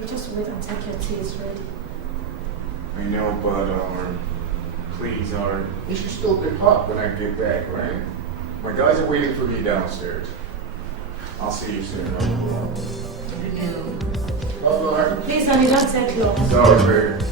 babe, just wait until your tea is ready. I know, but please, it should still be hot when I get back, right? My guys are waiting for me downstairs. I'll see you soon. Bye-bye. Please, honey, don't take long. Sorry, babe.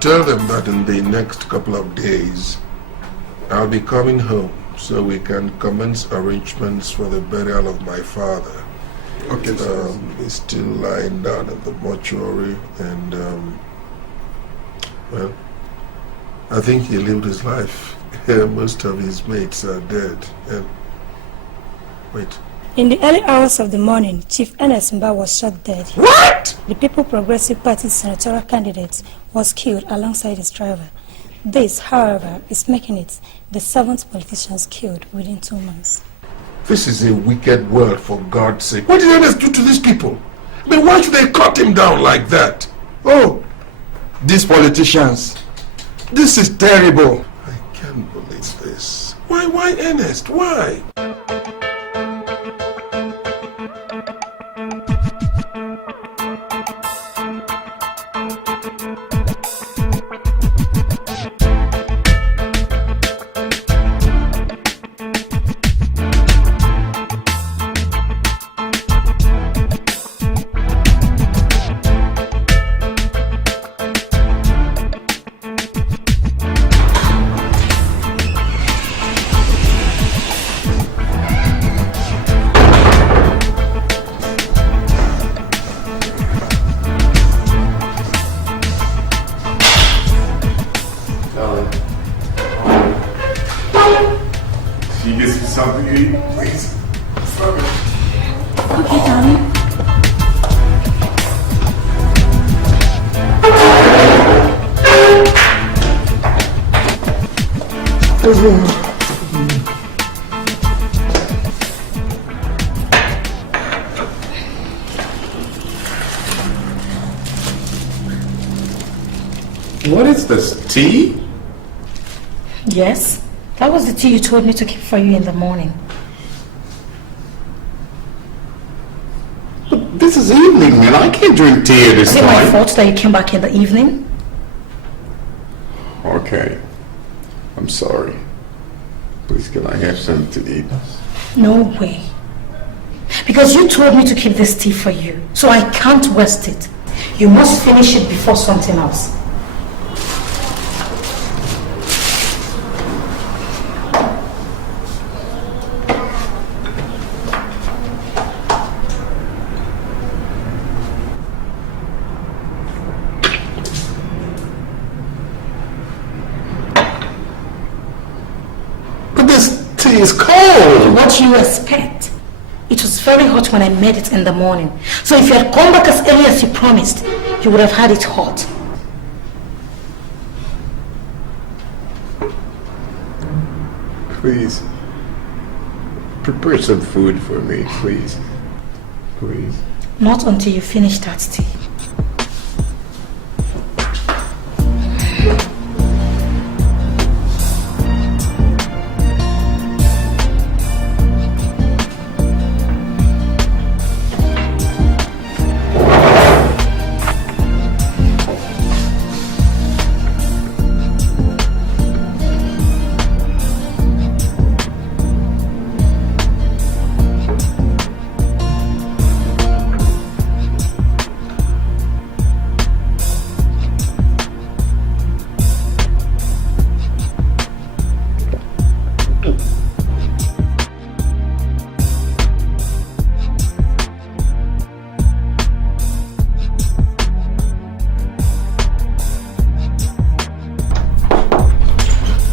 Tell them that in the next couple of days, I'll be coming home so we can commence arrangements for the burial of my father. Okay, sir. He's still lying down in the mortuary and, well, I think he lived his life. Most of his mates are dead. And, wait. In the early hours of the morning, Chief Ernest Mba was shot dead. What? The People Progressive Party senatorial candidate was killed alongside his driver. This, however, is making it the 7th politician killed within 2 months. This is a wicked world, for God's sake. What did Ernest do to these people? I mean, why should they cut him down like that? Oh, these politicians. This is terrible. I can't believe this. Why Ernest? Why? What is this, tea? Yes, that was the tea you told me to keep for you in the morning. But this is evening, man. I can't drink tea at this time. Is it my fault that you came back in the evening? Okay. I'm sorry. Please, can I have something to eat? No way. Because you told me to keep this tea for you, so I can't waste it. You must finish it before something else. tea is cold. What you expect? It was very hot when I made it in the morning. So if you had come back as early as you promised, you would have had it hot. Please. Prepare some food for me, please. Please. Not until you finish that tea.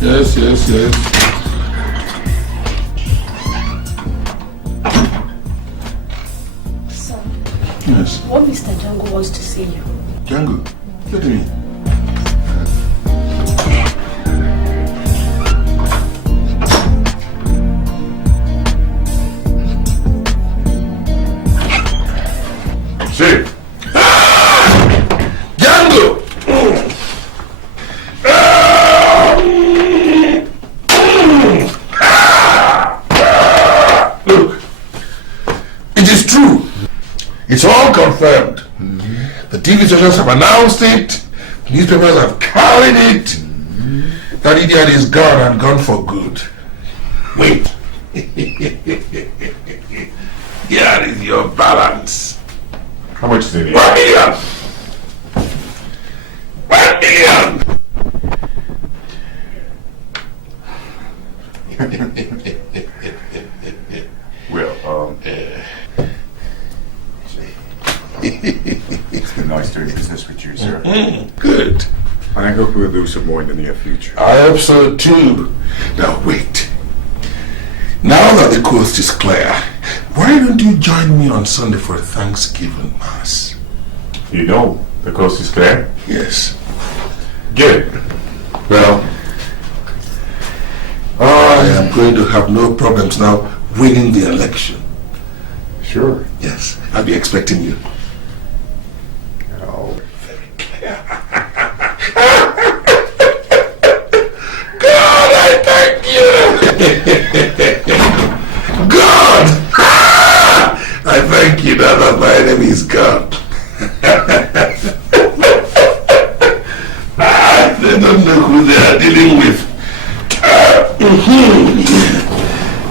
Yes. Sir, Yes. what Mr. Django wants to see you. Django, get me. See? Django! Look, it is true. It's all confirmed. The TV stations have announced it. Newspapers have carried it. That idiot is gone and gone for good. Wait. Here is your balance. How much is it? 1 million! 1 million! Well, it's been nice doing business with you, sir. Good. And I hope we'll do some more in the near future. I hope so too. Now wait. Now that the coast is clear, why don't you join me on Sunday for Thanksgiving Mass? You know, the coast is clear. Yes. Good. Well, I am going to have no problems now winning the election. Sure. Yes, I'll be expecting you. Oh. God, I thank you! God! I thank you now that my enemy is gone. They don't know who they are dealing with.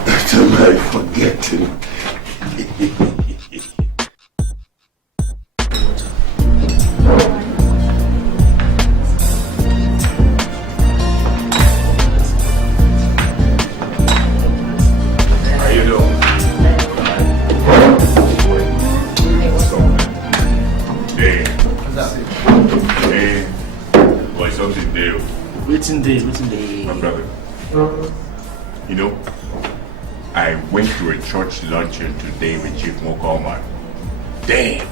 That am I forgetting. How you doing? Hey, boy, something new. Waiting day. My brother. You know, I went to a church luncheon today with Chief Mokoman. Damn!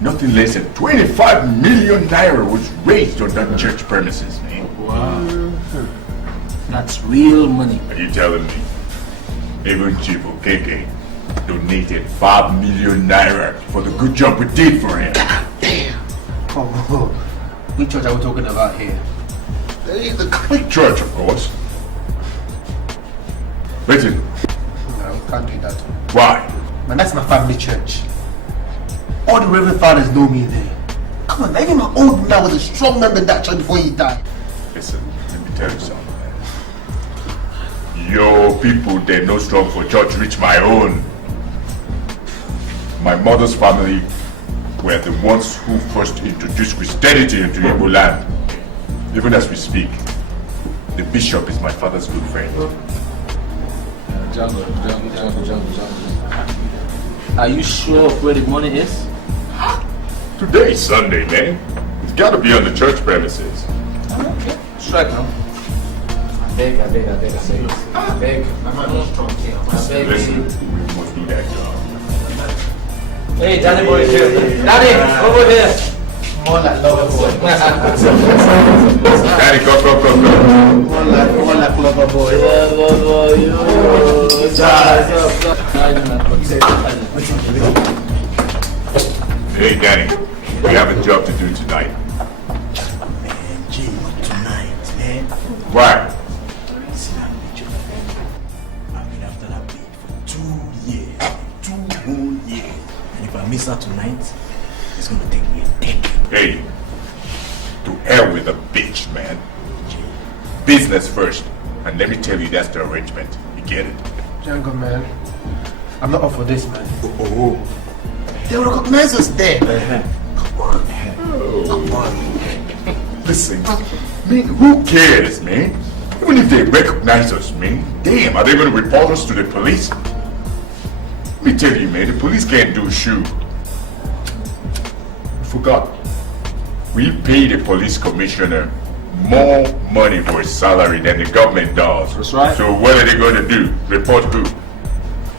Nothing less than 25 million naira was raised on that church premises, man. Wow. That's real money. Are you telling me? Even Chief Okeke donated 5 million naira for the good job we did for him. Oh, which church are we talking about here? Hey, the Catholic Church, of course. Listen, No, we can't do that. why? Man, that's my family church. All the Reverend Fathers know me there. Come on, even my old man was a strong member in that church before he died. Listen, let me tell you something, man. Your people, they're no strong for church reach my own. My mother's family were the ones who first introduced Christianity into Igbo land. Even as we speak, the bishop is my father's good friend. Jungle. Are you sure of where the money is? Today is Sunday, man. It's gotta be on the church premises. Okay. Strike now. Listen, we must do that job. Hey, Danny boy is here. Danny, over here. More like lover boy. Danny, go. More like lover boy. Hey, Danny, we have a job to do tonight. Man, G, not tonight, man. Why? See that picture? I've been after that babe for 2 years. 2 whole years. And if I miss her tonight, it's gonna take me a decade. Hey, to hell with the bitch, man. Business first. And let me tell you, that's the arrangement. You get it? Django, man. I'm not up for this, man. Oh. They'll recognize us there. Come on. Listen, man, who cares, man? Even if they recognize us, man, damn, are they going to report us to the police? Let me tell you, man, the police can't do shit. You forgot. We pay the police commissioner more money for his salary than the government does. That's right. So what are they going to do? Report who?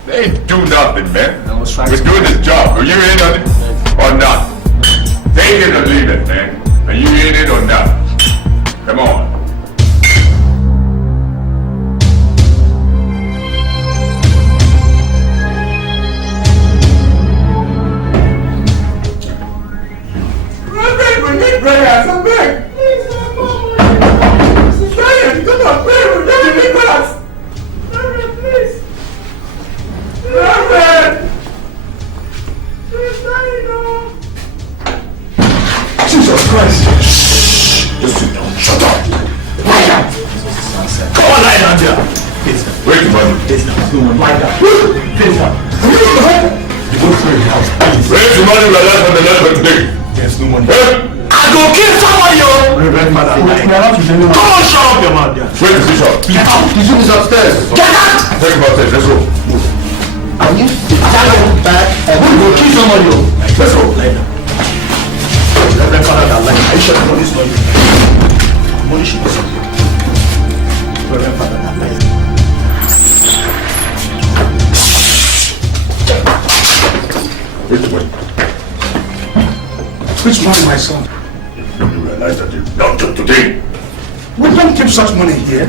They ain't do nothing, man. That's right. We're doing this job. Are you in on it or not? Take it or leave it, man. Are you in it or not? Come on. We need prayers. I'm back. Prayers. Come on, pray. We need prayers. Please. Reverend! Jesus Christ! Just sit down. Shut up. Lie down. Come on, lie down there. Where's the money? Lie down. Face down. You go through your house. Where's the money we are left on the level today? There's no money. I go kill someone, yo! Reverend Father, come on, shut up your mouth. Where's the bishop? Get out. The bishop is upstairs. Get out! Take him upstairs. Let's go. Are you back? I will go kill somebody. Let's go. Reverend Father, that line. Are you sure the money is not you? Money should be something. Reverend Father, that line. Which one? Which money, my son? Don't you realize that you not just today? We don't keep such money here.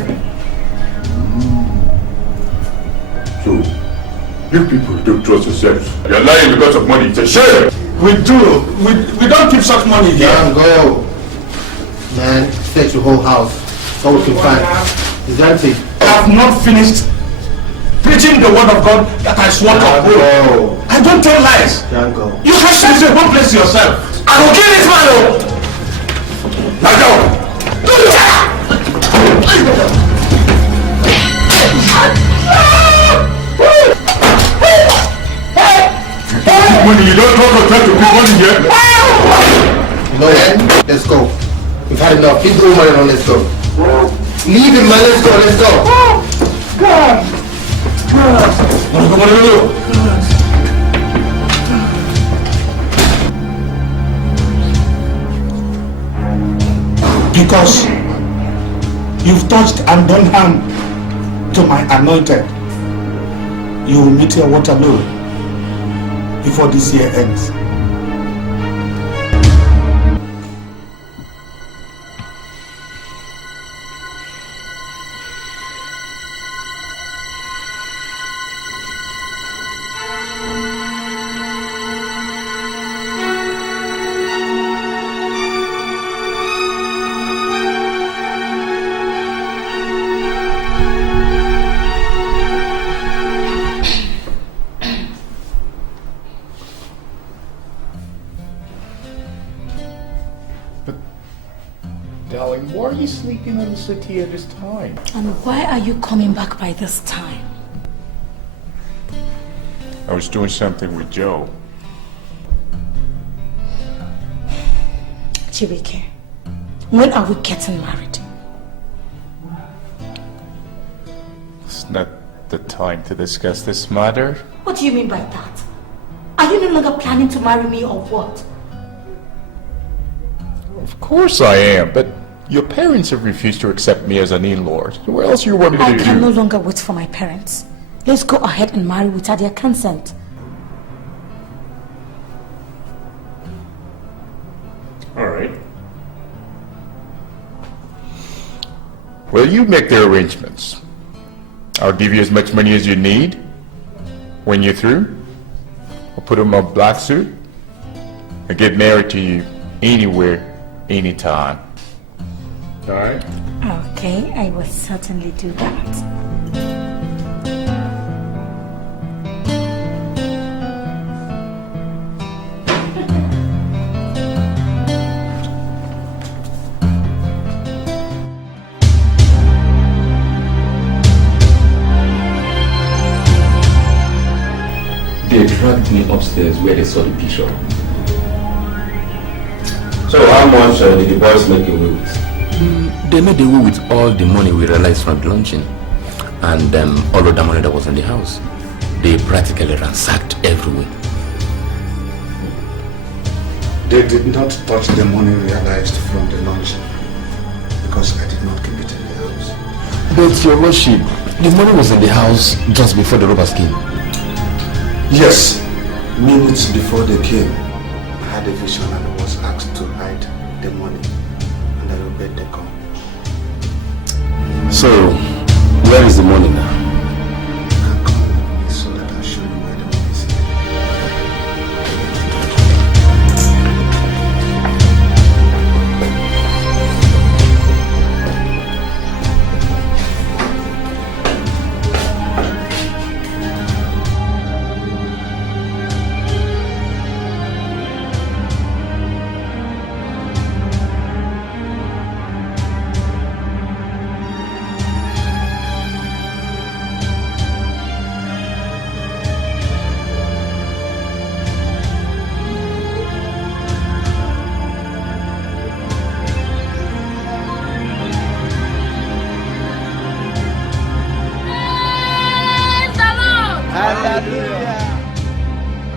So, you people don't trust yourselves. You're lying because of money. It's a shame. We do. We don't keep such money here. Damn, go. Man, search the whole house. All we can find is empty. I have not finished preaching the word of God that I swore to uphold. I don't tell lies. Django. You can search the whole place yourself. I will kill this man. Lie down. Money, you don't know how to put money here. No, man, let's go. We've had enough. Keep the money on, let's go. Leave him, man, let's go, let's go. God. Because you've touched and done harm to my anointed, you will meet your Waterloo before this year ends. Darling, why are you sleeping on the settee at this time? And why are you coming back by this time? I was doing something with Joe. Chibike, when are we getting married? It's not the time to discuss this matter. What do you mean by that? Are you no longer planning to marry me or what? Of course I am, but Your parents have refused to accept me as an in-law. So what else you want me to do? I can no longer wait for my parents. Let's go ahead and marry without their consent. All right. Well, you make the arrangements. I'll give you as much money as you need. When you're through, I'll put on my black suit and get married to you anywhere, anytime. All right? Okay, I will certainly do that. They dragged me upstairs where they saw the bishop. So how much did the boys make away with? They made away with all the money we realized from the launching, and all of the money that was in the house. They practically ransacked everywhere. They did not touch the money realized from the launching because I did not keep it in the house. But your lordship, the money was in the house just before the robbers came. Yes, minutes before they came, I had a vision and I was asked to hide the money, and I obeyed the call. So, where is the money now? You can come with me so that I'll show you where the money is.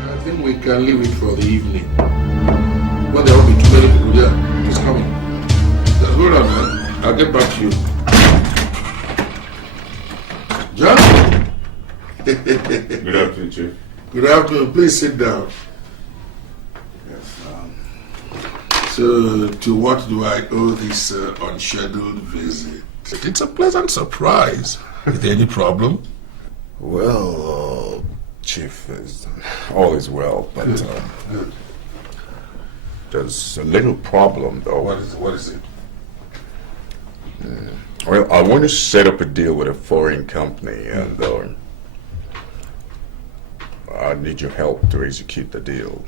I think we can leave it for the evening. When there will be too many people there, it's coming. Just hold on, man. I'll get back to you. John? Good afternoon, Chief. Good afternoon. Please sit down. So, to what do I owe this unscheduled visit? It's a pleasant surprise. Is there any problem? Well, Chief, all is well, but There's a little problem, though. What is it? Well, I want to set up a deal with a foreign company, and I need your help to execute the deal.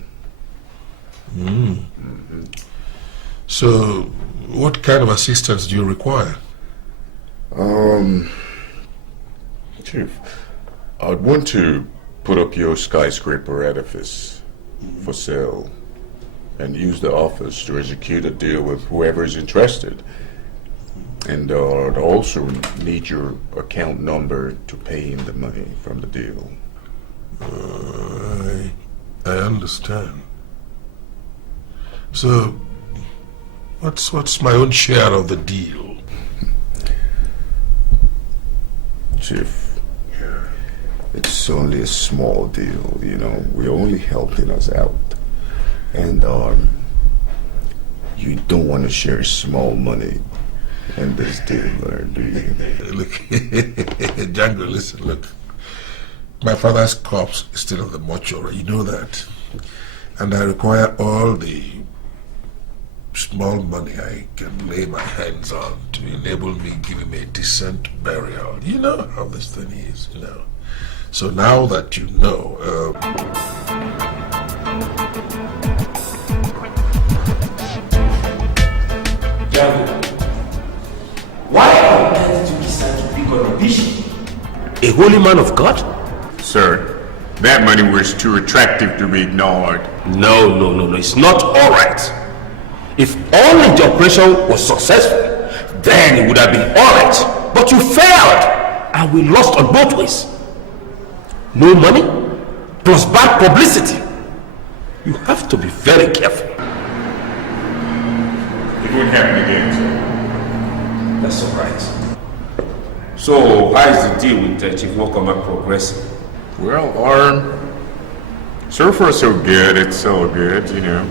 So, what kind of assistance do you require? Chief, I'd want to put up your skyscraper edifice for sale and use the office to execute a deal with whoever is interested. And I'd also need your account number to pay in the money from the deal. I understand. So, what's my own share of the deal? Chief, it's only a small deal, you know. We're only helping us out. And you don't want to share small money in this deal, do you? Look, Django, listen, look. My father's corpse is still in the mortuary, you know that. And I require all the small money I can lay my hands on to enable me give him a decent burial. You know how this thing is, you know. So now that you know, Why on earth did you decide to pick on a bishop? A holy man of God? Sir, that money was too attractive to be ignored. No, it's not alright. If only the operation was successful, then it would have been alright. But you failed, and we lost on both ways. No money, plus bad publicity. You have to be very careful. It won't happen again, sir. That's all right. So, how is the deal with Chief Mokoma progressing? Well, so far so good. It's all good, you know,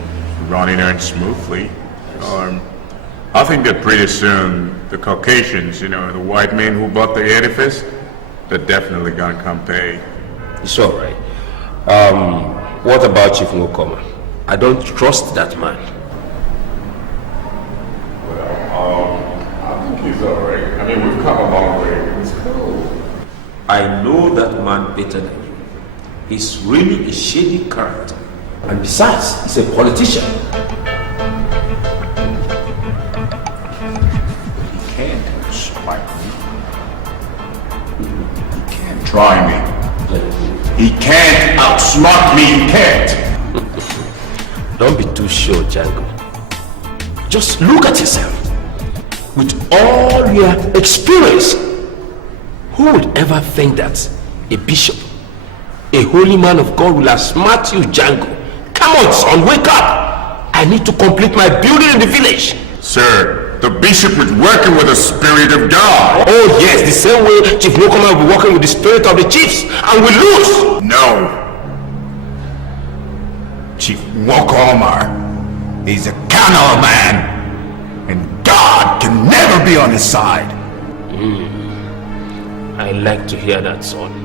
running on smoothly. I think that pretty soon the Caucasians, you know, the white men who bought the edifice, they're definitely gonna come pay. It's all right. What about Chief Mokoma? I don't trust that man. Well, I think he's all right. I mean, we've come a long way. It's cool. I know that man better than you. He's really a shady character. And besides, he's a politician. He can't swipe me. He can't try me. He can't outsmart me. He can't. Don't be too sure, Django. Just look at yourself. With all your experience, who would ever think that a bishop, a holy man of God, will outsmart you, Django? Come on, son, wake up! I need to complete my building in the village. Sir, the bishop is working with the Spirit of God. Oh yes, the same way Chief Mokoma will be working with the spirit of the chiefs, and we lose! No. Chief Mokoma is a carnal man, and God can never be on his side. I like to hear that, son.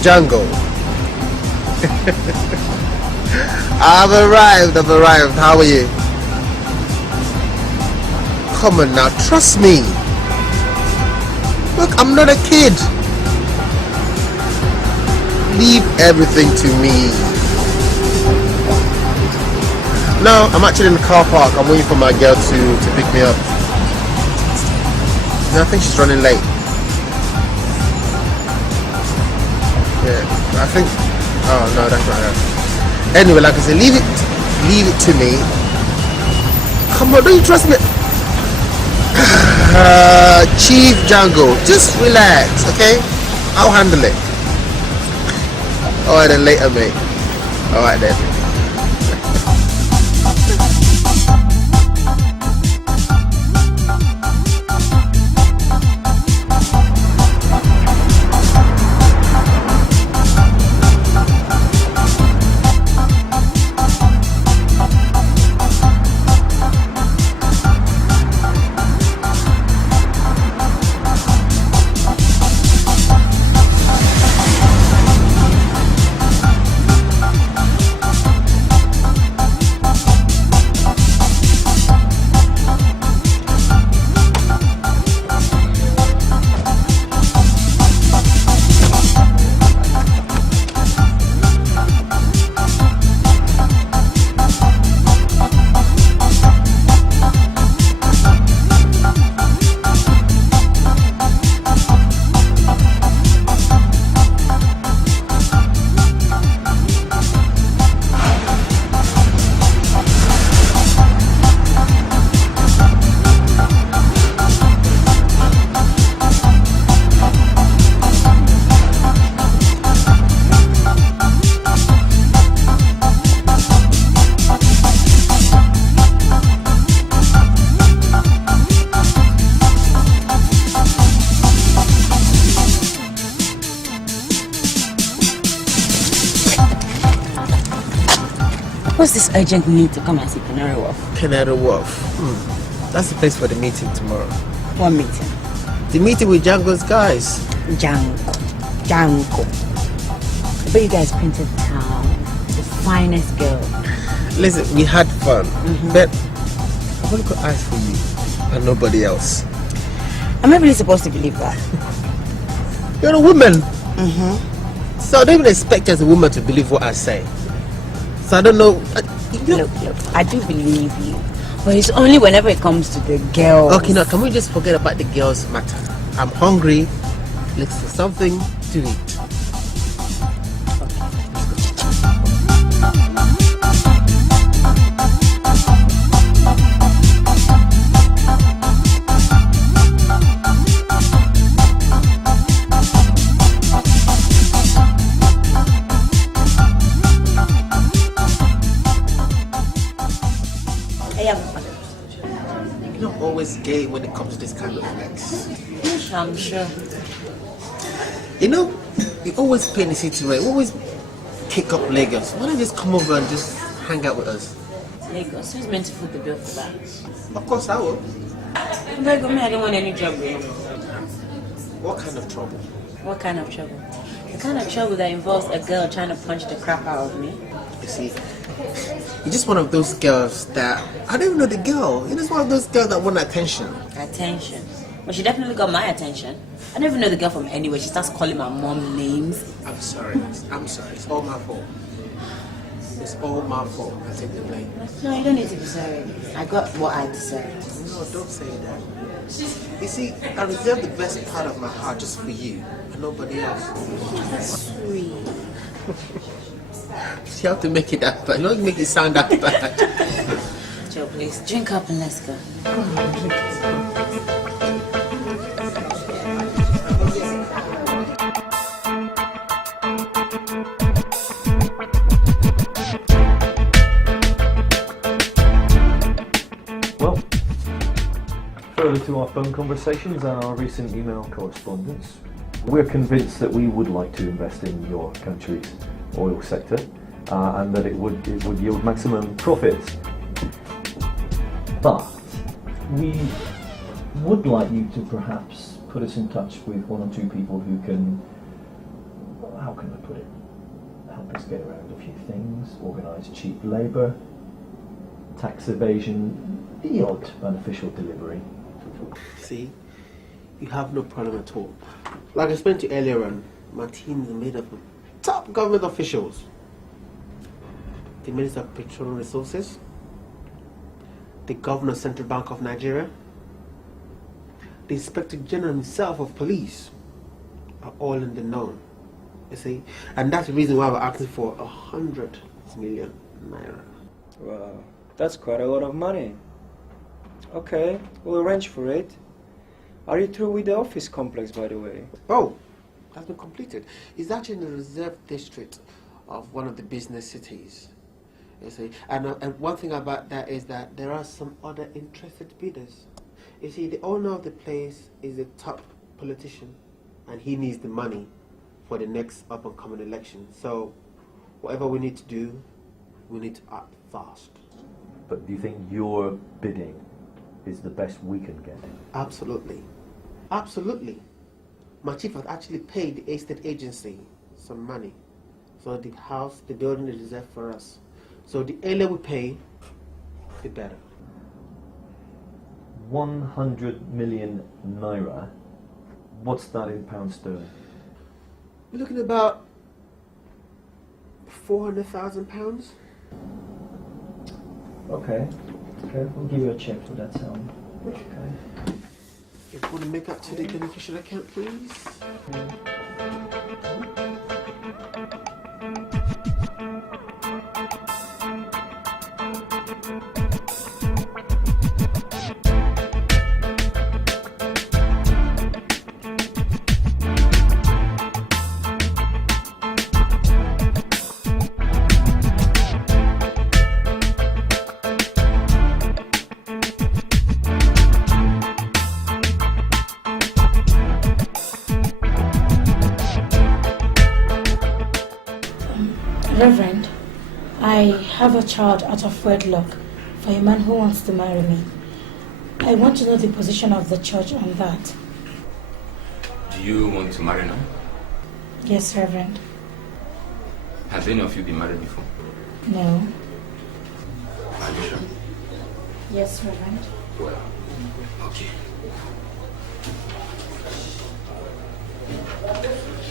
Django. I've arrived. How are you? Come on now, trust me. Look, I'm not a kid. Leave everything to me. No, I'm actually in the car park. I'm waiting for my girl to pick me up. No, I think she's running late. Yeah, I think. Oh no, that's not her. Anyway, like I said, leave it to me. Come on, don't you trust me? Chief Django, just relax, okay? I'll handle it. Alright then, later, mate. Alright then. What's this urgent need to come and see Canary Wharf? Canary Wharf. That's the place for the meeting tomorrow. What meeting? The meeting with Django's guys. Django. I bet you guys printed town. The finest girl. Listen, we had fun. But I've only got eyes for you and nobody else. I'm not really supposed to believe that. You're a woman. So I don't even expect you as a woman to believe what I say. So I don't know. Look, I do believe you. But it's only whenever it comes to the girls. Okay, now can we just forget about the girls matter? I'm hungry. Let's do something to eat. You're not always gay when it comes to this kind of flex. I'm sure. You know, you always pay in the city, right? You always kick up Lagos. Why don't you just come over and just hang out with us? Lagos? Who's meant to foot the bill for that? Of course I will. But I don't want any trouble. What kind of trouble? What kind of trouble? The kind of trouble that involves a girl trying to punch the crap out of me. You see, you're just one of those girls that, I don't even know the girl. You're just one of those girls that want attention. Attention? Well, she definitely got my attention. I don't even know the girl from anywhere. She starts calling my mom names. I'm sorry. It's all my fault. It's all my fault. I take the blame. No, you don't need to be sorry. I got what I deserve. No, don't say that. You see, I reserve the best part of my heart just for you and nobody else. That's sweet. You have to make it that bad. Don't make it sound that bad. Joe, please, drink up and let's go. Well, further to our phone conversations and our recent email correspondence, we're convinced that we would like to invest in your country's oil sector and that it would yield maximum profits. But we would like you to perhaps put us in touch with one or two people who can, how can I put it, help us get around a few things, organise cheap labour, tax evasion, the odd beneficial delivery. See, you have no problem at all. Like I explained to you earlier on, my team is made up of top government officials. The Minister of Petroleum Resources, the Governor of Central Bank of Nigeria, the Inspector General himself of Police are all in the know. You see, and that's the reason why we're asking for 100 million naira. Wow, that's quite a lot of money. Okay, we'll arrange for it. Are you through with the office complex, by the way? Oh, that's been completed. It's actually in the reserve district of one of the business cities. You see, and one thing about that is that there are some other interested bidders. You see, the owner of the place is a top politician, and he needs the money for the next up-and-coming election. So, whatever we need to do, we need to act fast. But do you think your bidding is the best we can get? Absolutely. Absolutely. My chief has actually paid the estate agency some money. So the house, the building is reserved for us. So the earlier we pay, the better. 100 million naira. What's that in pounds sterling? We're looking at about 400,000 pounds. Okay, we'll give you a check for that sum. Okay. If you want to make up to the beneficial account, please. Reverend, I have a child out of wedlock for a man who wants to marry me. I want to know the position of the church on that. Do you want to marry now? Yes, Reverend. Has any of you been married before? No. Are you sure? Yes, Reverend. Well, okay.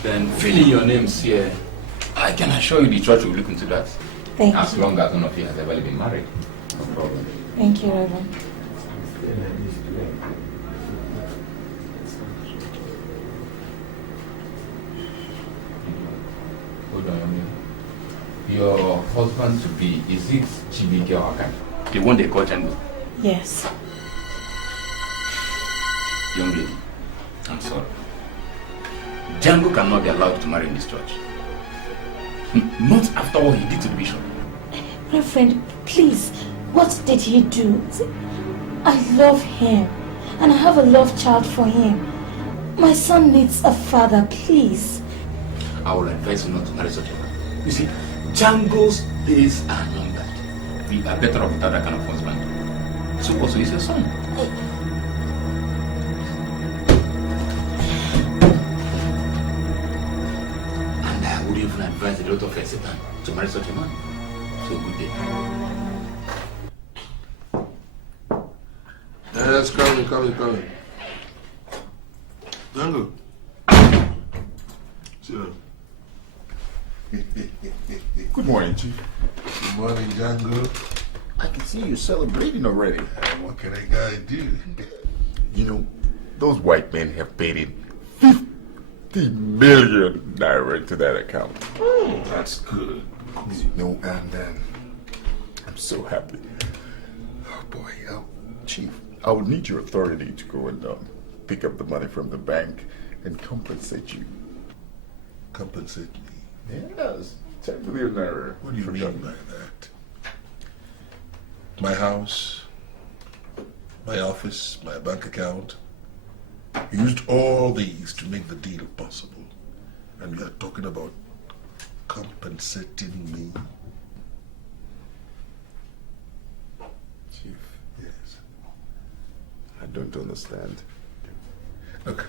Then fill in your names here. I can assure you the church will look into that. Thank you. As long as none of you has ever been married. No problem. Thank you, Reverend. Hold on. Your husband to be, is it Chibike or Akan? The one they call Django? Yes. Young lady, I'm sorry. Django cannot be allowed to marry in this church. Not after what he did to the bishop. Reverend, please, what did he do? I love him, and I have a love child for him. My son needs a father, please. I will advise you not to marry such a man. You see, Django's days are numbered. We are better off without that kind of husband. So also is your son. And I would even advise a lot of Satan to marry such a man. So good day. Yes, coming. Django. Sit down. Good morning, Chief. Good morning, Django. I can see you celebrating already. What can a guy do? You know, those white men have paid in 50 million naira to that account. Oh, that's good. You know, and I'm so happy. Oh boy, Chief, I would need your authority to go and pick up the money from the bank and compensate you. Compensate me? Yes, 10 million naira. What do you mean by that? My house, my office, my bank account. You used all these to make the deal possible. And you are talking about compensating me? Chief. Yes. I don't understand. Okay.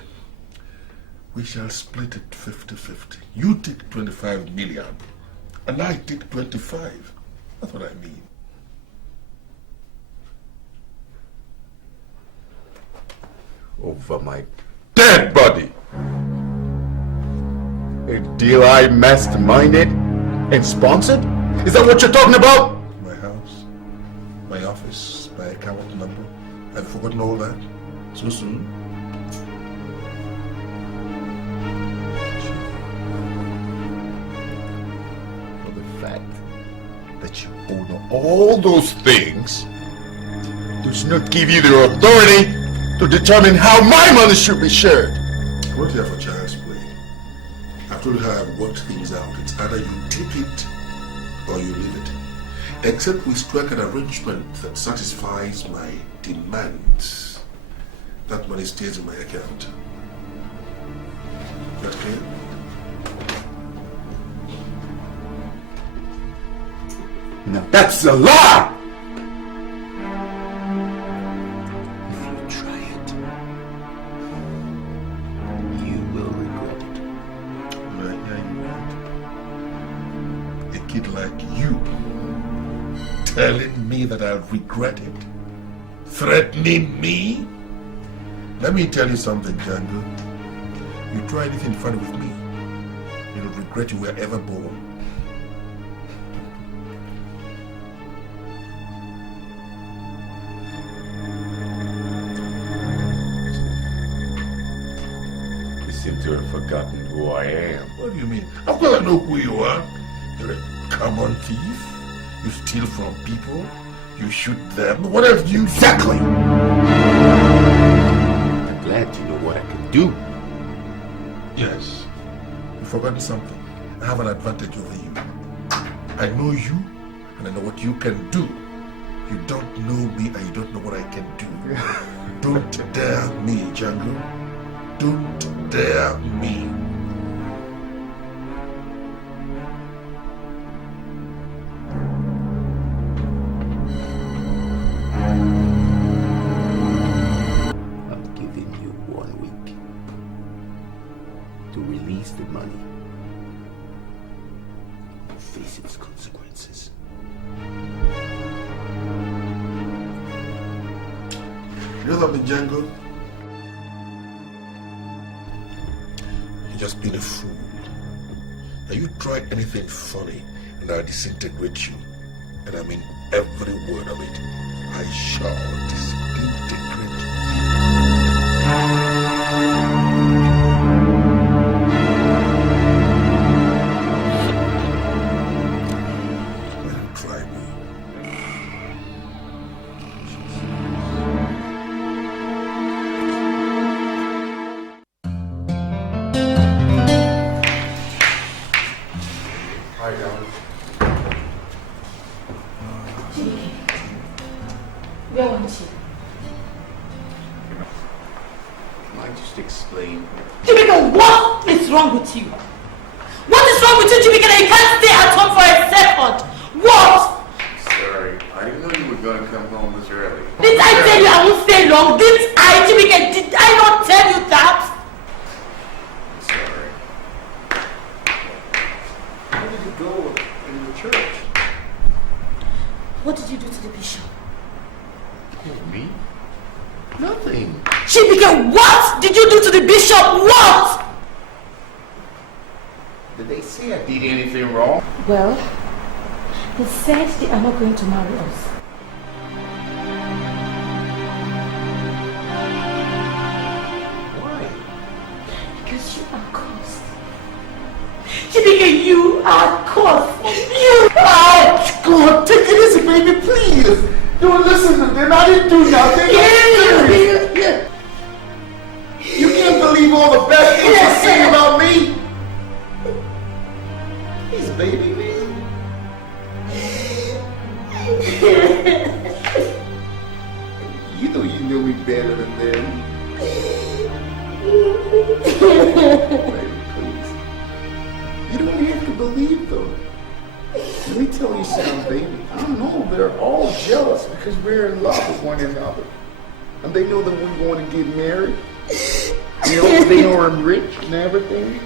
We shall split it 50-50. You take 25 million, and I take 25. That's what I mean. Over my dead body! A deal I masterminded and sponsored? Is that what you're talking about? My house, my office, my account number. I've forgotten all that. So soon. That you own all those things does not give you the authority to determine how my money should be shared. What do you have for child's play? I've told you how I've worked things out. It's either you take it or you leave it. Except we strike an arrangement that satisfies my demands. That money stays in my account. That clear? Now that's a lie! If you try it, you will regret it. A kid like you telling me that I'll regret it? Threatening me? Let me tell you something, Django. You try anything funny with me, you'll regret you were ever born. Seem to have forgotten who I am. What do you mean? Of course I know who you are. You're a common thief. You steal from people. You shoot them. What else do you... Exactly! I'm glad to know what I can do. Yes. You've forgotten something. I have an advantage over you. I know you, and I know what you can do. You don't know me, and you don't know what I can do. Don't dare me, Django. Don't dare me. I'm giving you 1 week to release the money and face its consequences. You know something, Django? Just been a fool. Now you try anything funny and I'll disintegrate you. And I mean every word of it. I shall disintegrate. Let him try me. Hi, darling. Where want you? Can I just explain? Chibika, what is wrong with you? What is wrong with you, Chibika, that you can't stay at home for a second? What? Sorry, I didn't know you were going to come home this early. Did I tell you I won't stay long? Did I, Chibika, did I not tell you that? Sorry. Where did you go in the church? What did you do to the bishop? Who, me? Nothing. Chibika, what did you do to the bishop? What? Did they say I did anything wrong? Well, they said they are not going to marry us. Why? Because you are cursed. Chibika, you are cursed. You are. God, take it easy, baby, please. Don't listen to them. I didn't do nothing. Yeah. You can't believe all the bad things they say about me. He's baby me. You know me better than them. Baby, please. You don't have to believe them. Let me tell you something, baby. I know they're all jealous because we're in love with one another. And they know that we're going to get married. You know, they know I'm rich and everything.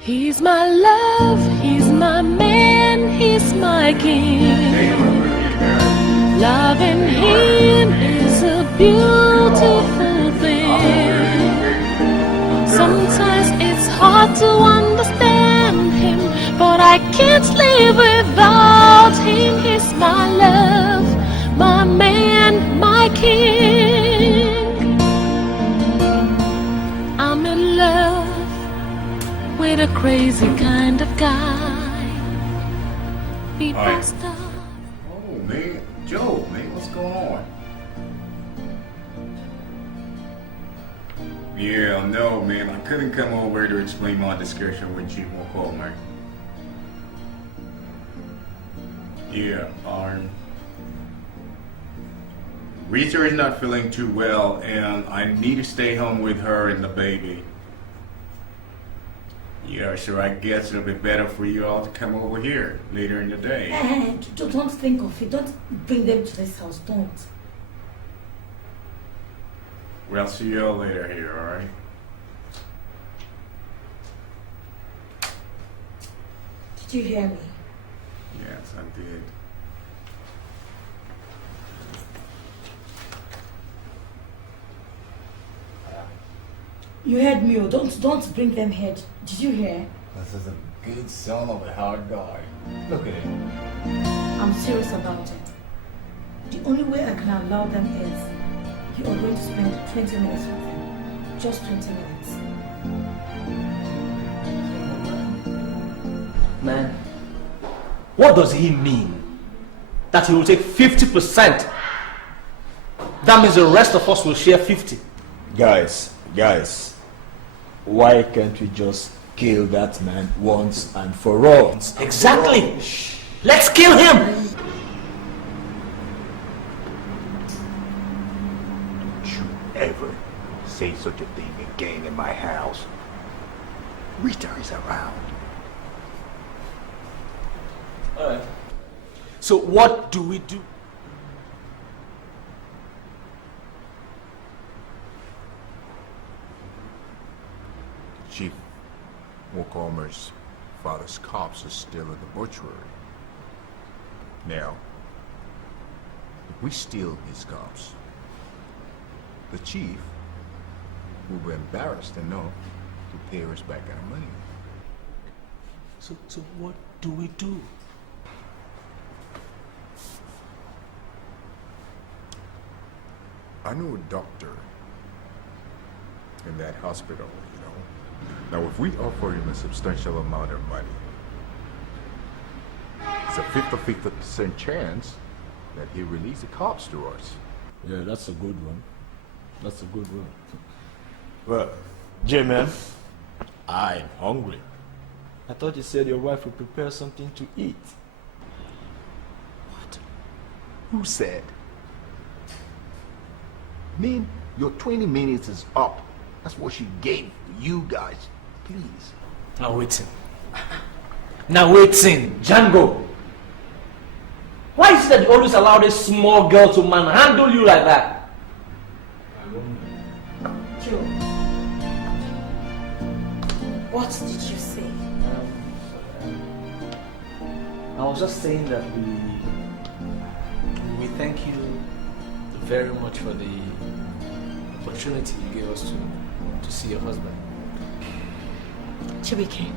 He's my love, he's my man, he's my king. Loving him is a beautiful thing. Sometimes it's hard to understand him, but I can't live without him. He's my love, my man, my king. I'm in love with a crazy kind of guy. We passed up. Oh, man. Joe, man, what's going on? Yeah, no, man. I couldn't come over to explain my discussion with Chief McCall, Yeah, Rita is not feeling too well, and I need to stay home with her and the baby. Yeah, so I guess it'll be better for you all to come over here later in the day. Don't think of it. Don't bring them to this house. Don't. Well, see you all later here, alright? Did you hear me? Yes, I did. You heard me. Don't bring them here. Did you hear? This is a good son of a hard guy. Look at him. I'm serious about it. The only way I can allow them is you are going to spend 20 minutes with them. Just 20 minutes. Man, what does he mean? That he will take 50%? That means the rest of us will share 50. Guys, why can't we just kill that man once and for all? Exactly. Let's kill him. Don't you ever say such a thing again in my house. Rita is around. Alright. So what do we do? Chief Walkomer's father's corpse is still in the mortuary. Now, if we steal his corpse, the chief will be embarrassed enough to pay us back our money. So what do we do? I know a doctor in that hospital, you know. Now, if we offer him a substantial amount of money, it's a 50% chance that he'll release the cops to us. Yeah, that's a good one. That's a good one. Well, J-Man, I'm hungry. I thought you said your wife would prepare something to eat. What? Who said? Man, your 20 minutes is up. That's what she gave you guys. Please. Now waiting. Now waiting. Django. Why is it that you always allow this small girl to manhandle you like that? Joe, what did you say? I was just saying that we thank you very much for the opportunity you gave us to see your husband. Chibike,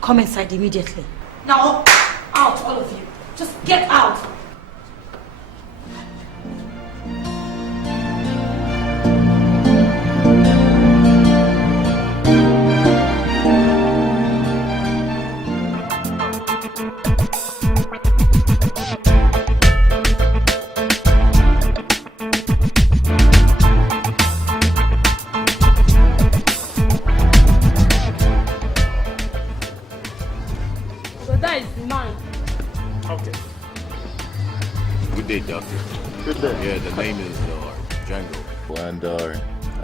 come inside immediately. Now, out, all of you. Just get out. So that is mine. Okay. Good day, Doctor. Good day. Yeah, the name is Django. And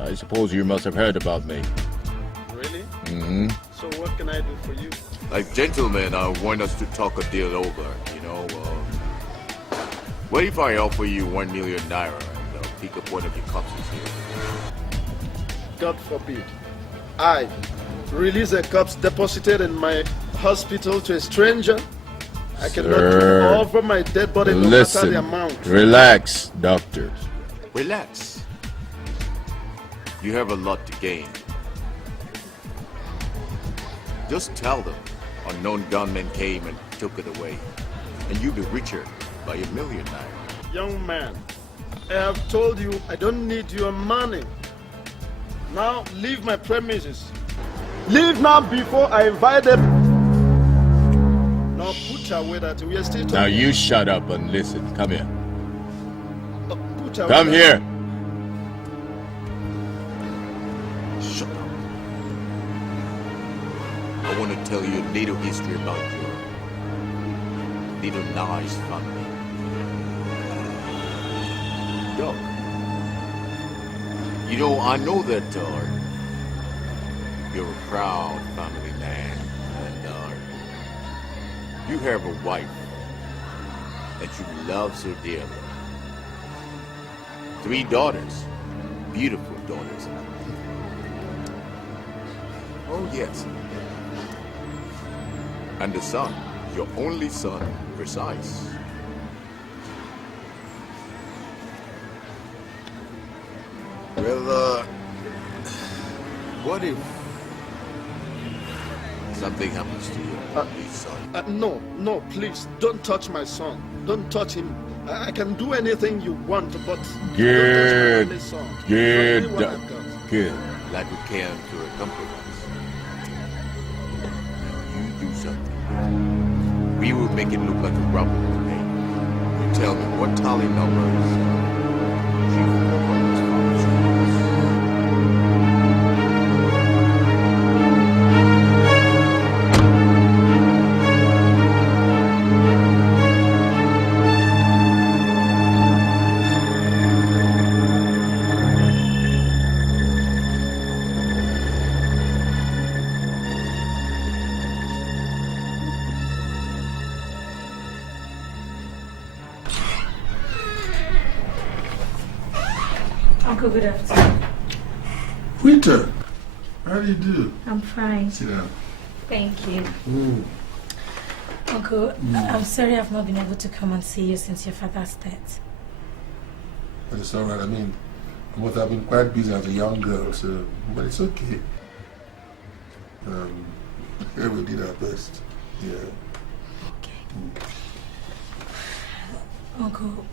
I suppose you must have heard about me. Really? Mm-hmm. So what can I do for you? Like, gentlemen, I want us to talk a deal over, you know. What if I offer you 1 million naira and pick up one of your corpses here? God forbid. I release a corpse deposited in my hospital to a stranger. I cannot offer my dead body no matter the amount. Relax, doctor. Relax. You have a lot to gain. Just tell them unknown gunmen came and took it away, and you'll be richer by $1 million naira. Young man, I have told you I don't need your money. Now leave my premises. Leave now before I invite them. Now put away that we are still talking. Now you shut up and listen. Come here. Put away Come that. here. Shut up. I want to tell you a little history about your little nice family. Doc, you know, I know that you're a proud family man, and you have a wife that you love so dearly. 3 daughters, beautiful daughters. Oh yes. And the son, your only son, precise. Well, what if something happens to your only son? No, please, don't touch my son. Don't touch him. I can do anything you want, but Good. don't touch my only son. Good. It's the only one I've got. Good. Like we came to a compromise. You do something. We will make it look like a robbery. Okay? You tell me what tally numbers Uncle, good afternoon. Rita, how do you do? I'm fine. Sit down. Thank you. Uncle, I'm sorry I've not been able to come and see you since your father's death. But it's alright. I mean, I must have been quite busy as a young girl, so, but it's okay. We did our best. Yeah. Okay. Uncle,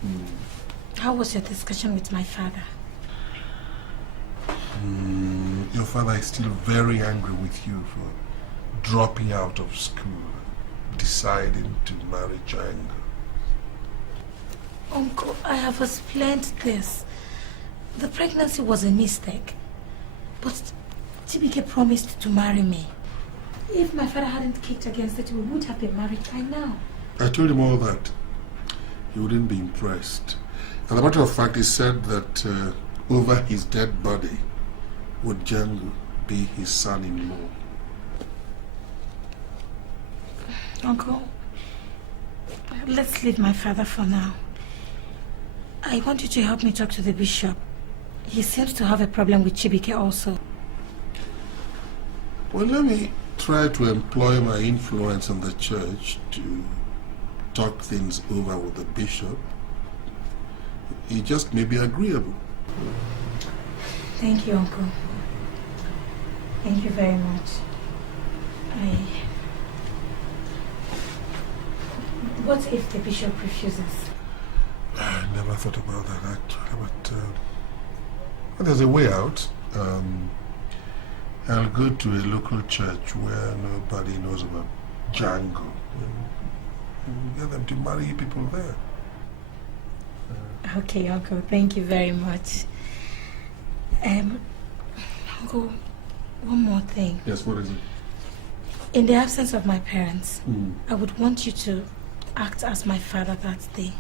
How was your discussion with my father? Your father is still very angry with you for dropping out of school, deciding to marry Django. Uncle, I have explained this. The pregnancy was a mistake. But Chibike promised to marry me. If my father hadn't kicked against it, we would have been married by now. I told him all that. He wouldn't be impressed. As a matter of fact, he said that over his dead body would Django be his son-in-law. Uncle, let's leave my father for now. I want you to help me talk to the bishop. He seems to have a problem with Chibike also. Well, let me try to employ my influence in the church to talk things over with the bishop. He just may be agreeable. Thank you, Uncle. Thank you very much. What if the bishop refuses? I never thought about that actually, but there's a way out. I'll go to a local church where nobody knows about Django and get them to marry people there. Okay, Uncle, thank you very much. Uncle, one more thing. Yes, what is it? In the absence of my parents, I would want you to act as my father that day.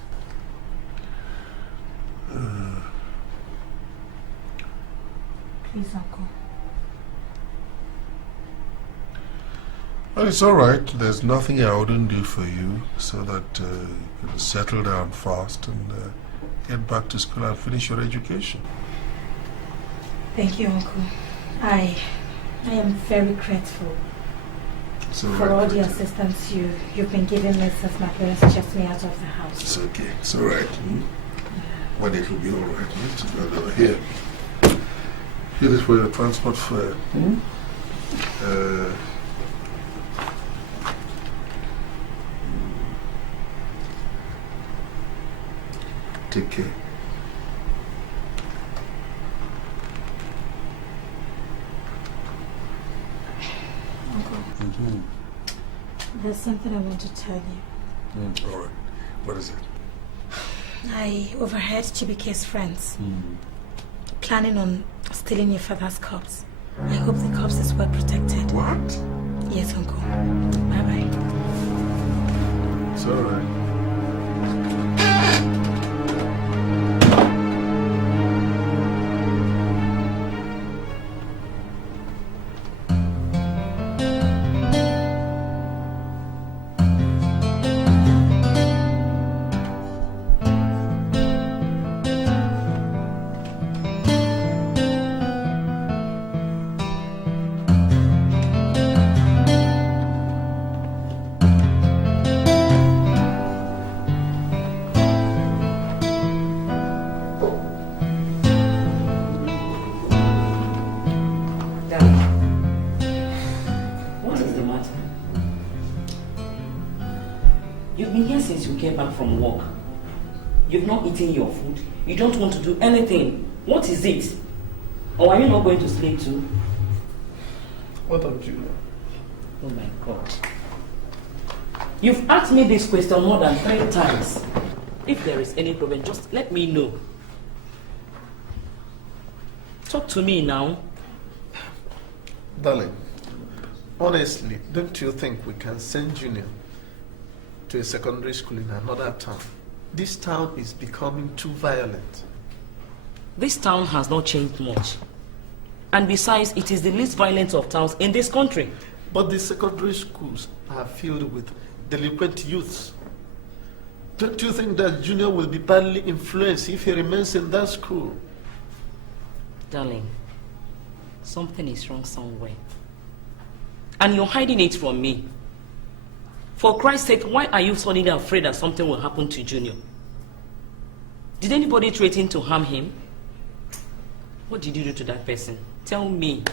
Please, Uncle. Well, it's all right. There's nothing I wouldn't do for you so that you can settle down fast and get back to school and finish your education. Thank you, Uncle. I am very grateful for all the assistance you've been giving me since my parents chased me out of the house. It's okay. It's all right. But it will be all right. Here. Here is for your transport fare. Take care. Uncle, there's something I want to tell you. All right. What is it? I overheard Chibike's friends planning on stealing your father's corpse. I hope the corpse is well protected. What? Yes, Uncle. Bye-bye. It's all right. Back from work. You've not eaten your food. You don't want to do anything. What is it? Or are you not going to sleep too? What of Julia? Oh my God. You've asked me this question more than 3 times. If there is any problem, just let me know. Talk to me now. Darling, honestly, don't you think we can send Junior to a secondary school in another town? This town is becoming too violent. This town has not changed much. And besides, it is the least violent of towns in this country. But the secondary schools are filled with delinquent youths. Don't you think that Junior will be badly influenced if he remains in that school? Darling, something is wrong somewhere. And you're hiding it from me. For Christ's sake, why are you suddenly afraid that something will happen to Junior? Did anybody threaten to harm him? What did you do to that person? Tell me.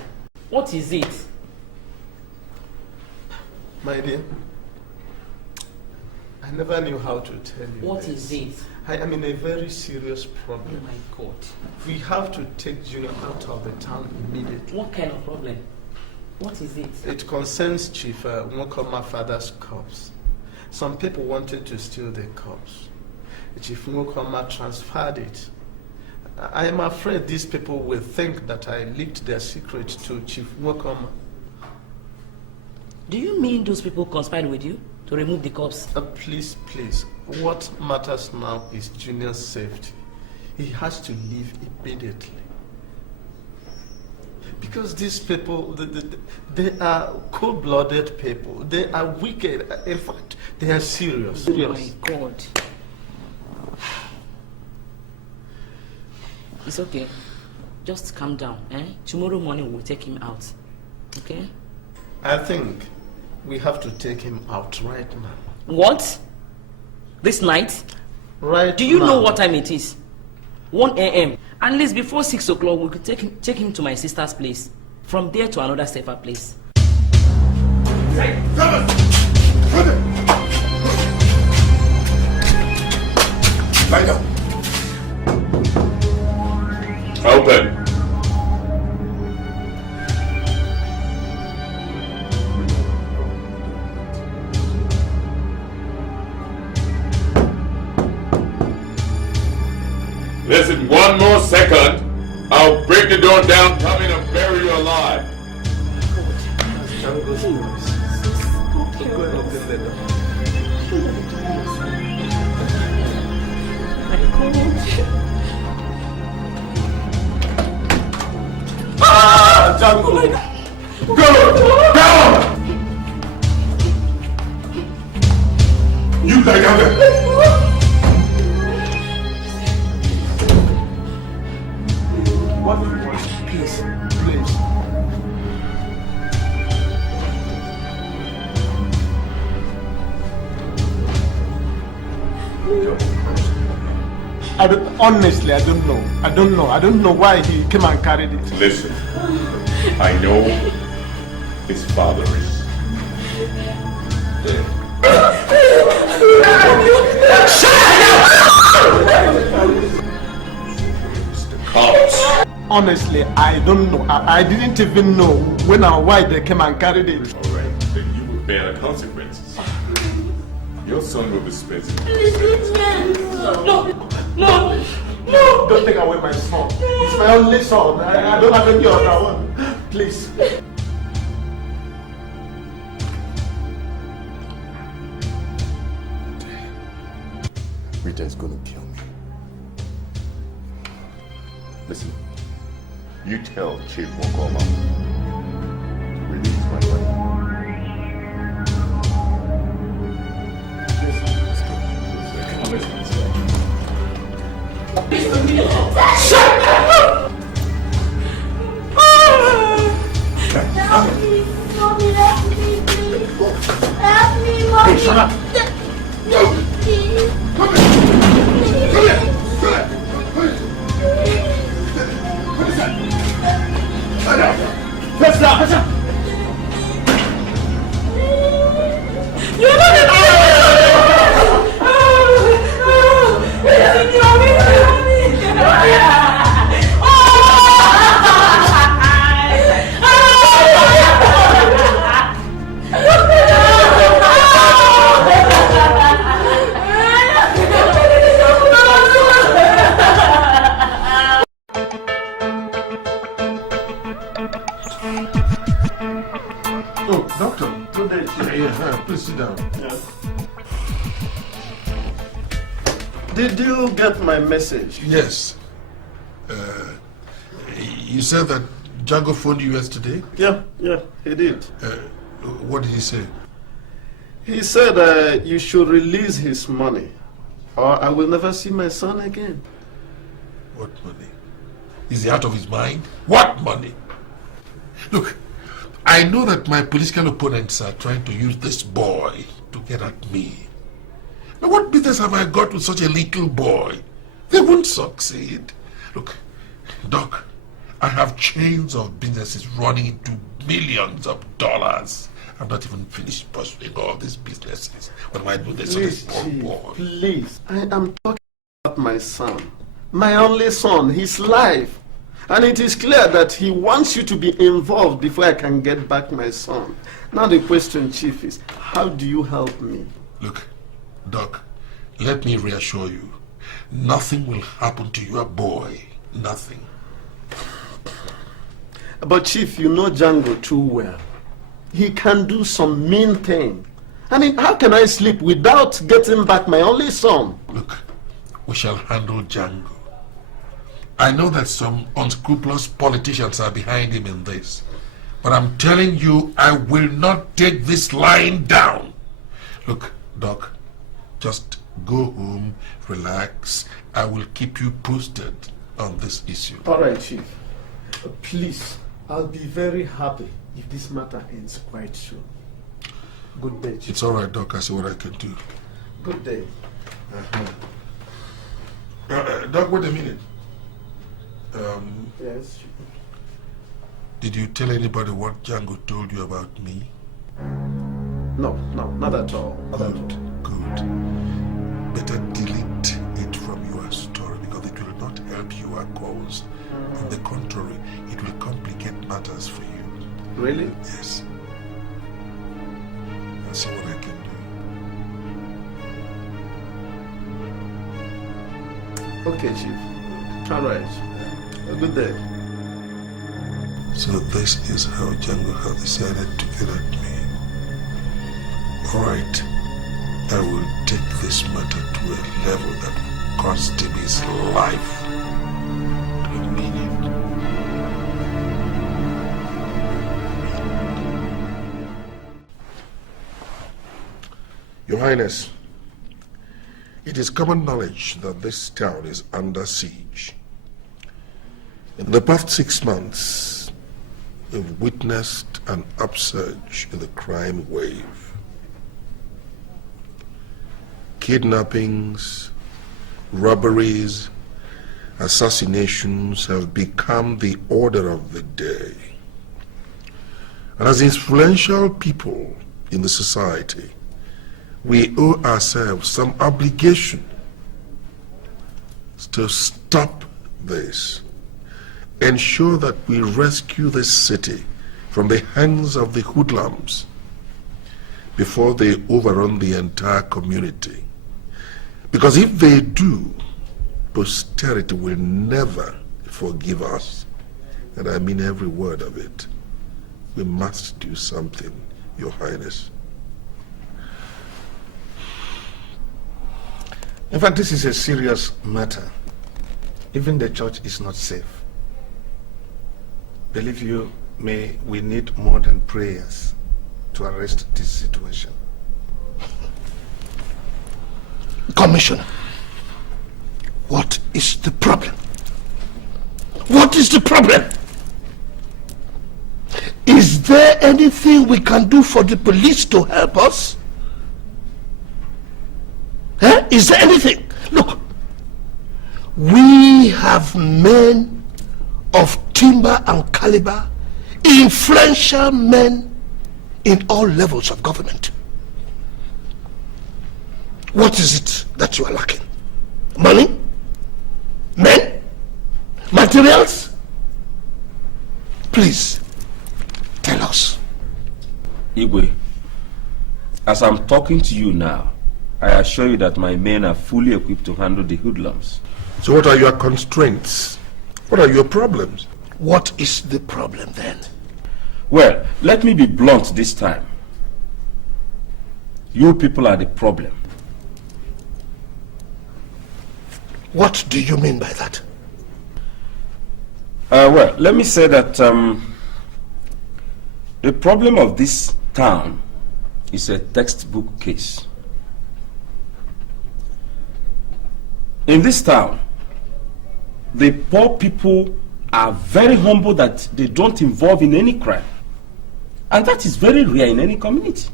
What is it? My dear, I never knew how to tell you. What is it? I am in a very serious problem. Oh my God. We have to take Junior out of the town immediately. What kind of problem? What is it? It concerns Chief Nwokoma father's corpse. Some people wanted to steal the corpse. Chief Nwokoma transferred it. I am afraid these people will think that I leaked their secret to Chief Nwokoma. Do you mean those people conspired with you to remove the corpse? Please, please. What matters now is Junior's safety. He has to leave immediately. Because these people, they are cold-blooded people. They are wicked. In fact, they are serious. Oh my God. It's okay. Just calm down. Tomorrow morning we'll take him out. Okay? I think we have to take him out right now. What? This night? Right. Do you now. know what time it is? 1 a.m. At least before 6 o'clock, we could take him to my sister's place. From there to another safer place. Hey, lie down. Open. Listen, one more second, I'll break the door down, come in and bury you alive. Django! Go! Down! You lie down there! What do you want? Please, please. Honestly, I don't know. I don't know why he came and carried it. Listen, I know his father is dead. Cops. Honestly, I don't know. I didn't even know when and why they came and carried it. Alright, then you will bear the consequences. Your son will be spent. No! Don't take away my son. He's my only son. I don't have any other one. Please. Rita is gonna kill me. Listen, you tell Chief Nwokoma to release my wife. Shut up! Help me, Mommy, help me, please. Help me, Mommy. Hey, shut up! Please. Come here! You're not Oh, doctor. Good day. Yeah, please sit down. Yeah. Did you get my message? Yes. You said that Django phoned you yesterday? Yeah, he did. What did he say? He said you should release his money, or I will never see my son again. What money? Is he out of his mind? What money? Look, I know that my political opponents are trying to use this boy to get at me. Now, what business have I got with such a little boy? They won't succeed. Look, Doc, I have chains of businesses running into millions of dollars. I've not even finished pursuing all these businesses. What am I doing this? Please, Poor Chief, boy. please. I am talking about my son. My only son, his life. And it is clear that he wants you to be involved before I can get back my son. Now the question, Chief, is how do you help me? Look, Doc, let me reassure you. Nothing will happen to your boy. Nothing. But Chief, you know Django too well. He can do some mean thing. I mean, how can I sleep without getting back my only son? Look, we shall handle Django. I know that some unscrupulous politicians are behind him in this. But I'm telling you, I will not take this lying down. Look, Doc, just go home, relax. I will keep you posted on this issue. All right, Chief. Please, I'll be very happy if this matter ends quite soon. Good day, Chief. It's all right, Doc. I see what I can do. Good day. Doc, wait a minute. Yes. Did you tell anybody what Django told you about me? No, not at all. Good. Better delete it from your story because it will not help your cause. On the contrary, it will complicate matters for you. Really? Yes. I'll see what I can do. Okay, Chief. All right. A good day. So this is how Django has decided to get at me. All right. I will take this matter to a level that will cost him his life. Do you mean it? Your Highness, it is common knowledge that this town is under siege. In the past 6 months, we've witnessed an upsurge in the crime wave. Kidnappings, robberies, assassinations have become the order of the day. And as influential people in the society, we owe ourselves some obligation to stop this. Ensure that we rescue this city from the hands of the hoodlums before they overrun the entire community. Because if they do, posterity will never forgive us. And I mean every word of it. We must do something, Your Highness. In fact, this is a serious matter. Even the church is not safe. Believe you me, we need more than prayers to arrest this situation. Commissioner, what is the problem? What is the problem? Is there anything we can do for the police to help us? Is there anything? Look, we have men of timber and caliber, influential men in all levels of government. What is it that you are lacking? Money? Men? Materials? Please, tell us. Igwe, as I'm talking to you now, I assure you that my men are fully equipped to handle the hoodlums. So what are your constraints? What are your problems? What is the problem then? Well, let me be blunt this time. You people are the problem. What do you mean by that? Well, let me say that the problem of this town is a textbook case. In this town, the poor people are very humble that they don't involve in any crime. And that is very rare in any community.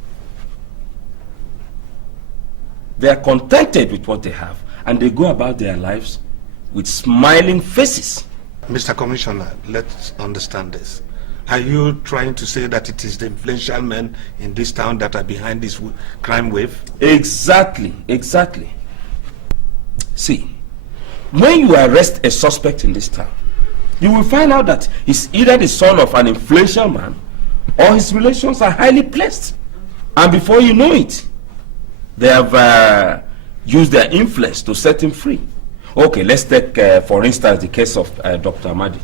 They are contented with what they have and they go about their lives with smiling faces. Mr. Commissioner, let's understand this. Are you trying to say that it is the influential men in this town that are behind this crime wave? Exactly, exactly. See, when you arrest a suspect in this town, you will find out that he's either the son of an influential man or his relations are highly placed. And before you know it, they have used their influence to set him free. Okay, let's take, for instance, the case of Dr. Amadi.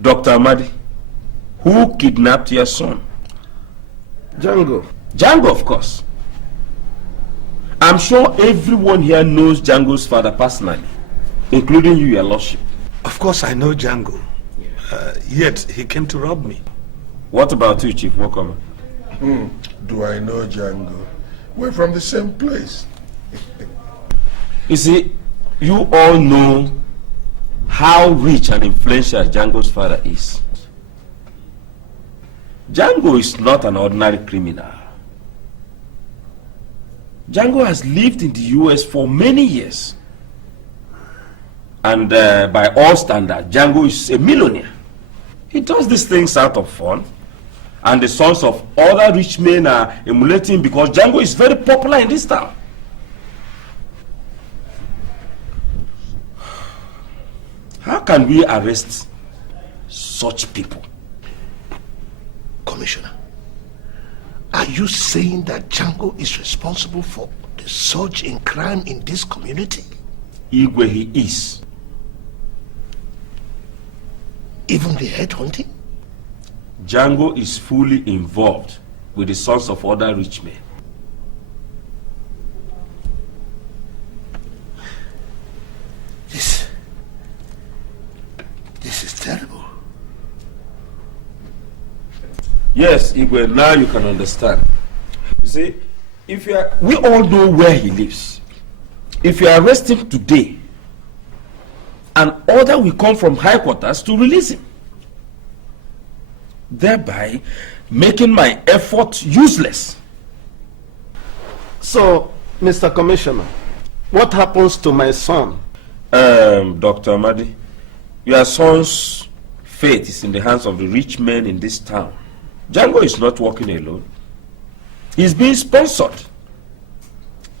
Dr. Amadi, who kidnapped your son? Django. Django, of course. I'm sure everyone here knows Django's father personally, including you, your lordship. Of course I know Django. Yet he came to rob me. What about you, Chief Mokoma? Do I know Django? We're from the same place. You see, you all know how rich and influential Django's father is. Django is not an ordinary criminal. Django has lived in the US for many years. And by all standards, Django is a millionaire. He does these things out of fun. And the sons of other rich men are emulating because Django is very popular in this town. How can we arrest such people? Commissioner, are you saying that Django is responsible for the surge in crime in this community? Igwe, he is. Even the headhunting? Django is fully involved with the sons of other rich men. This is terrible. Yes, Igwe, now you can understand. You see, we all know where he lives. If you arrest him today, an order will come from high quarters to release him, thereby making my effort useless. So, Mr. Commissioner, what happens to my son? Dr. Amadi, your son's fate is in the hands of the rich men in this town. Django is not working alone. He's being sponsored.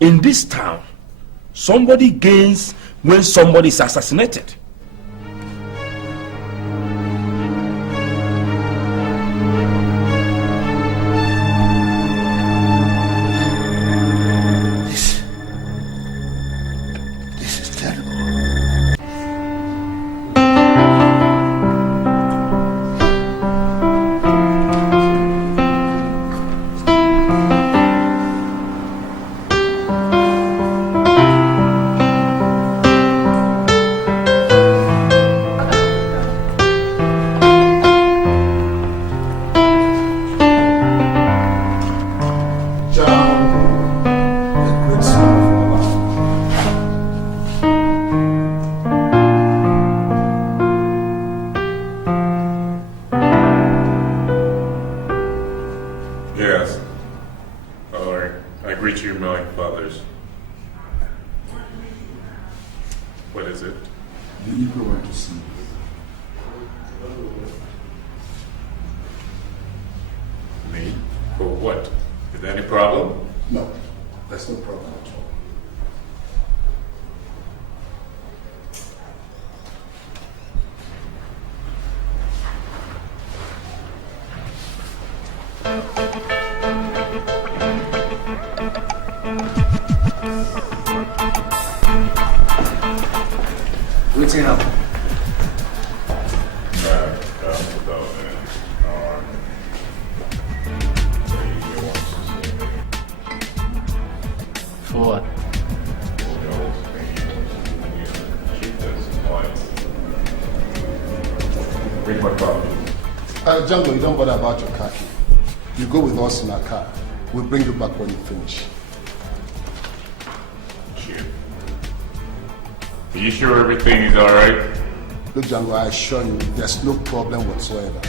In this town, somebody gains when somebody is assassinated. This is terrible. Yes. I greet you, my fathers. What is it? The Libra want to see you. Me? For what? Is there any problem? No, there's no problem at all. What's happening? For what? Bring my coffee. Django, you don't bother about your car key. You go with us in our car. We'll bring you back when you finish. Are you sure everything is alright? Look, Django, I assure you, there's no problem whatsoever.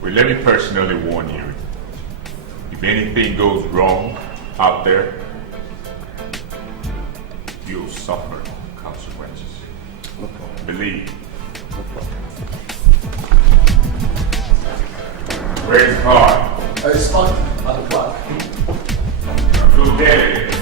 Well, let me personally warn you. If anything goes wrong out there, you'll suffer consequences. believe. Where's the car? It's parked at the back. Go get it.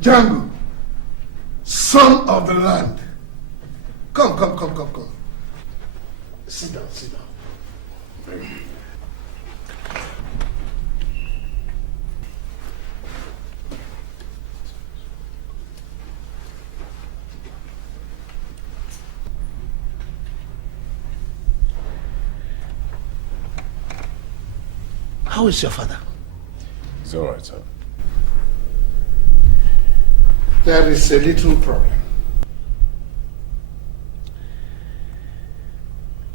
Django, son of the land. Come. Sit down. Thank you. How is your father? He's all right, sir. There is a little problem.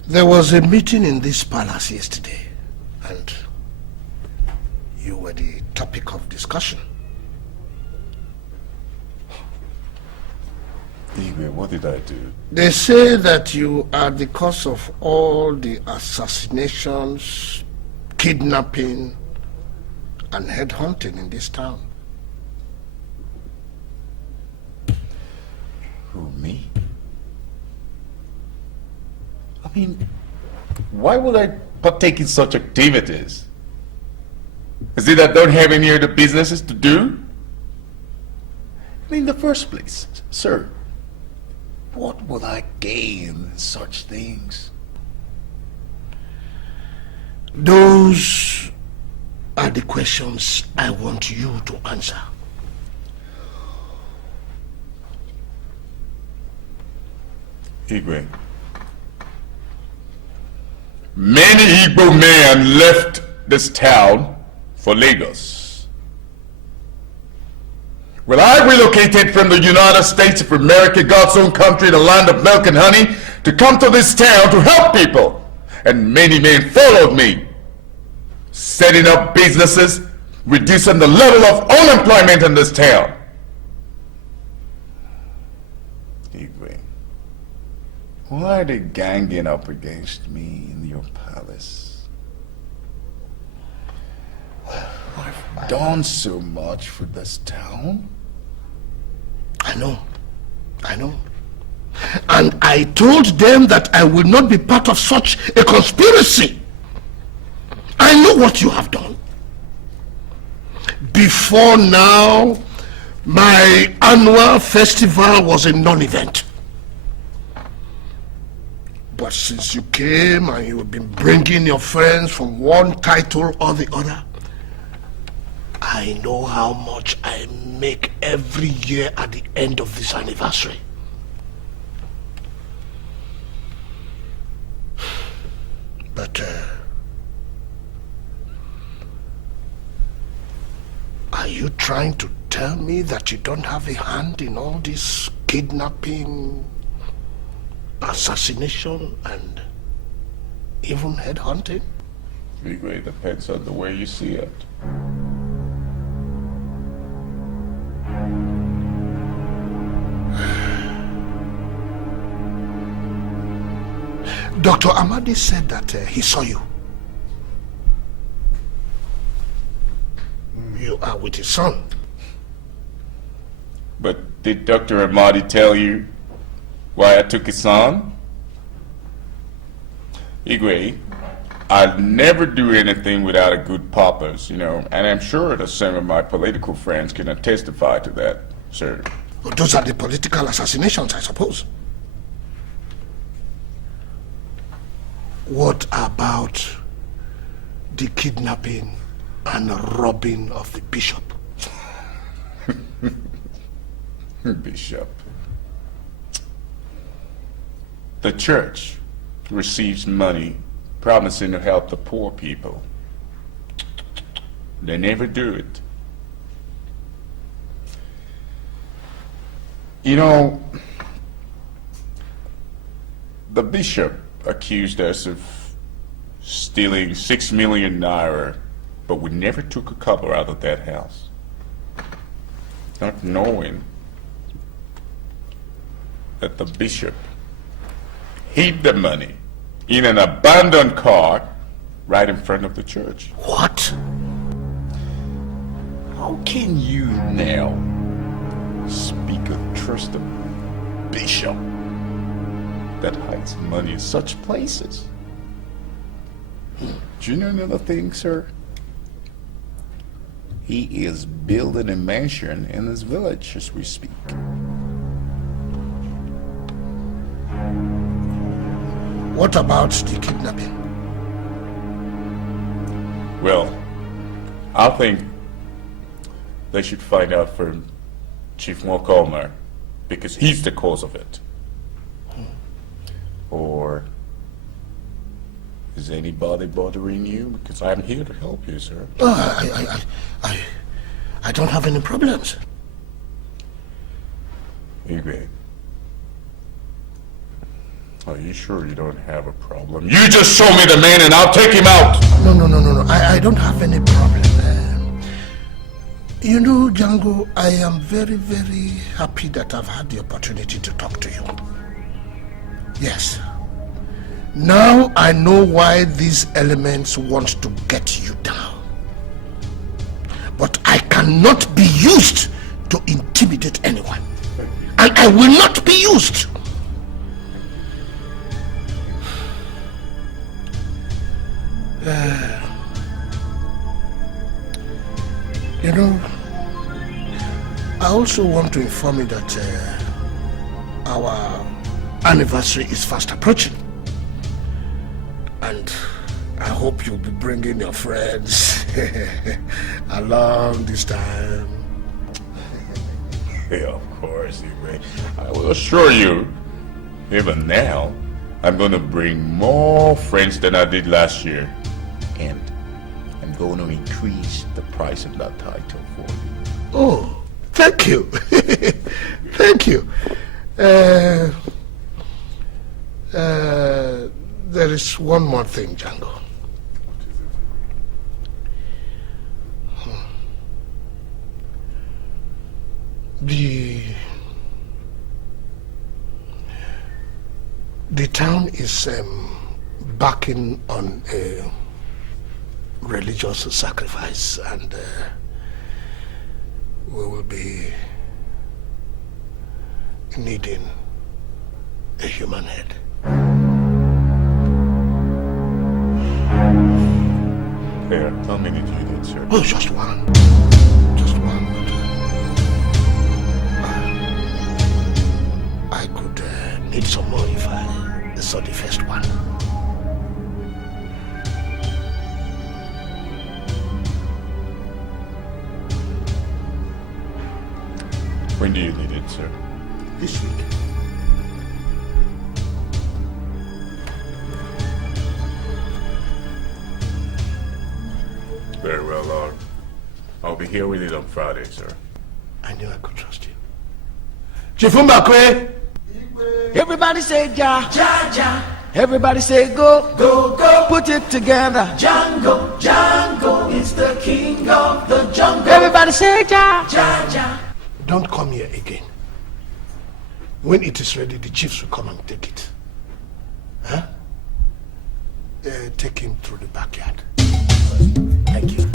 There was a meeting in this palace yesterday, and you were the topic of discussion. Igwe, what did I do? They say that you are the cause of all the assassinations, kidnapping, and headhunting in this town. Who, me? I mean, why would I partake in such activities? Is it that I don't have any other businesses to do? I mean, in the first place, sir, what would I gain in such things? Those are the questions I want you to answer. Igwe, many Igbo men left this town for Lagos. Well, I relocated from the United States of America, God's own country, the land of milk and honey, to come to this town to help people. And many men followed me, setting up businesses, reducing the level of unemployment in this town. Igwe, why are they ganging up against me in your palace? I've done so much for this town. I know. And I told them that I will not be part of such a conspiracy. I know what you have done. Before now, my annual festival was a non-event. But since you came and you have been bringing your friends from one title or the other, I know how much I make every year at the end of this anniversary. But are you trying to tell me that you don't have a hand in all this kidnapping, assassination, and even headhunting? It depends on the way you see it. Dr. Amadi said that he saw you. You are with his son. But did Dr. Amadi tell you why I took his son? Igwe, I'd never do anything without a good purpose, and I'm sure that some of my political friends can testify to that, sir. Well, those are the political assassinations, I suppose. What about the kidnapping and robbing of the bishop? Bishop. The church receives money promising to help the poor people. They never do it. You know, the bishop accused us of stealing 6 million naira, but we never took a copper out of that house. Not knowing that the bishop hid the money in an abandoned car right in front of the church. What? How can you now speak of trust a bishop that hides money in such places? Do you know another thing, sir? He is building a mansion in his village as we speak. What about the kidnapping? Well, I think they should find out from Chief Mokolmer, because he's the cause of it. Or is anybody bothering you? Because I'm here to help you, sir. I don't have any problems. Igwe, are you sure you don't have a problem? You just show me the man and I'll take him out! No. I don't have any problem. You know, Django, I am very, very happy that I've had the opportunity to talk to you. Yes. Now I know why these elements want to get you down. But I cannot be used to intimidate anyone. And I will not be used. You know, I also want to inform you that our anniversary is fast approaching. And I hope you'll be bringing your friends along this time. Yeah, of course, Igwe. I will assure you, even now, I'm going to bring more friends than I did last year. And I'm going to increase the price of that title for you. Oh, thank you. Thank you. There is one more thing, Django. The town is backing on a religious sacrifice, and we will be needing a human head. There, how many do you need, sir? Oh, just one. Just one. But I could need some more if I saw the first one. When do you need it, sir? This week. Very well, Lord. I'll be here with it on Friday, sir. I knew I could trust you. Chifumbakwe! Everybody say ja, ja, ja. Everybody say go, go, go. Put it together. Django, Django is the king of the jungle. Everybody say ja, ja, ja. Don't come here again. When it is ready, the chiefs will come and take it. Huh? Take him through the backyard. Thank you.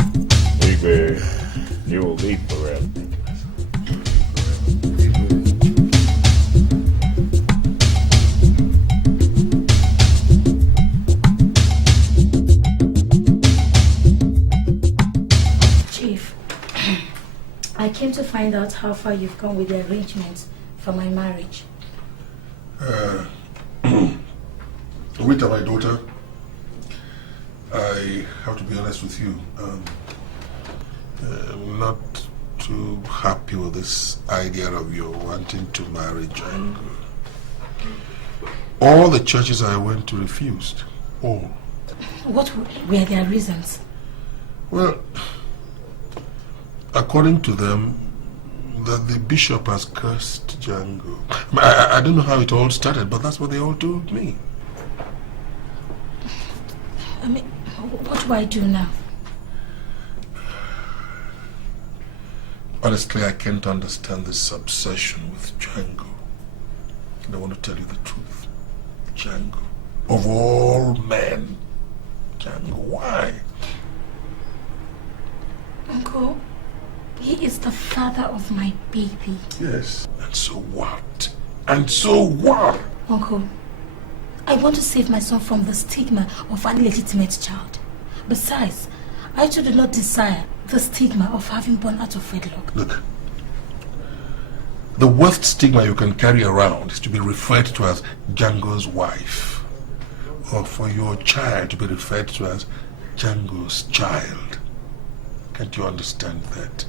Igwe, you will live forever. Chief, I came to find out how far you've gone with the arrangements for my marriage. With my daughter, I have to be honest with you. I'm not too happy with this idea of you wanting to marry Django. All the churches I went to refused. All. What were their reasons? Well, according to them, that the bishop has cursed Django. I don't know how it all started, but that's what they all told me. I mean, what do I do now? Honestly, I can't understand this obsession with Django. And I want to tell you the truth. Django. Of all men. Django, why? Uncle, he is the father of my baby. Yes. And so what? And so what? Uncle, I want to save my son from the stigma of an illegitimate child. Besides, I too do not desire the stigma of having born out of wedlock. Look, the worst stigma you can carry around is to be referred to as Django's wife, or for your child to be referred to as Django's child. Can't you understand that?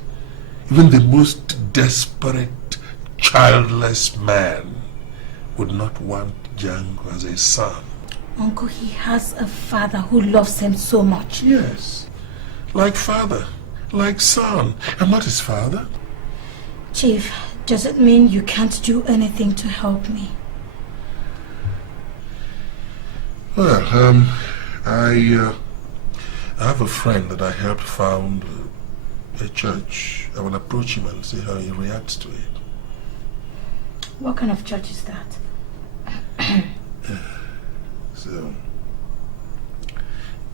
Even the most desperate, childless man would not want Django as a son. Uncle, he has a father who loves him so much. Yes. Like father, like son. I'm not his father. Chief, does it mean you can't do anything to help me? Well, I have a friend that I helped found a church. I will approach him and see how he reacts to it. What kind of church is that?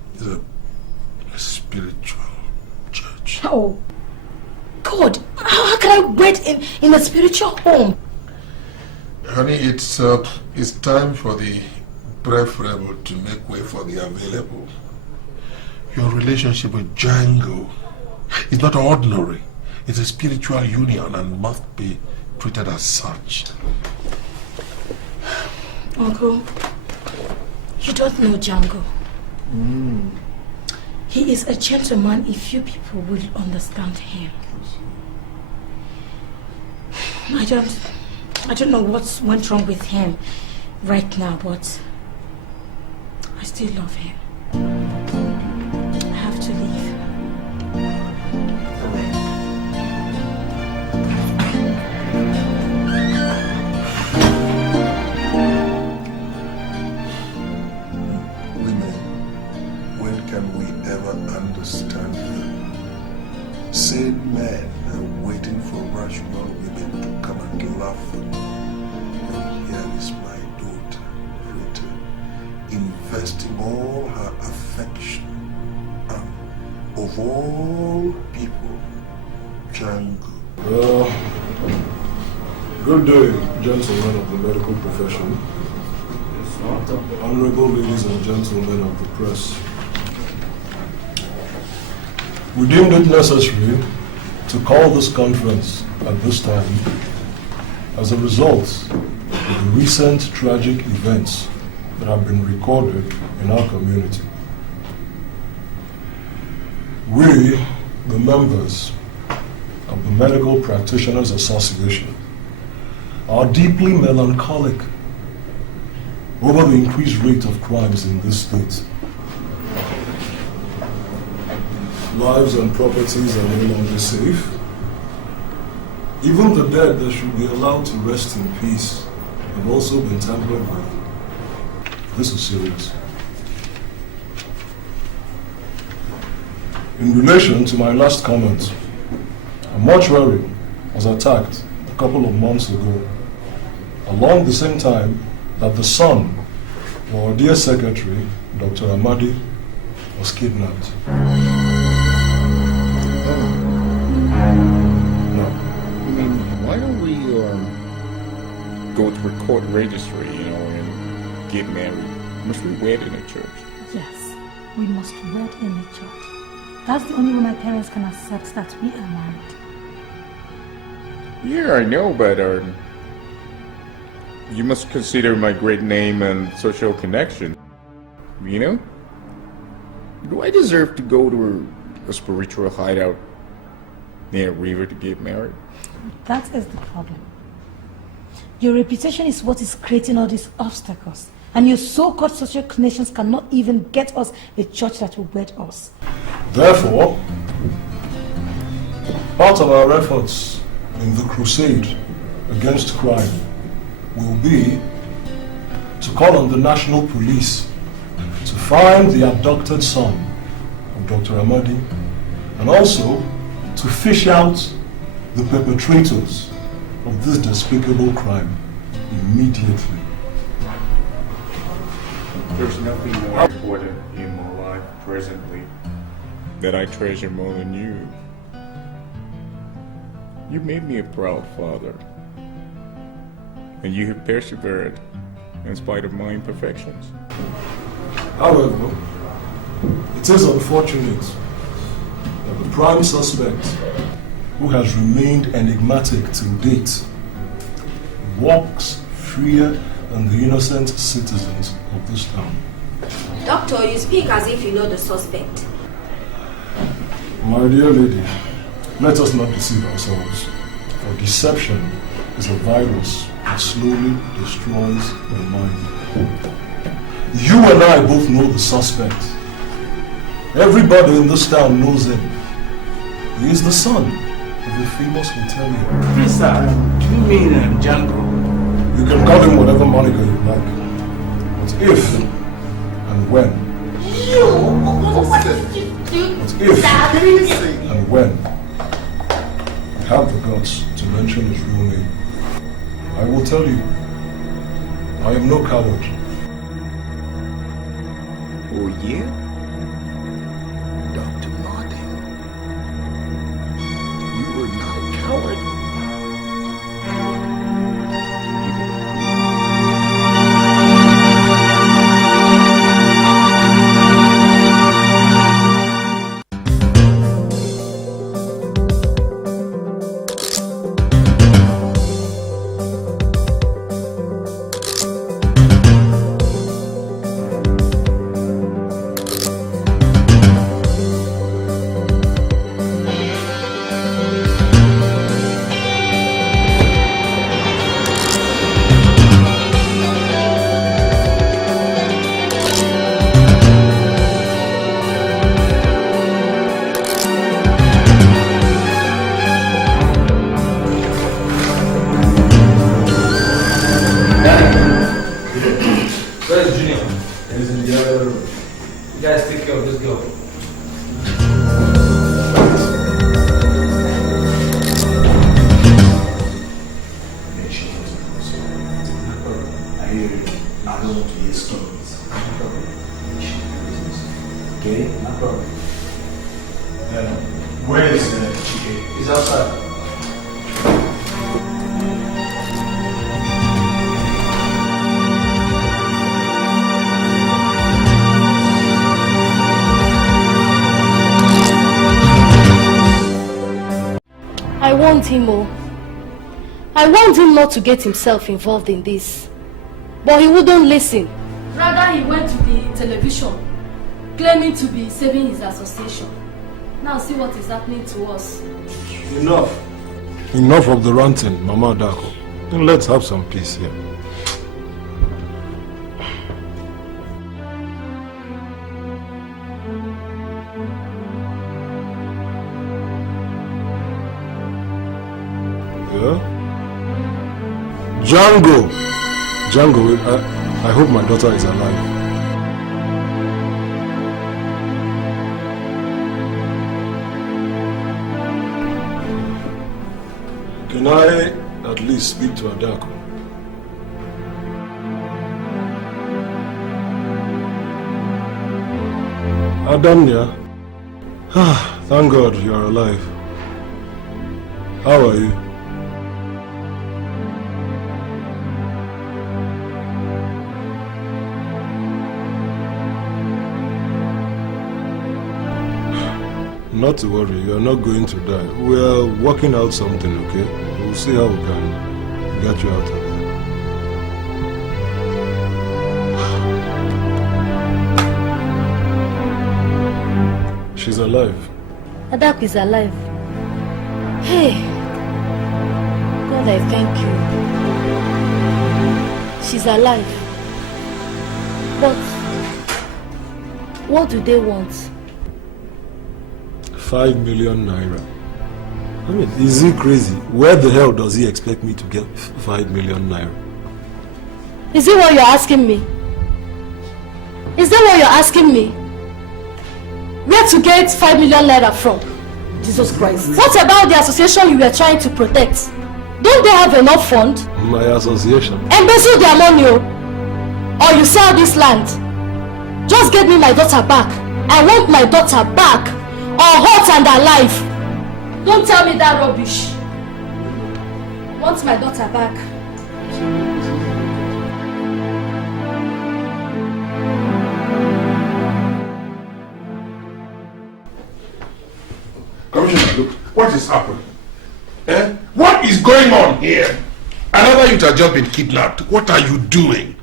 It's a spiritual church. Oh, God, how can I wed in a spiritual home? Honey, it's time for the preferable to make way for the available. Your relationship with Django is not ordinary. It's a spiritual union and must be treated as such. Uncle, you don't know Django. He is a gentleman if few people will understand him. I don't know what went wrong with him right now, but I still love him. I have to leave. Understand them. Sane men are waiting for rational women to come and love them. And here is my daughter, Rita, investing all her affection and, of all people, Django. Good day, gentlemen of the medical profession. Honorable ladies and gentlemen of the press. We deemed it necessary to call this conference at this time as a result of the recent tragic events that have been recorded in our community. We, the members of the Medical Practitioners Association, are deeply melancholic over the increased rate of crimes in this state. Lives and properties are no longer safe. Even the dead that should be allowed to rest in peace have also been tampered with. This is serious. In relation to my last comment, a mortuary was attacked a couple of months ago, along the same time that the son of our dear secretary, Dr. Amadi, was kidnapped. Why don't we go to a court registry, and get married? Must we wed in a church? Yes, we must wed in a church. That's the only way my parents can accept that we are married. Yeah, I know, but you must consider my great name and social connection. Do I deserve to go to a spiritual hideout near a river to get married? That is the problem. Your reputation is what is creating all these obstacles. And your so-called social connections cannot even get us a church that will wed us. Therefore, part of our efforts in the crusade against crime will be to call on the national police to find the abducted son of Dr. Amadi and also to fish out the perpetrators of this despicable crime immediately. There's nothing more important in my life presently that I treasure more than you. You made me a proud father, and you have persevered in spite of my imperfections. However, it is unfortunate that the prime suspect, who has remained enigmatic till date, walks freer than the innocent citizens of this town. Doctor, you speak as if you know the suspect. My dear lady, let us not deceive ourselves, for deception is a virus that slowly destroys the mind. You and I both know the suspect. Everybody in this town knows him. He is the son of a famous hotelier. Please, sir, do you mean Django? You can call him whatever moniker you like. But if and when, and when you have the guts to mention his real name, I will tell you, I am no coward. Oh yeah? Dr. Martin, you were not a coward. I want him not to get himself involved in this. But he wouldn't listen. Rather, he went to the television, claiming to be saving his association. Now see what is happening to us. Enough. Enough of the ranting, Mama Dako. Then let's have some peace here. Django! Django, I hope my daughter is alive. Can I at least speak to Adako? Adamnia? Thank God you are alive. How are you? Not to worry, you are not going to die. We are working out something, okay? We'll see how we can get you out of there. alive. Adaku is alive. Hey, God, I thank you. She's alive. But what do they want? 5 million naira. I mean, is he crazy? Where the hell does he expect me to get 5 million naira? Is it what you're asking me? Is that what you're asking me? Where to get 5 million naira from? Jesus Christ. What about the association you were trying to protect? Don't they have enough fund? My association? Embezzle their money, or you sell this land. Just get me my daughter back. I want my daughter back, or hot and alive. Don't tell me that rubbish. I want my daughter back. Commissioner, look, what is happening? What is going on here? Another youth has just been kidnapped. What are you doing?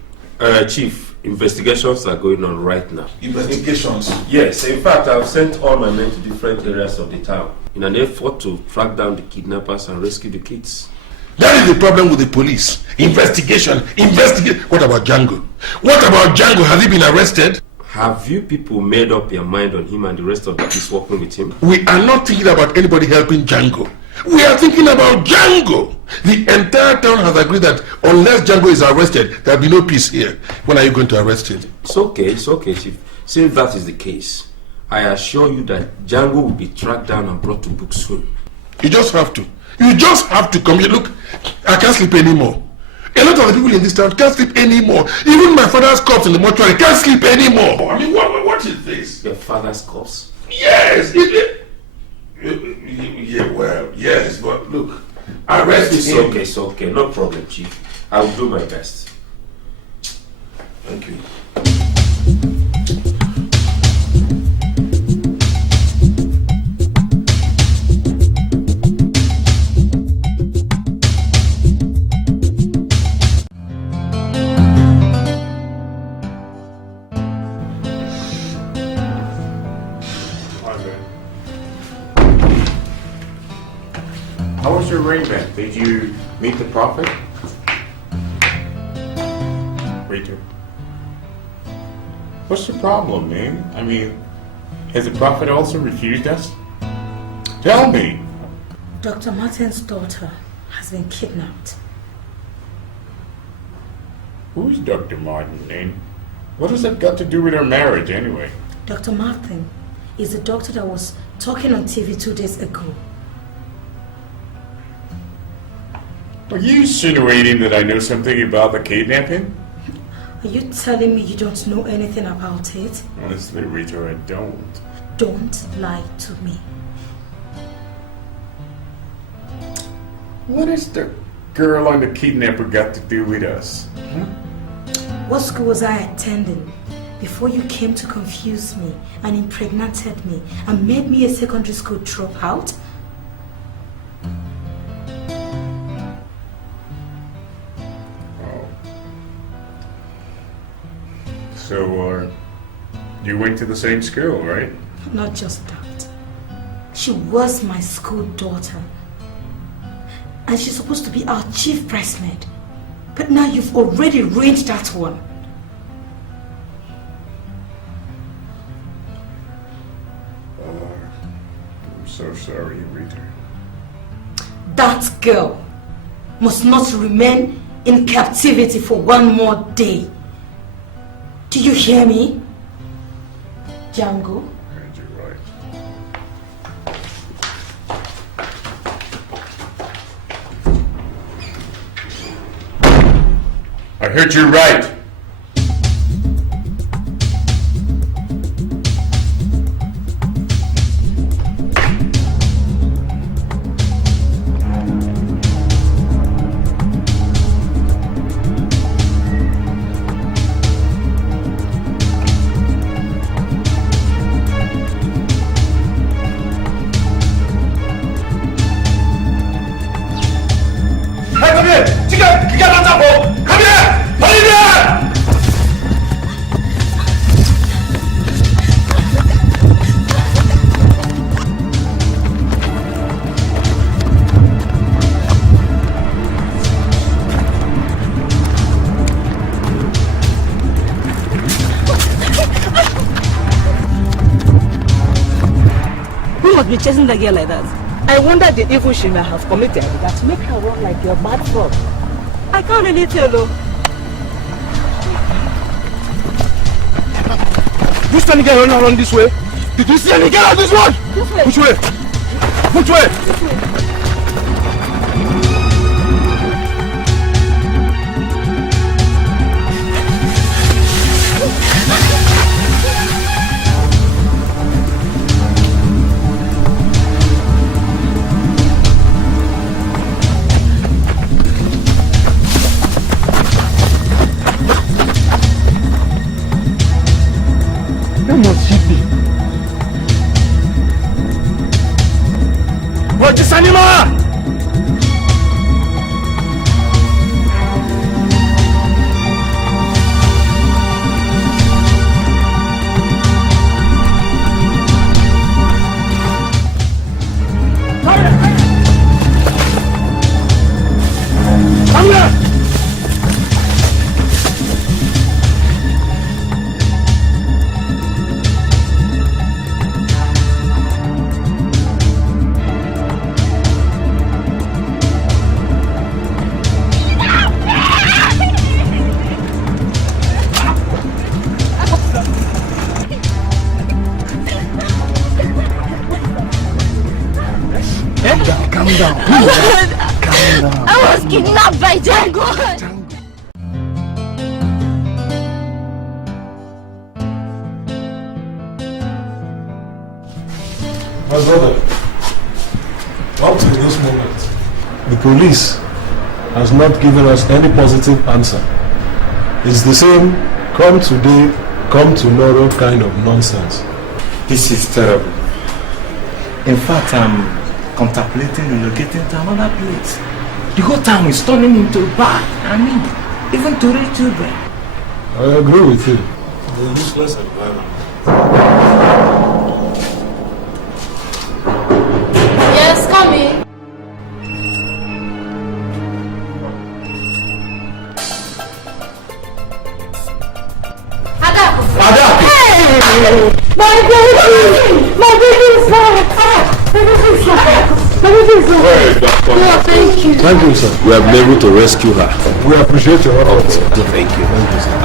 Chief, investigations are going on right now. Investigations? Yes, in fact, I've sent all my men to different areas of the town in an effort to track down the kidnappers and rescue the kids. That is the problem with the police. Investigation. What about Django? What about Django? Has he been arrested? Have you people made up your mind on him and the rest of the kids working with him? We are not thinking about anybody helping Django. We are thinking about Django. The entire town has agreed that unless Django is arrested, there will be no peace here. When are you going to arrest him? It's okay, Chief. Since that is the case, I assure you that Django will be tracked down and brought to book soon. You just have to. You just have to come here. Look, I can't sleep anymore. A lot of the people in this town can't sleep anymore. Even my father's corpse in the mortuary can't sleep anymore. I mean, what is this? Your father's corpse? Yes. Yeah, well, yes, but look, arrest him. It's okay. No problem, Chief. I will do my best. Thank you. How was your arraignment? Did you meet the prophet? Rita. What's the problem, man? I mean, has the prophet also refused us? Tell me. Dr. Martin's daughter has been kidnapped. Who's Dr. Martin, and what has that got to do with our marriage anyway? Dr. Martin is the doctor that was talking on TV 2 days ago. Are you insinuating that I know something about the kidnapping? Are you telling me you don't know anything about it? Honestly, Rita, I don't. Don't lie to me. What has the girl and the kidnapper got to do with us? What school was I attending before you came to confuse me and impregnated me and made me a secondary school dropout? So, you went to the same school, right? Not just that. She was my school daughter. And she's supposed to be our chief bridesmaid. But now you've already ruined that one. I'm so sorry, Rita. That girl must not remain in captivity for one more day. Do you hear me? Django? And you're right. I heard you right. Hey, come here! Come here! Come here! be chasing the girl like that? I wonder the evil she may have committed that make her run like your mad frog. I can't really tell though. You see any girl running around this way? Did you see any girl on this road? This way. Which way? Which way? This way. Where must she be? What is animal? Come here! Calm down. I was kidnapped by Django. My brother, up to this moment, the police has not given us any positive answer. It's the same come today, come tomorrow kind of nonsense. This is terrible. In fact, I'm contemplating relocating to another place. The whole town is turning into a bar. I mean, even to reach children. I agree with you. The useless environment. Yes, come in. My baby! My baby is back! My baby is back! My baby is back! Oh, thank you. Thank you, sir. We have been able to rescue her. We appreciate your efforts. Thank you.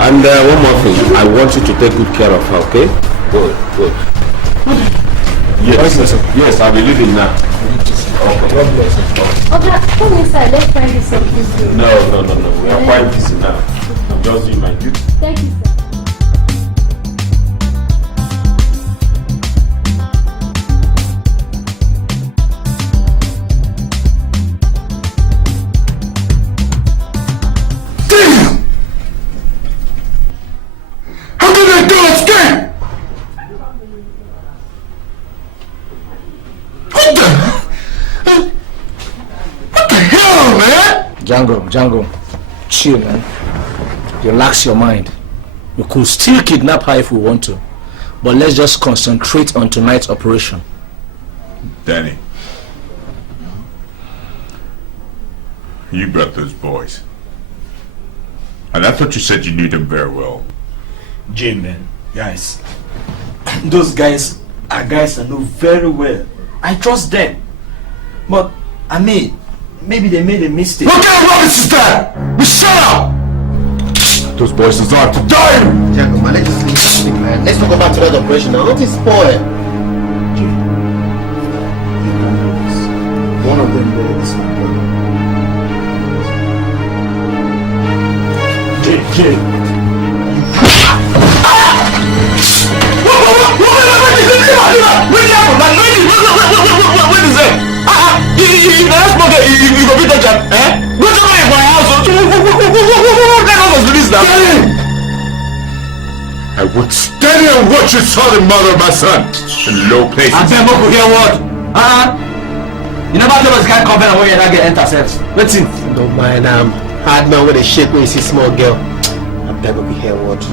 And one more thing. I want you to take good care of her, okay? Good, good. Yes, yes, I'll be leaving now. Okay. God bless you. Okay, come inside. Let's find this up this way. No. We are quite busy now. I'm just doing my duty. Thank you, sir. Django, chill, man. Relax your mind. We could still kidnap her if we want to, but let's just concentrate on tonight's operation. Danny, you brought those boys, and I thought you said you knew them very well. Jim, man, guys, those guys are guys I know very well. I trust them, but I mean, maybe they made a mistake. What kind of rubbish is that? We shut up! Those boys deserve to die! Jacob, man, let's just leave this thing, man. Let's not go back to that operation now. Don't spoil. One of them is my brother. Jay. What is that? You go beat that jam, eh? Go to my house. What was this now? I would stand here and watch you saw the mother of my son in low places. I tell you hear what? You never tell us can't come back when you not get intercepts. Let's see. Don't mind hard man with a shake when you see small girl. I'm never be hear what.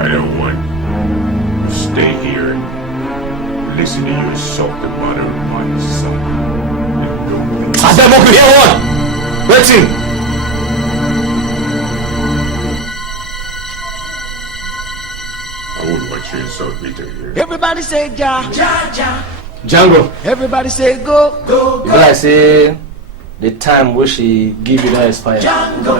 I don't want to stay here and listen to you assault the mother of my son. I said, what? Hear what? Let's see. She's so bitter here. Everybody say ja, ja, ja. Django. Everybody say go, go, go. I say the time where she give you that expire. Django,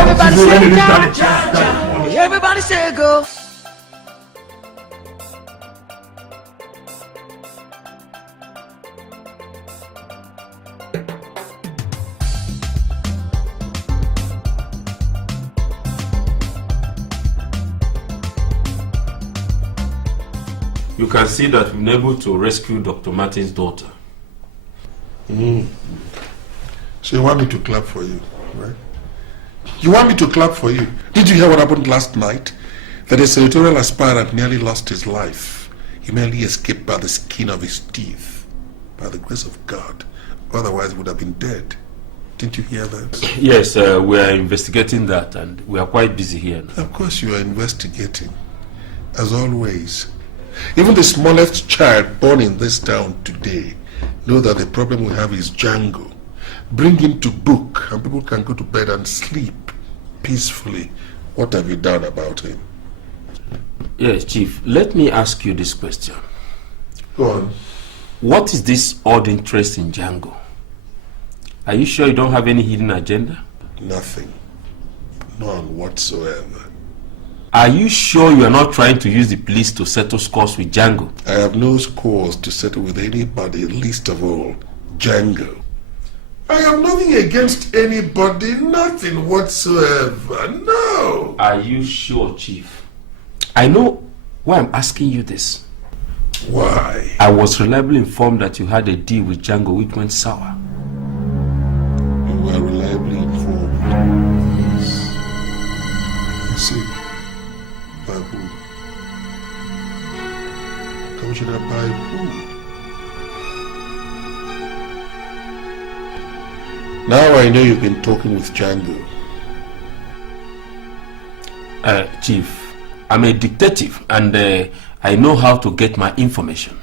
Everybody say ja, ja, ja. Everybody say go. You can see that we've been able to rescue Dr. Martin's daughter. So you want me to clap for you, right? You want me to clap for you? Did you hear what happened last night? That a senatorial aspirant nearly lost his life. He merely escaped by the skin of his teeth. By the grace of God. Otherwise he would have been dead. Didn't you hear that? Yes, we are investigating that and we are quite busy here now. Of course you are investigating. As always. Even the smallest child born in this town today know that the problem we have is Django. Bring him to book and people can go to bed and sleep peacefully. What have you done about him? Yes, Chief, let me ask you this question. Go on. What is this odd interest in Django? Are you sure you don't have any hidden agenda? Nothing. None whatsoever. Are you sure you are not trying to use the police to settle scores with Django? I have no scores to settle with anybody, least of all, Django. I have nothing against anybody, nothing whatsoever, no. Are you sure, Chief? I know why I'm asking you this. Why? I was reliably informed that you had a deal with Django which went sour. You were reliably informed? Yes. You see, by who? Commissioner, by who? Now I know you've been talking with Django. Chief, I'm a detective and I know how to get my information.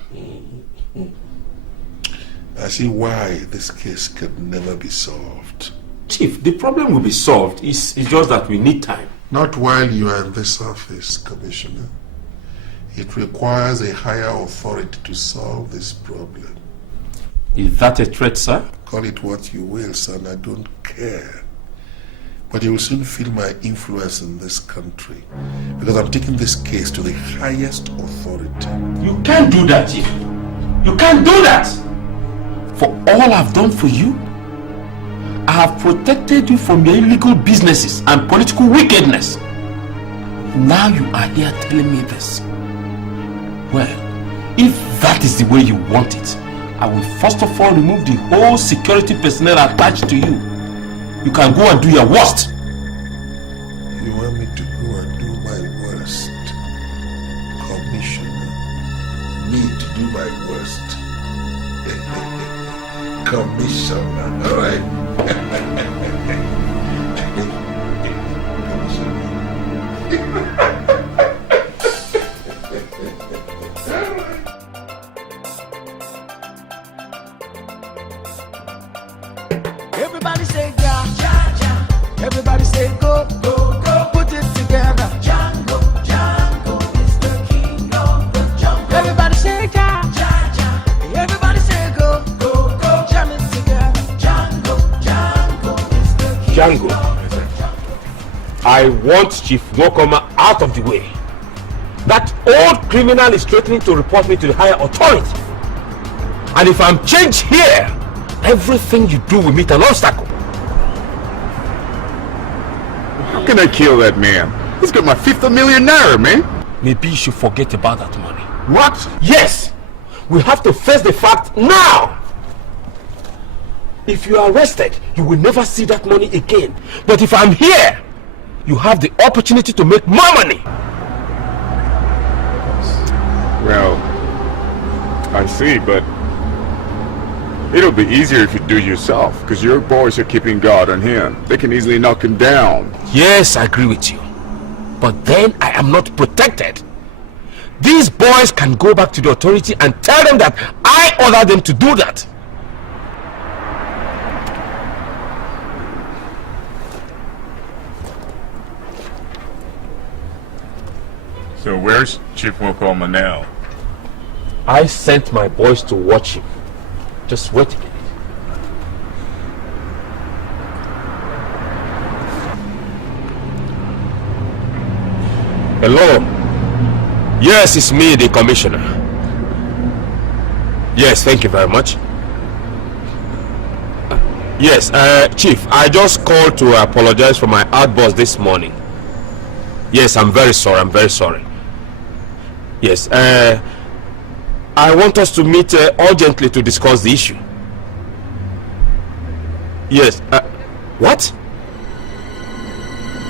I see why this case could never be solved. Chief, the problem will be solved. It's just that we need time. Not while you are in this office, Commissioner. It requires a higher authority to solve this problem. Is that a threat, sir? Call it what you will, son. I don't care. But you will soon feel my influence in this country. Because I'm taking this case to the highest authority. You can't do that, Chief. You can't do that! For all I've done for you, I have protected you from your illegal businesses and political wickedness. Now you are here telling me this. Well, if that is the way you want it, I will first of all remove the whole security personnel attached to you. You can go and do your worst. You want me to go and do my worst? Commissioner. Me to do my worst. Commissioner. All right. Everybody say ja, ja, ja. Everybody say go, go, go. Put it together. Django, Django is the king of the jungle. Everybody say ja, ja, ja. Everybody say go, go, go. Jam it together. Django, Django is the king. Django, I want Chief Nwokoma out of the way. That old criminal is threatening to report me to the higher authority. And if I'm changed here, everything you do will meet an obstacle. How can I kill that man? He's got my fifth of million naira, man. Maybe you should forget about that money. What? Yes! We have to face the fact now! If you are arrested, you will never see that money again. But if I'm here, you have the opportunity to make more money. Well, I see, but it'll be easier if you do it yourself, because your boys are keeping guard on him. They can easily knock him down. Yes, I agree with you. But then I am not protected. These boys can go back to the authority and tell them that I ordered them to do that. So where's Chief Mokoma now? I sent my boys to watch him. Just wait a minute. Hello? Yes, it's me, the commissioner. Yes, thank you very much. Yes, Chief, I just called to apologize for my outburst this morning. Yes, I'm very sorry. Yes, I want us to meet urgently to discuss the issue. Yes, what?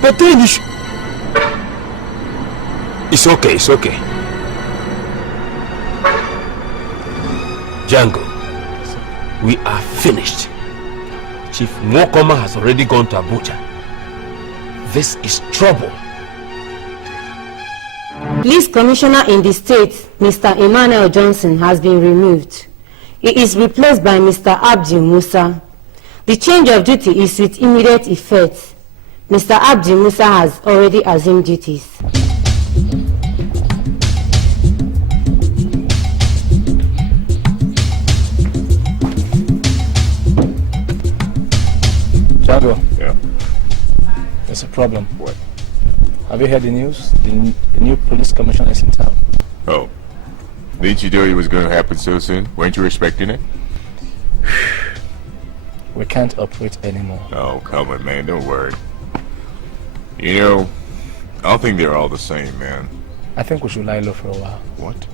But then you should... It's okay. Django, we are finished. Chief Mokoma has already gone to Abuja. This is trouble. Police Commissioner in the state, Mr. Emmanuel Johnson, has been removed. He is replaced by Mr. Abdi Musa. The change of duty is with immediate effect. Mr. Abdi Musa has already assumed duties. Django. Yeah. There's a problem. What? Have you heard the news? The new police commissioner is in town. Oh. Didn't you know it was going to happen so soon? Weren't you expecting it? We can't operate anymore. Oh, come on, man. Don't worry. You know, I don't think they're all the same, man. I think we should lie low for a while. What?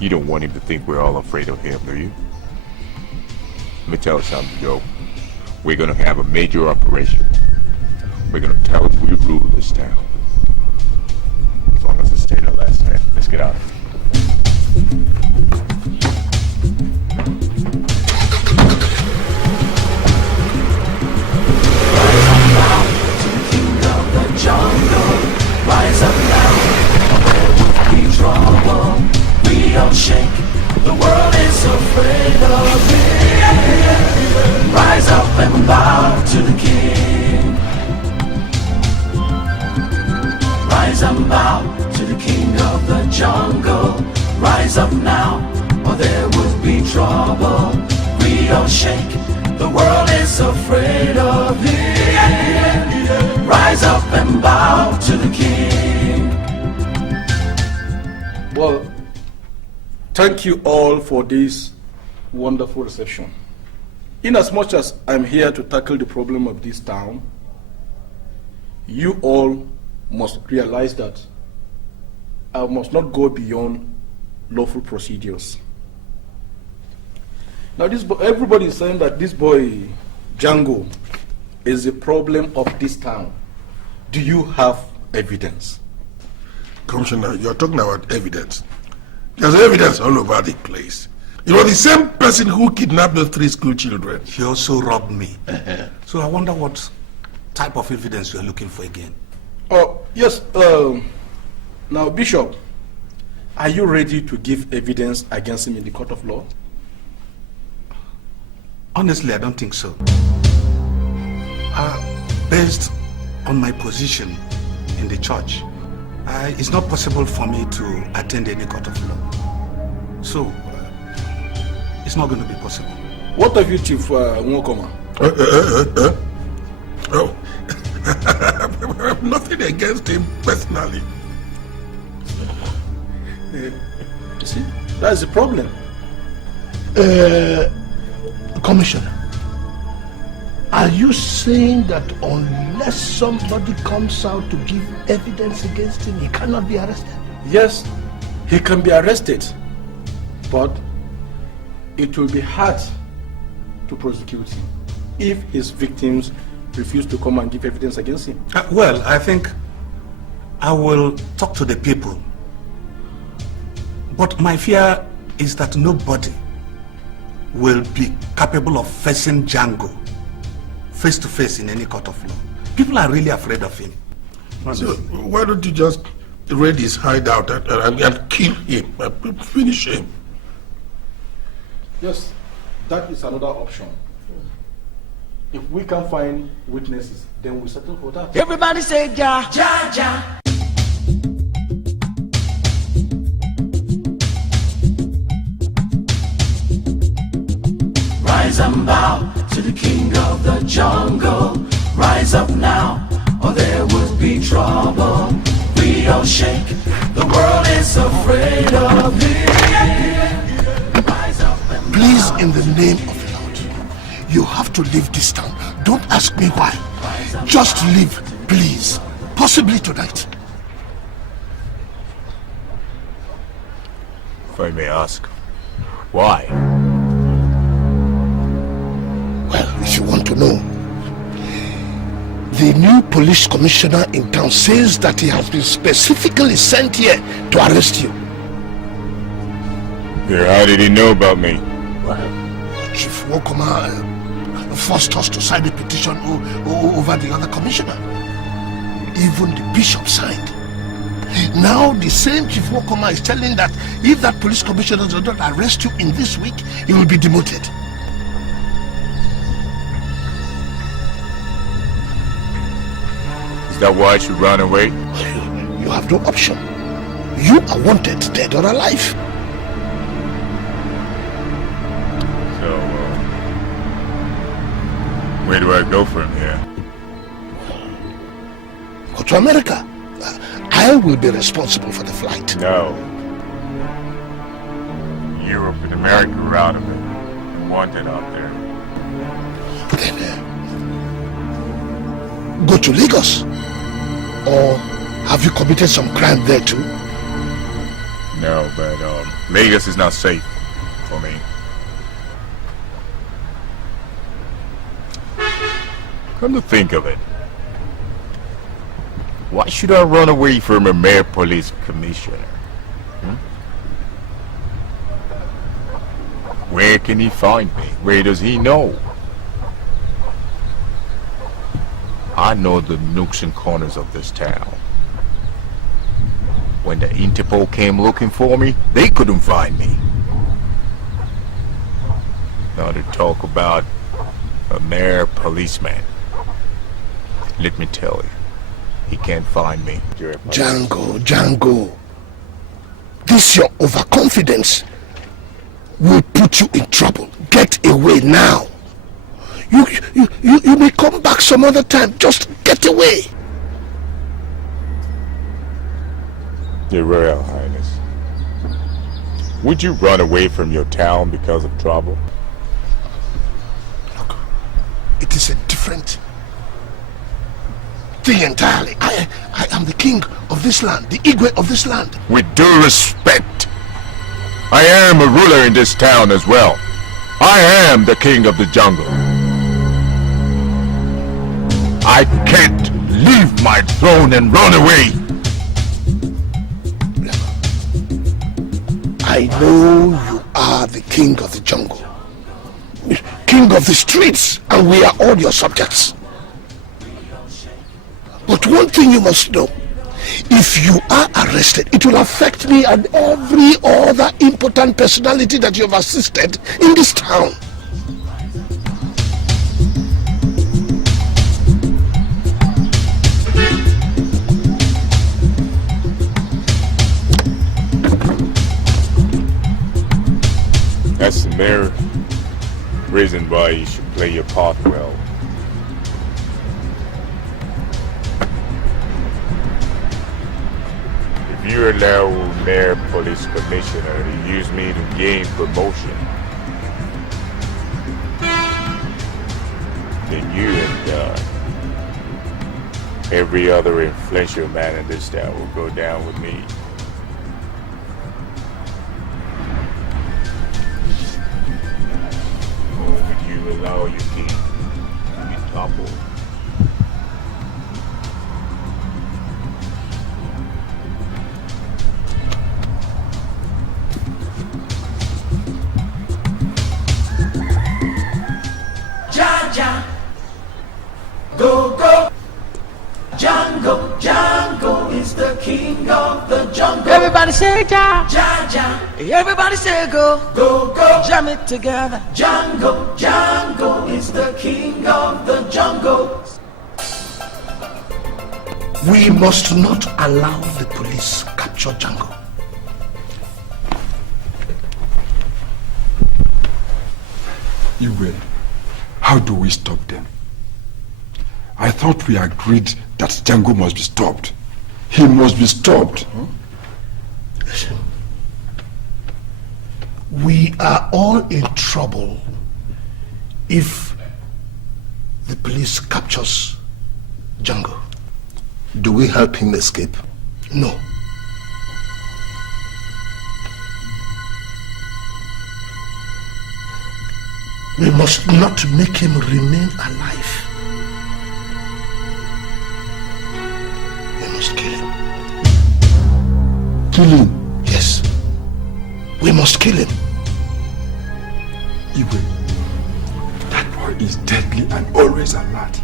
You don't want him to think we're all afraid of him, do you? Let me tell you something, Joe. We're gonna have a major operation. We're gonna tell him we rule this town. As long as it stayed our last time. Let's get out. Rise up now, or there will be trouble. We don't shake, the world is afraid of it. Rise up and bow to the King. Rise and bow to the King of the jungle. Rise up now, or there will be trouble. We don't shake, the world is afraid of it. Rise up and bow to the King. Well, thank you all for this wonderful reception. In as much as I'm here to tackle the problem of this town, you all must realize that I must not go beyond lawful procedures. Now, everybody is saying that this boy, Django, is the problem of this town. Do you have evidence? Commissioner, you're talking about evidence. There's evidence all over the place. You are the same person who kidnapped those 3 school children. He also robbed me. So I wonder what type of evidence you're looking for again. Oh, yes. Now, Bishop, are you ready to give evidence against him in the court of law? Honestly, I don't think so. Based on my position in the church, it's not possible for me to attend any court of law. So, it's not going to be possible. What of you, Chief Nwokoma? Oh, I have nothing against him personally. You see, that's the problem. Commissioner, are you saying that unless somebody comes out to give evidence against him, he cannot be arrested? Yes, he can be arrested, but it will be hard to prosecute him if his victims refuse to come and give evidence against him. Well, I think I will talk to the people, but my fear is that nobody will be capable of facing Django face to face in any court of law. People are really afraid of him. So why don't you just raid his hideout and kill him, and finish him? Yes, that is another option. If we can find witnesses, then we settle for that. Everybody say ja, ja, ja. Rise and bow to the king of the jungle. Rise up now, or there will be trouble. We all shake, the world is afraid of him. Rise up and Please, in the name of the Lord, you have to leave this town. Don't ask me why. Just leave, please. Possibly tonight. If I may ask, why? Well, if you want to know, the new police commissioner in town says that he has been specifically sent here to arrest you. Yeah, how did he know about me? Well, Chief Wokoma forced us to sign a petition over the other commissioner. Even the bishop signed. Now the same Chief Wokoma is telling that if that police commissioner does not arrest you in this week, he will be demoted. Is that why I should run away? You have no option. You are wanted, dead or alive. So, where do I go from here? Go to America. I will be responsible for the flight. No. Europe and America are out of it. I'm wanted out there. Then go to Lagos. Or have you committed some crime there too? No, but Lagos is not safe for me. Come to think of it, why should I run away from a mayor police commissioner? Where can he find me? Where does he know? I know the nooks and corners of this town. When the Interpol came looking for me, they couldn't find me. Now to talk about a mayor policeman. Let me tell you, he can't find me. Django. This your overconfidence will put you in trouble. Get away now. You may come back some other time. Just get away. Your Royal Highness, would you run away from your town because of trouble? Look, it is a different thing entirely. I am the king of this land, the Igwe of this land. With due respect, I am a ruler in this town as well. I am the king of the jungle. I can't leave my throne and run away. I know you are the king of the jungle, king of the streets, and we are all your subjects. But one thing you must know, if you are arrested, it will affect me and every other important personality that you have assisted in this town. That's the mere reason why you should play your part well. If you allow Mayor Police Commissioner to use me to gain promotion, then you and every other influential man in this town will go down with me. Would you allow your king to be toppled? Jaja, go, go. Django, Django is the king of the jungle. jungle. Everybody say ja, ja, ja. Everybody say go, go, go. Jam it together. Django, Django is the king of the jungle. We must not allow the police capture Django. Iwe, how do we stop them? I thought we agreed that Django must be stopped. He must be stopped. Listen, we are all in trouble if the police captures Django. Do we help him escape? No. We must not make him remain alive. We must kill him. Kill him? Yes. We must kill him. Iwe, that boy is deadly and always alert.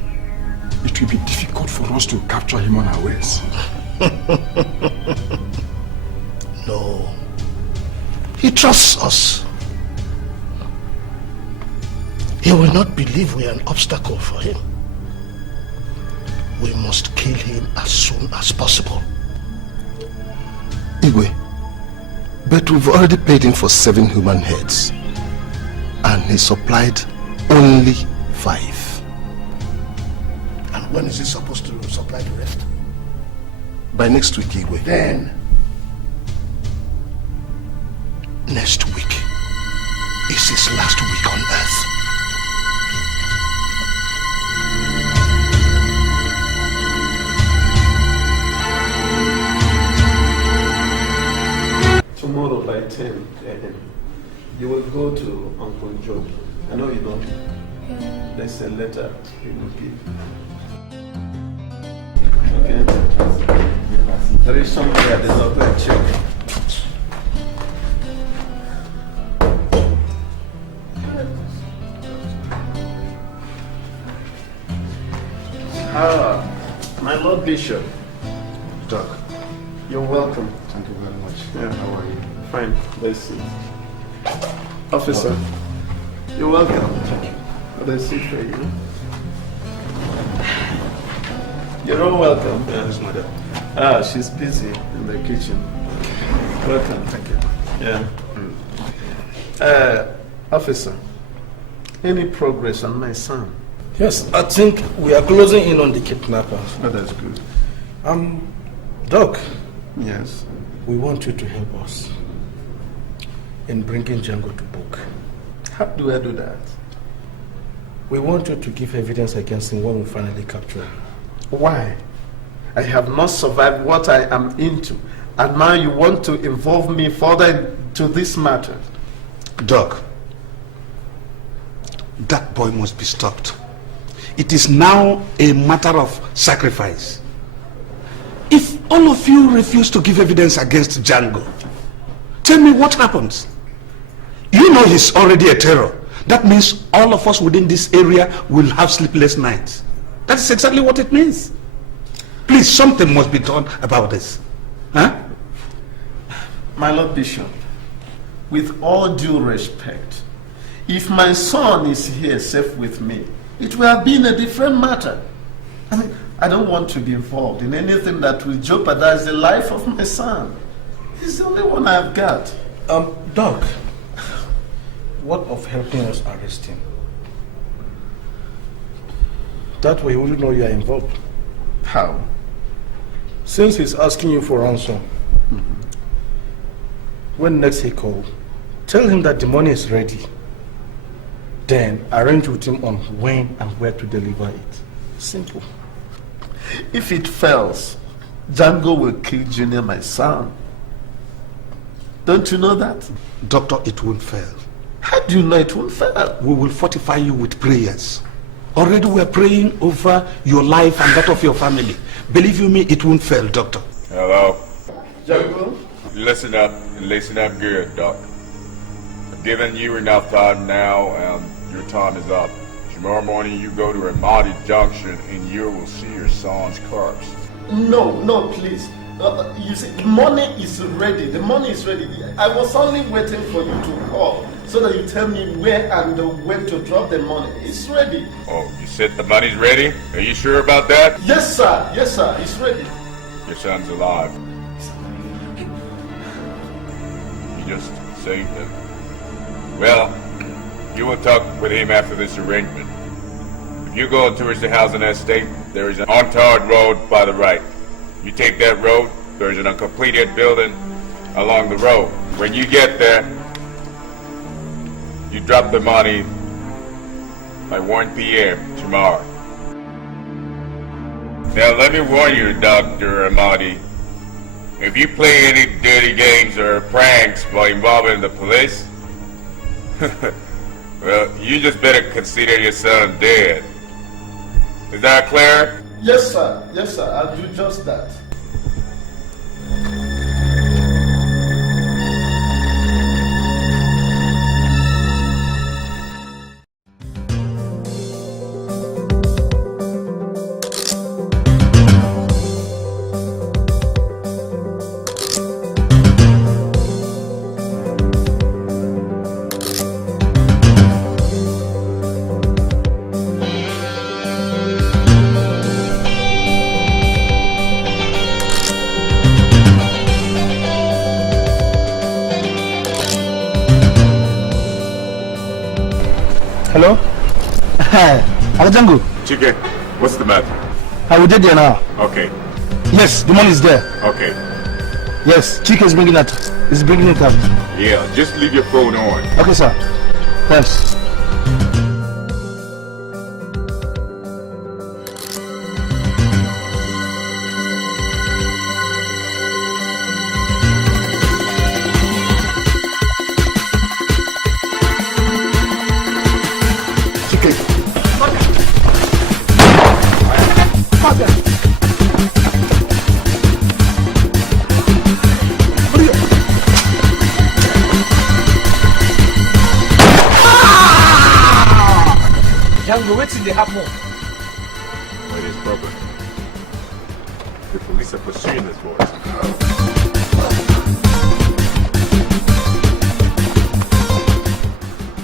It will be difficult for us to capture him unawares. No. He trusts us. He will not believe we are an obstacle for him. We must kill him as soon as possible. Igwe, but we've already paid him for 7 human heads. And he supplied only 5. And when is he supposed to supply the rest? By next week, Igwe. Then, next week is his last week on earth. Tomorrow by 10 a.m. you will go to Uncle Joe. I know you know him. There's a letter he will give. Okay? There is somewhere there's a red check. My Lord Bishop. Doc. You're welcome. Thank you very much. Yeah. How are you? Fine. Let's see. Officer, you're welcome. Thank you. Let's sit for you. You're all welcome. Yes, madam. She's busy in the kitchen. Welcome. Thank you. Yeah. Officer, any progress on my son? Yes, I think we are closing in on the kidnappers. Oh, that's good. Doc. Yes. We want you to help us in bringing Django to book. How do I do that? We want you to give evidence against him when we finally capture him. Why? I have not survived what I am into, and now you want to involve me further into this matter. Doc, that boy must be stopped. It is now a matter of sacrifice. If all of you refuse to give evidence against Django, tell me what happens. You know he's already a terror. That means all of us within this area will have sleepless nights. That's exactly what it means. Please, something must be done about this. Huh? My Lord Bishop, with all due respect, if my son is here safe with me, it would have been a different matter. I mean, I don't want to be involved in anything that will jeopardize the life of my son. He's the only one I've got. Doc, what of helping us arrest him? That way he wouldn't know you are involved. How? Since he's asking you for ransom, when next he calls, tell him that the money is ready. Then arrange with him on when and where to deliver it. Simple. If it fails, Django will kill Junior, my son. Don't you know that? Doctor, it won't fail. How do you know it won't fail? We will fortify you with prayers. Already we are praying over your life and that of your family. Believe you me, it won't fail, Doctor. Hello. Django? Listen up good, Doc. I've given you enough time now, and your time is up. Tomorrow morning you go to Ramadi Junction and you will see your son's corpse. No, please. You see, the money is ready. The money is ready. I was only waiting for you to call so that you tell me where and when to drop the money. It's ready. Oh, you said the money's ready? Are you sure about that? Yes, sir. Yes, sir. It's ready. Your son's alive. You just saved him. Well, you will talk with him after this arrangement. If you go towards the house in that state, there is an untarred road by the right. You take that road, there is an uncompleted building along the road. When you get there, you drop the money by 1 p.m. tomorrow. Now let me warn you, Dr. Amadi, if you play any dirty games or pranks while involving the police, well, you just better consider your son dead. Is that clear? Yes, sir. Yes, sir. I'll do just that. Hello? Alajango. Chike, what's the matter? I will get there now. Okay. Yes, the money is there. Okay. Yes, Chike is bringing it. Is bringing it up. Yeah, just leave your phone on. Okay, sir. Thanks. Django, what's in the happen? What is problem? The police are pursuing this boy.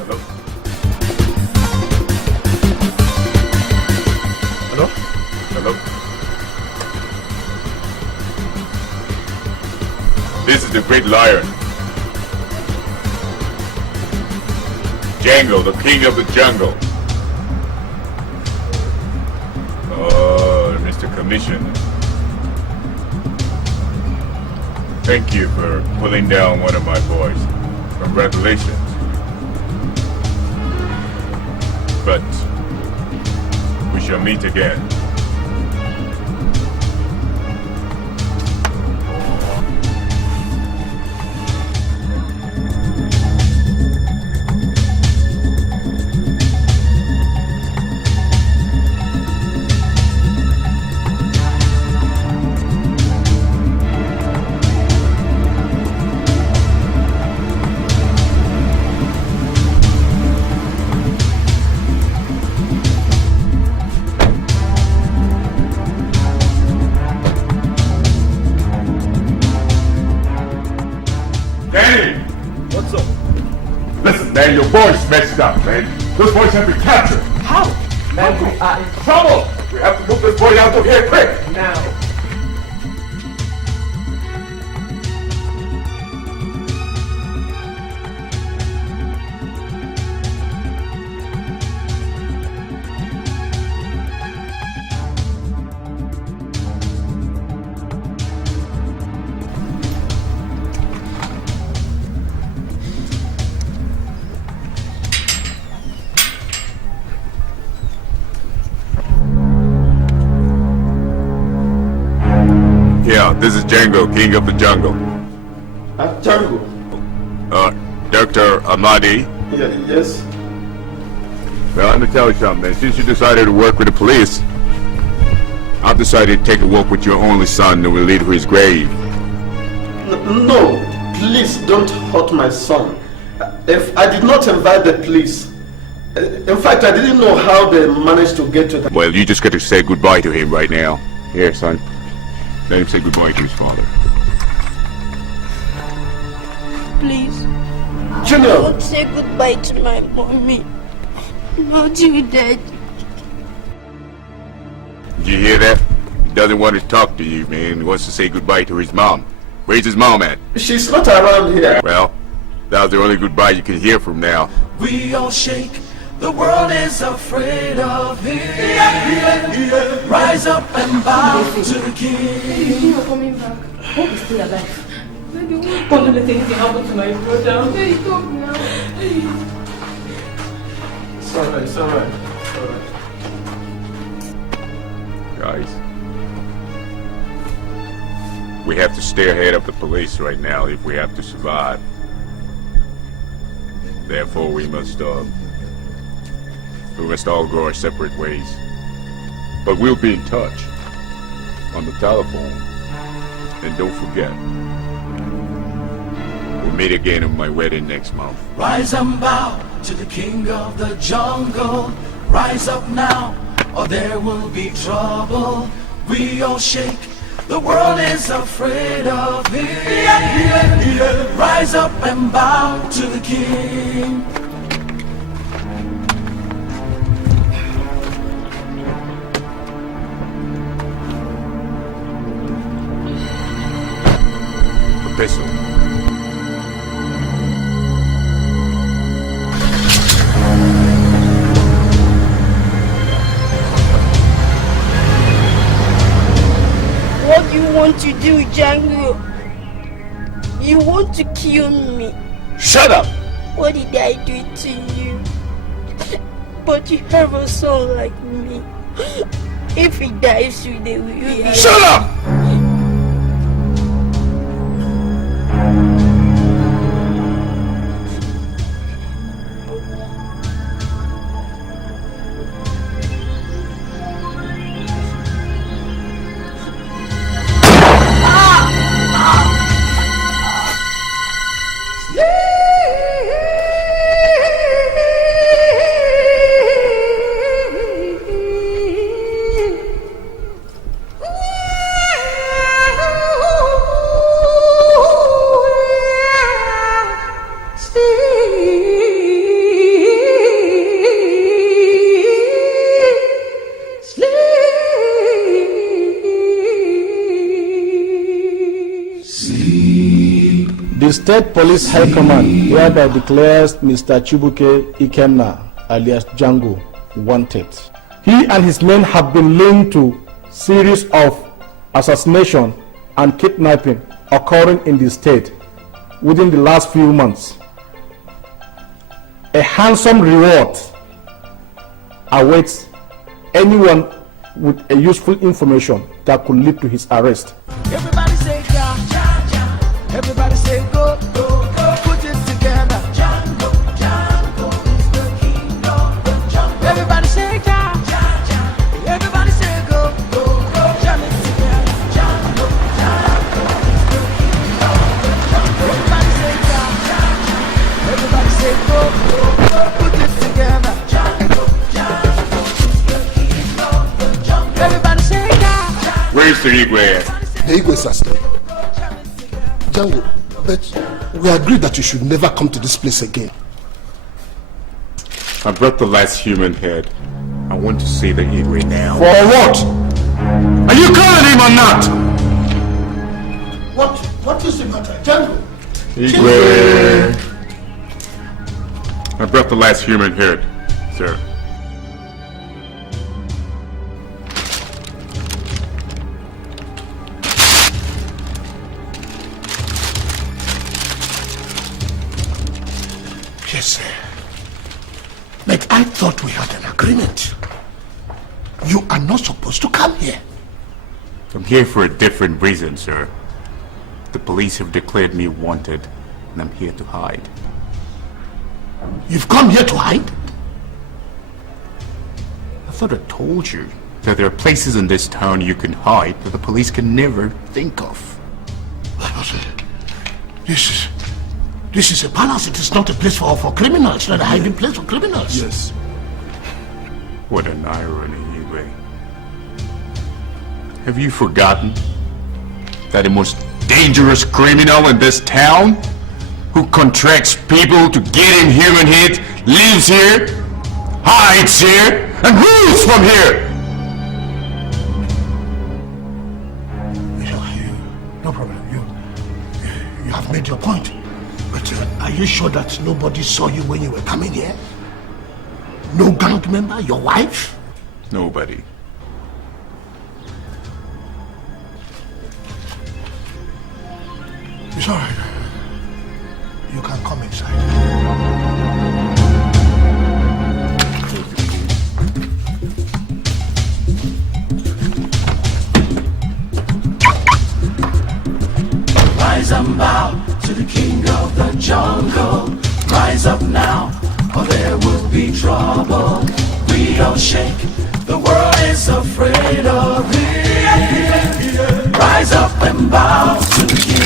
Hello? Hello? Hello? This is the great lion. Django, the king of the jungle. Oh, Mr. Commissioner. Thank you for pulling down one of my boys. Congratulations. But we shall meet again. Man, your boys messed up, man. Those boys have been captured. How? Man, we are in trouble. We have to move this boy out of here quick. Now. Yeah, this is Django, king of the jungle. Django? Dr. Amadi? Yes? Well, let me tell you something, man. Since you decided to work with the police, I've decided to take a walk with your only son and we'll lead to his grave. No, please don't hurt my son. If I did not invite the police, in fact, I didn't know how they managed to get to that. Well, you just got to say goodbye to him right now. Here, son. Let him say goodbye to his father. Please. Junior! I won't say goodbye to my mommy. Not you, Dad. Did you hear that? He doesn't want to talk to you, man. He wants to say goodbye to his mom. Where's his mom at? She's not around here. Well, that was the only goodbye you can hear from now. We all shake, the world is afraid of him. Rise up and bow to the king. You're coming back. Hope he's still alive. Don't let anything happen to my brother. Hey, stop now. It's alright, it's alright. Guys, we have to stay ahead of the police right now if we have to survive. Therefore, we must all go our separate ways. But we'll be in touch on the telephone. And don't forget, we'll meet again on my wedding next month. Rise and bow to the king of the jungle. Rise up now, or there will be trouble. We all shake, the world is afraid of him. Rise up and bow to the king. A pistol. What do you want to do, Django? You want to kill me? Shut up! What did I do to you? But you have a son like me. If he dies today, will you be... Shut up! The State Police High Command hereby declares Mr. Chibuke Ikenna, alias Django, wanted. He and his men have been linked to series of assassination and kidnapping occurring in the state within the last few months. A handsome reward awaits anyone with a useful information that could lead to his arrest. Everybody say ja, ja, ja. Everybody say go, go, go. Put it together. Django, Django is the king of the jungle. Everybody say ja, ja, ja. Everybody say go, go, go. Jam it together. Django, Django is the king of the jungle. Everybody say ja, ja, ja. Everybody say go, go, go. Put it together. Django, Django is the king of the jungle. Everybody say ja, ja. Where's the Igwe? The Igwe is asleep. Django, but we agreed that you should never come to this place again. I brought the last human head. I want to see the Igwe now. For what? Are you calling him or not? What is the matter, Django? Igwe! I brought the last human head, sir. Yes, sir. But I thought we had an agreement. You are not supposed to come here. I'm here for a different reason, sir. The police have declared me wanted, and I'm here to hide. You've come here to hide? I thought I told you that there are places in this town you can hide that the police can never think of. This is a palace. It is not a place for criminals. It's not a hiding place for criminals. Yes. What an irony, Igwe. Have you forgotten that the most dangerous criminal in this town, who contracts people to get him human hit, lives here, hides here, and rules from here? No problem. You have made your point. But are you sure that nobody saw you when you were coming here? No gang member? Your wife? Nobody. It's all right. You can come inside. Rise and bow to the king of the jungle. Rise up now, or there will be trouble. We don't shake, the world is afraid of him. Rise up and bow to the king.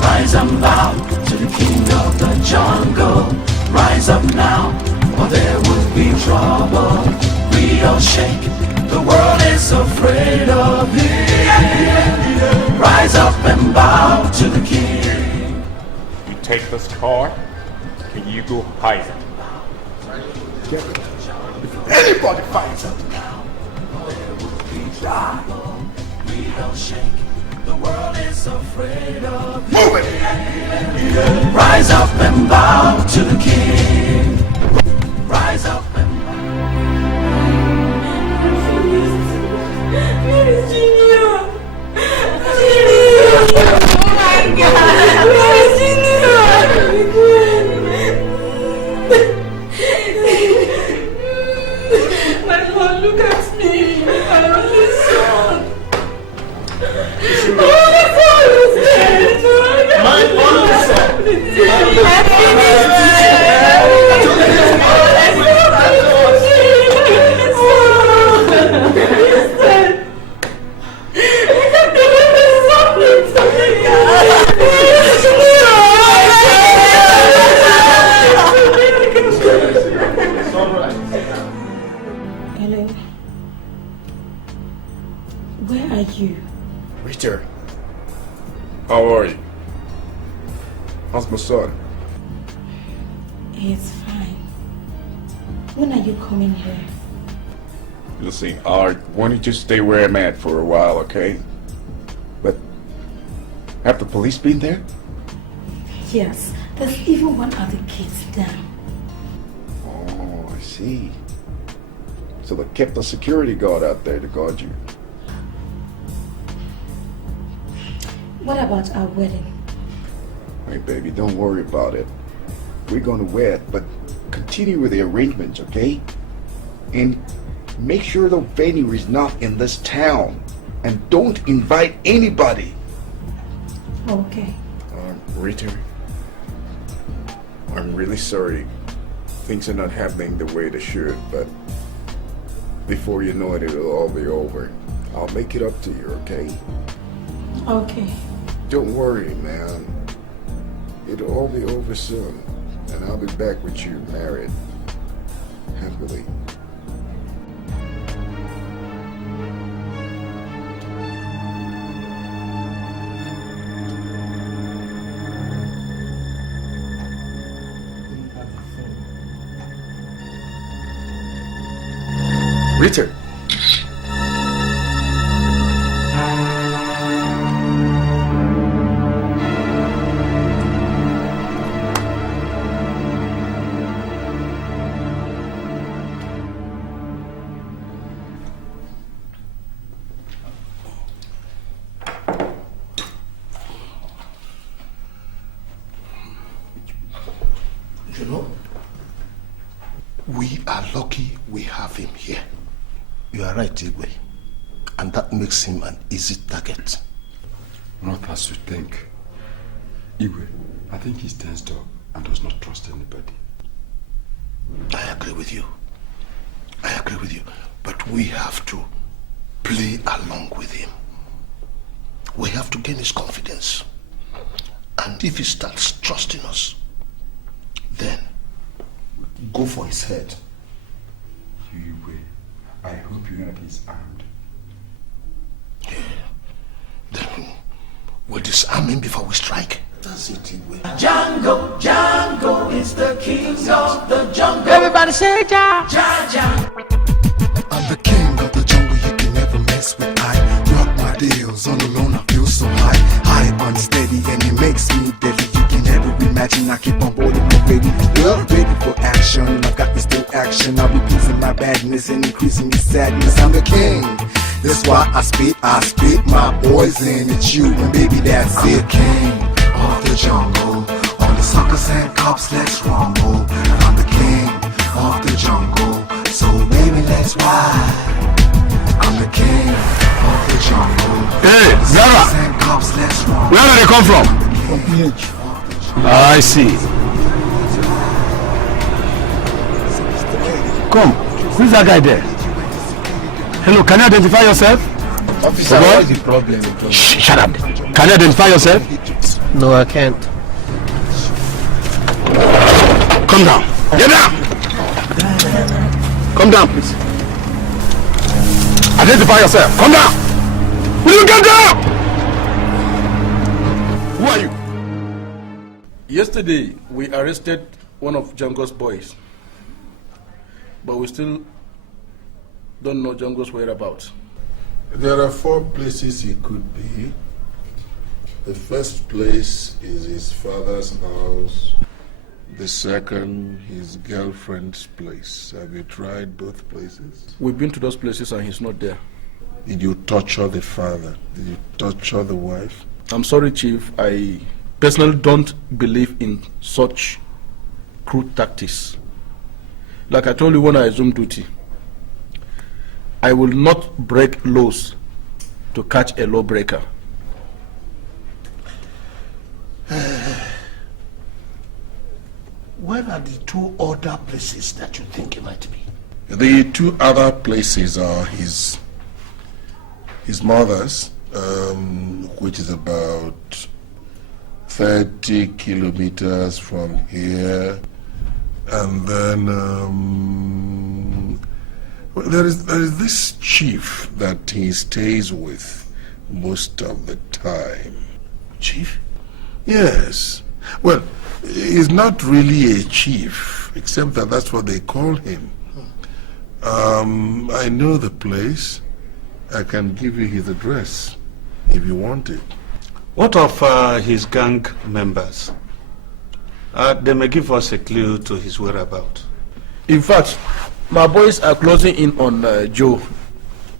Rise and bow to the king of the jungle. Rise up now, or there will be trouble. We don't shake, the world is afraid of him. Rise up and bow to the king. You take this car, and you go hide it. If anybody finds it, we don't shake, the world is afraid of move it. Rise up and bow to the king. Rise up and Where is Junior? Oh my God! Where is Junior? My Lord, look at me. My only son. Oh, my son is dead. My only son. I finished Hello. Where are you? Rita, how are you? How's my son? It's fine. When are you coming here? Listen, I want you to stay where I'm at for a while, okay? But have the police been there? Yes, there's even one other kid down. Oh, I see. So they kept a security guard out there to guard you. What about our wedding? Hey, baby, don't worry about it. We're gonna wed, but continue with the arrangements, okay? And make sure the venue is not in this town. And don't invite anybody. Okay. Rita, I'm really sorry. Things are not happening the way they should, but before you know it, it'll all be over. I'll make it up to you, okay? Okay. Don't worry, man. It'll all be over soon, and I'll be back with you, married. Happily. Richard. You know, we are lucky we have him here. You are right, Igwe. And that makes him an easy target. Not as you think. Igwe, I think he's tensed up and does not trust anybody. I agree with you. I agree with you. But we have to play along with him. We have to gain his confidence. And if he starts trusting us, then go for his head. Igwe, I hope you know that he's armed. Then we'll disarm him before we strike. That's it, Igwe. Django, Django is the king of the jungle. Everybody say Ja, Ja, Ja. I'm the king of the jungle, you can never mess with. I rock my deals, all alone I feel so high. High, unsteady, and it makes me deadly. You can never imagine, I keep on boarding my baby. Ready for action, I've got this new action. I'll be pleasing my badness and increasing your sadness. I'm the king, that's why I spit my poison at you. And baby, that's it. King of the jungle, all the suckers and cops, let's rumble. I'm the king of the jungle, so baby, let's ride. I'm the king of the jungle. Hey, Zara! Where do they come from? From PH. I see. Come, who's that guy there? Hello, can you identify yourself? Officer, what is the problem? Shut up. Can you identify yourself? No, I can't. Come down. Get down. Come down, please. Identify yourself. Come down. Will you get down? Who are you? Yesterday, we arrested one of Django's boys, but we still don't know Django's whereabouts. There are 4 places he could be. The first place is his father's house. The second, his girlfriend's place. Have you tried both places? We've been to those places and he's not there. Did you torture the father? Did you torture the wife? I'm sorry, Chief. I personally don't believe in such crude tactics. Like I told you when I assumed duty, I will not break laws to catch a lawbreaker. Where are the 2 other places that you think it might be? The 2 other places are his mother's, which is about 30 kilometers from here, and then there is this chief that he stays with most of the time. Chief? Yes. Well, he's not really a chief, except that that's what they call him. I know the place. I can give you his address if you want it. What of his gang members? They may give us a clue to his whereabouts. In fact, my boys are closing in on Joe,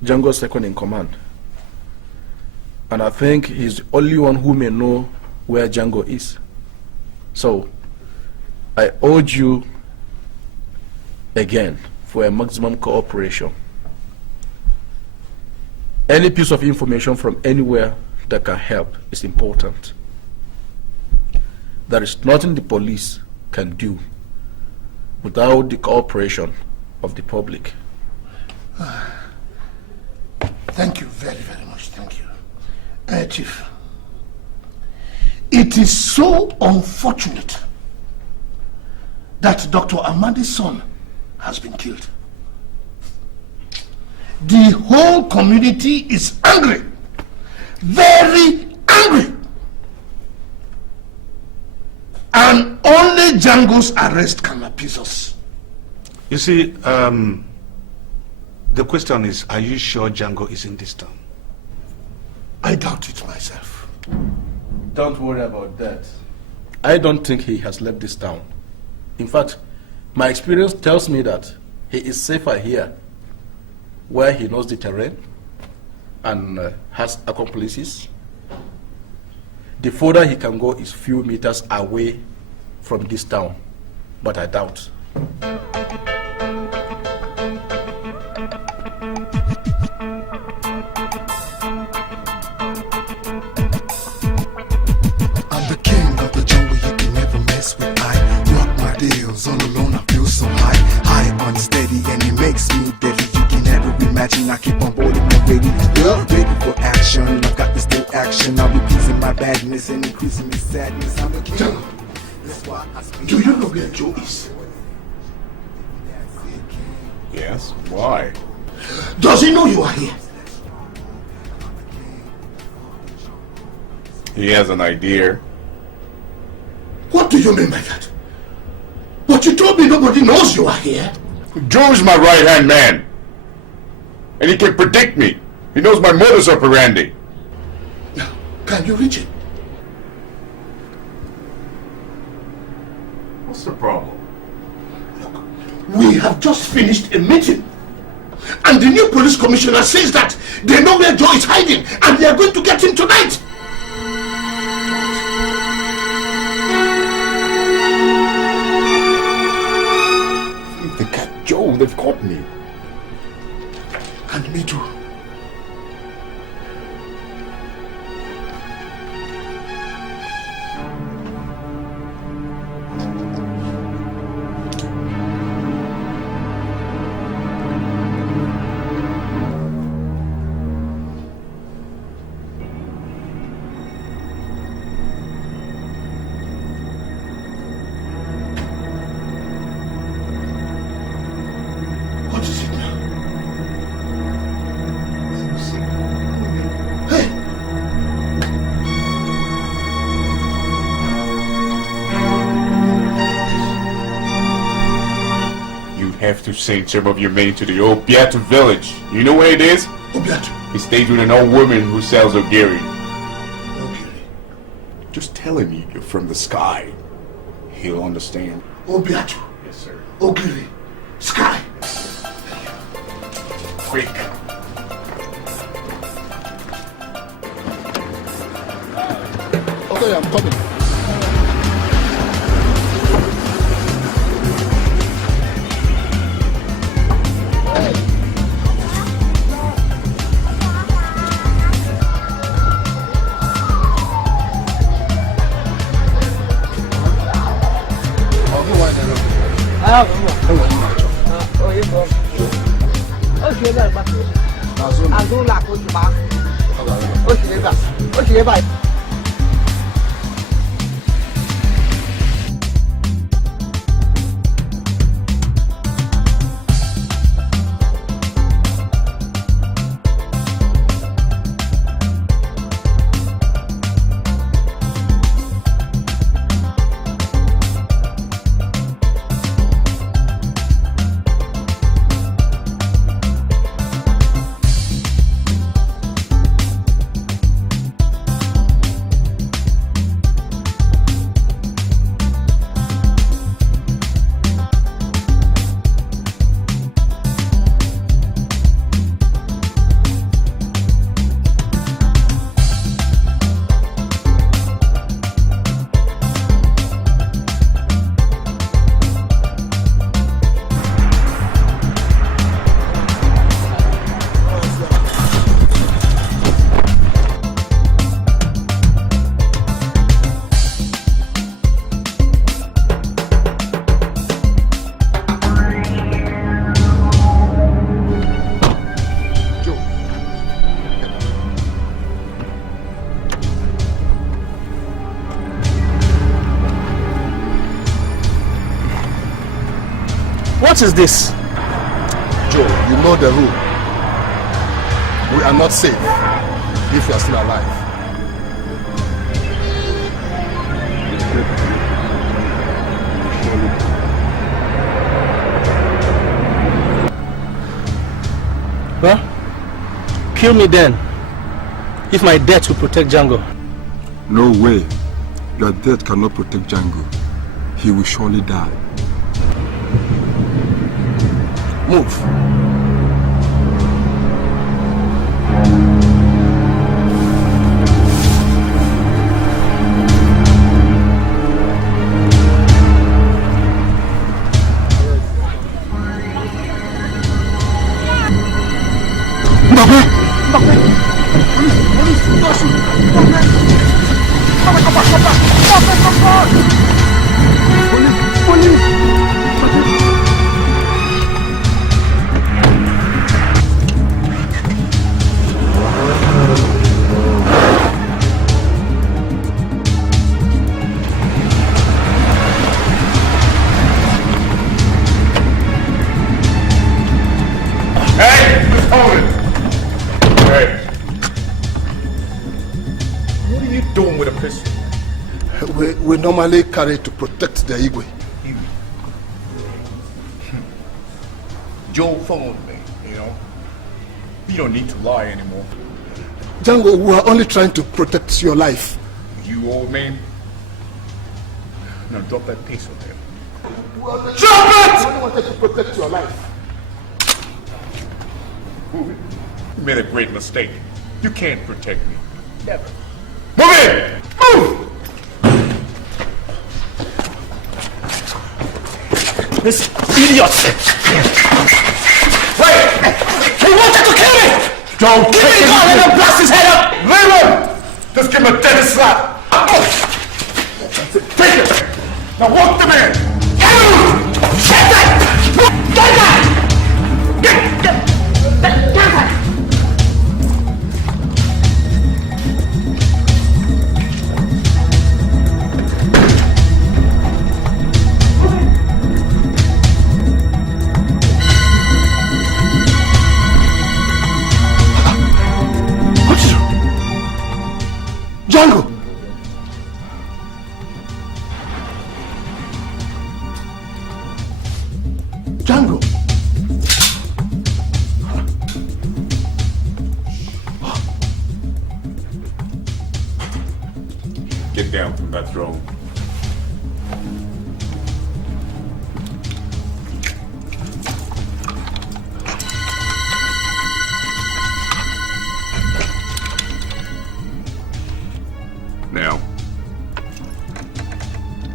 Django's second in command. And I think he's the only one who may know where Django is. So, I urge you again for a maximum cooperation. Any piece of information from anywhere that can help is important. There is nothing the police can do without the cooperation of the public. Thank you very, very much. Thank you. Chief, it is so unfortunate that Dr. Amadi's son has been killed. The whole community is angry, very angry. And only Django's arrest can appease us. You see, the question is, are you sure Django is in this town? I doubt it myself. Don't worry about that. I don't think he has left this town. In fact, my experience tells me that he is safer here, where he knows the terrain and has accomplices. The further he can go is few meters away from this town, but I doubt. I'm the king of the jungle, you can never mess with. I rock my deals, all alone I feel so high. High, unsteady, and it makes me deadly. You can never imagine, I keep on boarding my baby. Ready for action, I've got this new action. I'll be pleasing my badness and increasing my sadness. I'm the king. That's why I speak. Do you know where Joe is? Yes? Why? Does he know you are here? He has an idea. What do you mean by that? But you told me nobody knows you are here. Joe's my right-hand man. And he can predict me. He knows my modus operandi. Now, can you reach him? What's the problem? We have just finished a meeting. And the new police commissioner says that they know where Joe is hiding and they are going to get him tonight. If they catch Joe, they've caught me. And me too. Have to send some of your men to the Obiatu village. You know where it is? Obiatu? He stays with an old woman who sells ogiri. Just tell him you're from the sky. He'll understand. Obiatu? Yes, sir. Ogiri. Sky. Quick. Okay, I'm coming. What is this? Joe, you know the rule. We are not safe if we are still alive. Well, kill me then, if my death will protect Django. No way. Your death cannot protect Django. He will surely die. Move. are you doing with a pistol? We normally carry it to protect the Igwe. Joe phoned me, you know. You don't need to lie anymore. Django, we are only trying to protect your life. You old man. Now drop that pistol there. Drop it! We wanted to protect your life. Move it. You made a great mistake. You can't protect me. Never. Move in! Move! This idiot! Wait! He wanted to kill me! Don't kill him! Let him blast his head up! Leave him! Just give him a dead slap! Take it! Now walk the man! Get that! Get that! Get that! Django! Django! Get down from that throne. Now,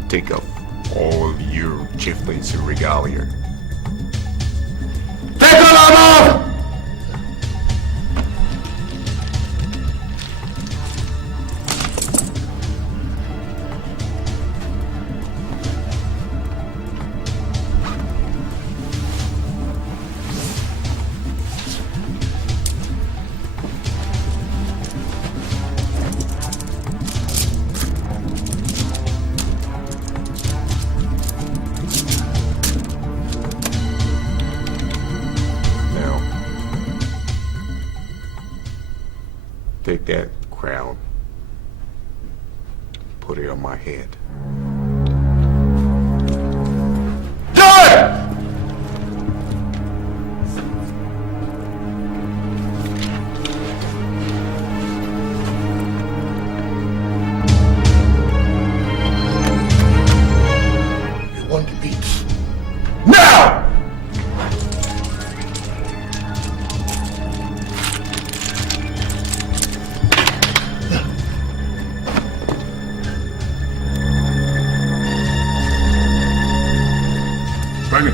take up all your chieftains and regalia. Take the armor! Take that crown, put it on my head. Do it! You want the beat? Now! Bring it.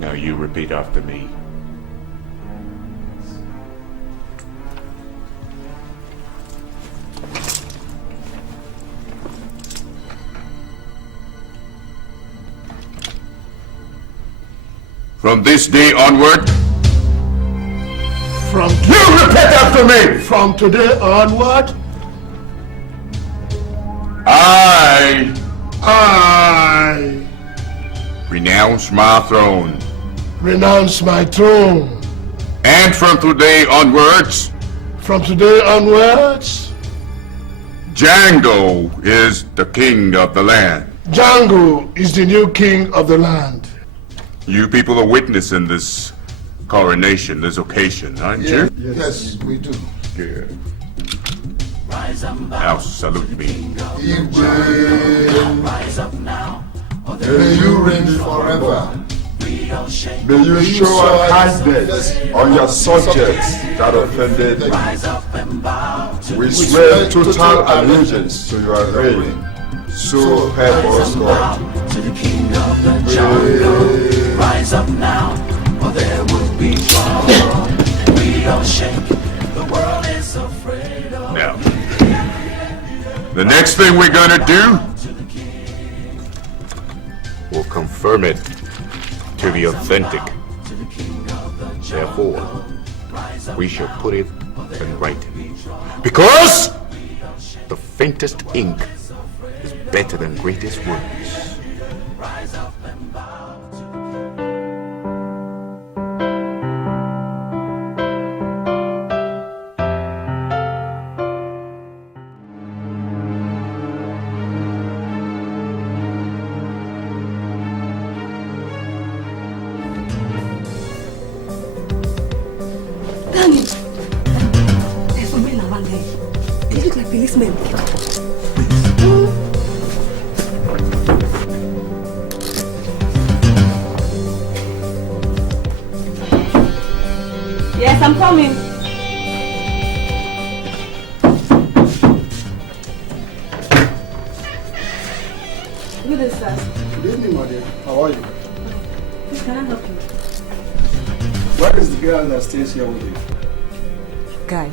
Now you repeat after me. From this day onward, You repeat after me! From today onward, I renounce my throne. Renounce my throne. And from today onwards, Django is the king of the land. Django is the new king of the land. You people are witnessing this coronation, this occasion, aren't you? Yes, we do. Good. Now salute me. Rise up now. May you reign forever. May you show kindness on your subjects that offended you. We swear total allegiance to your reign. So help us God. To the king of the jungle. Rise up now, or there will be trouble. We don't shake, the world is afraid of. Now, the next thing we're gonna do, we'll confirm it to be authentic Therefore, we shall put it in writing. Because the faintest ink is better than greatest words. Yes, I'm coming. Good evening, sir. Good evening, my dear. How are you? Please, can I help you? Where is the girl that stays here with you? Guy.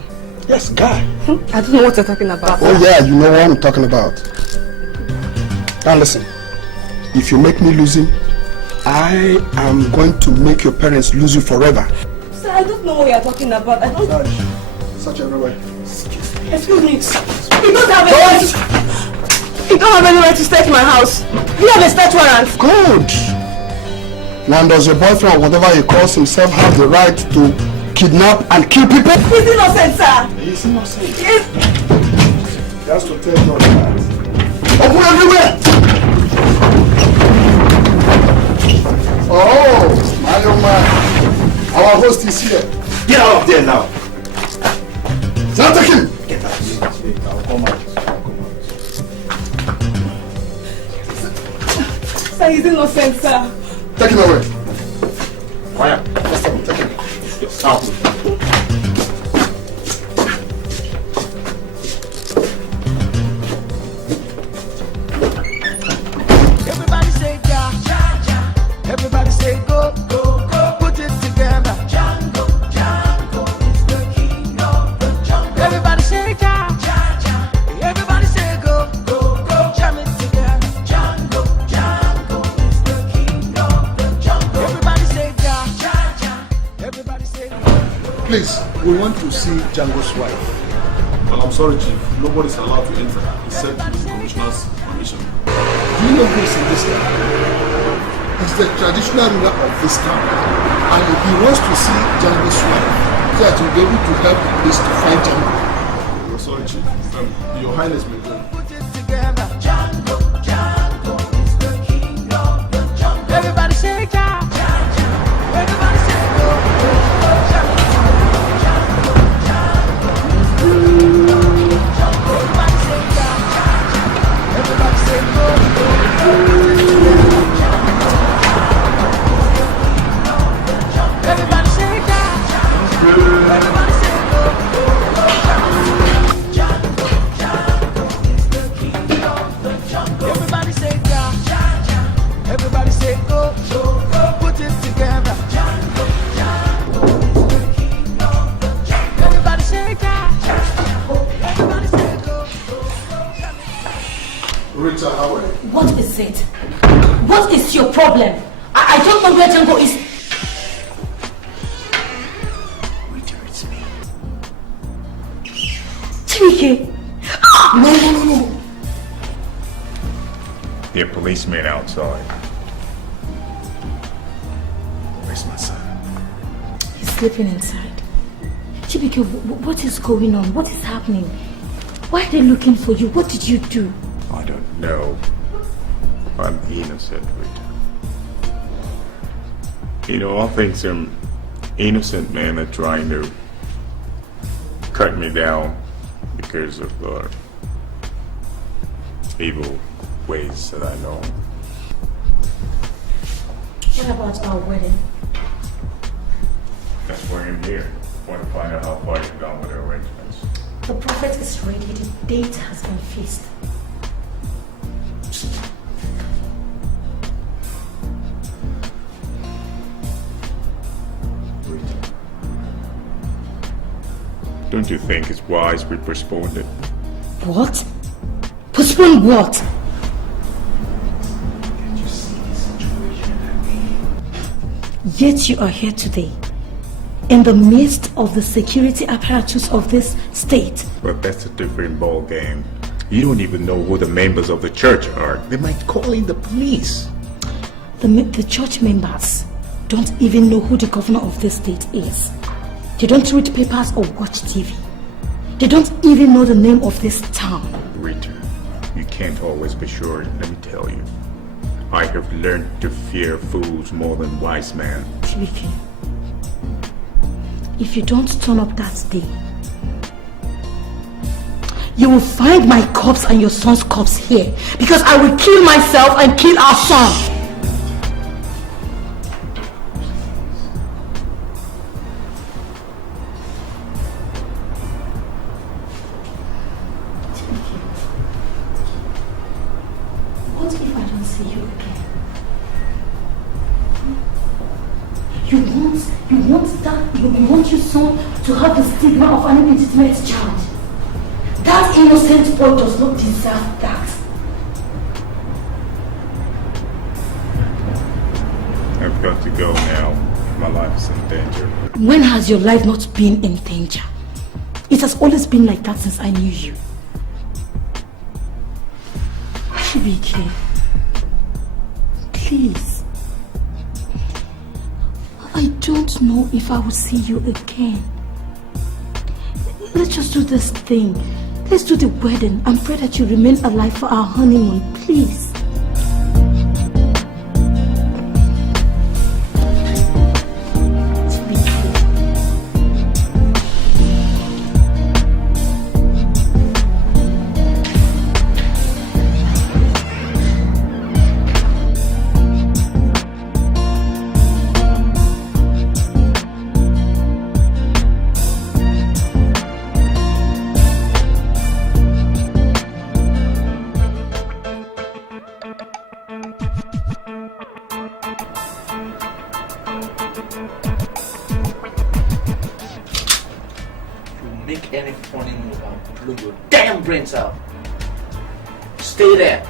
Yes, Guy. I don't know what you're talking about. Oh yeah, you know what I'm talking about. Now listen, if you make me lose him, I am going to make your parents lose you forever. Sir, I don't know what you're talking about. I don't... Search everywhere. Excuse me. You don't have any right. You don't have any right to search my house. You have a search warrant. Good. Now does your boyfriend, or whatever he calls himself, have the right to kidnap and kill people? He's innocent, sir. He's innocent. Yes. He has to tell you that. Open everywhere! Oh, my young man. Our host is here. Get out of there now. Now take him. Get out. I'll come out. Sir, he's innocent, sir. Take him away. Quiet. Take him. Out. Everybody say ja, ja, ja. Everybody say go, go, go. Put it together. Django, Django is the king of the jungle. Everybody say ja, ja, ja. Everybody say go, go, go. Jam it together. Django, Django is the king of the jungle. Everybody say ja, ja, ja. Everybody say go. Please, we want to see Django's wife. Well, I'm sorry, Chief. Nobody's allowed to enter except with the Commissioner's permission. Do you know who is in this town? He's the traditional ruler of this town. And he wants to see Django's wife so that he'll be able to help the police to find Django. We're sorry, Chief. Your Highness may go. Together. Django, Django is the king of the jungle. Everybody say ja, ja, ja. Everybody say go, go, go. Jam it together. Django, Django is the king of the jungle. Everybody say ja, ja, ja. Everybody say go, go, go. Everybody say ja, ja, ja. Everybody say go, go, go. Django, Django is the king of the jungle. Everybody say ja, ja, ja. Everybody say go, go, go. Put it together. Django, Django is the king of the jungle. Everybody say ja, ja. Everybody say go, go, go. Rita, how are you? What is it? What is your problem? I don't know where Django is. Chimike! No. There are policemen outside. Where's my son? He's sleeping inside. Chibike, what is going on? What is happening? Why are they looking for you? What did you do? I don't know. I'm innocent, Rita. You know, I think some innocent men are trying to cut me down because of evil ways that I know. What about our wedding? That's why I'm here. I want to find out how far you've gone with the arrangements. The prophet is ready. The date has been fixed. Don't you think it's wise we postponed it? What? Postpone what? Yet you are here today, in the midst of the security apparatus of this state. But that's a different ball game. You don't even know who the members of the church are. They might call in the police. The church members don't even know who the governor of this state is. They don't read papers or watch TV. They don't even know the name of this town. Rita, you can't always be sure. Let me tell you. I have learned to fear fools more than wise men. Chibike, if you don't turn up that day, you will find my corpse and your son's corpse here, because I will kill myself and kill our son. What if I don't see you again? You want your son to have the stigma of an illegitimate child. That innocent boy does not deserve that. I've got to go now. My life is in danger. When has your life not been in danger? It has always been like that since I knew you. Chibike, please. I don't know if I will see you again. Let's just do this thing. Let's do the wedding and pray that you remain alive for our honeymoon, please. Out. Stay there.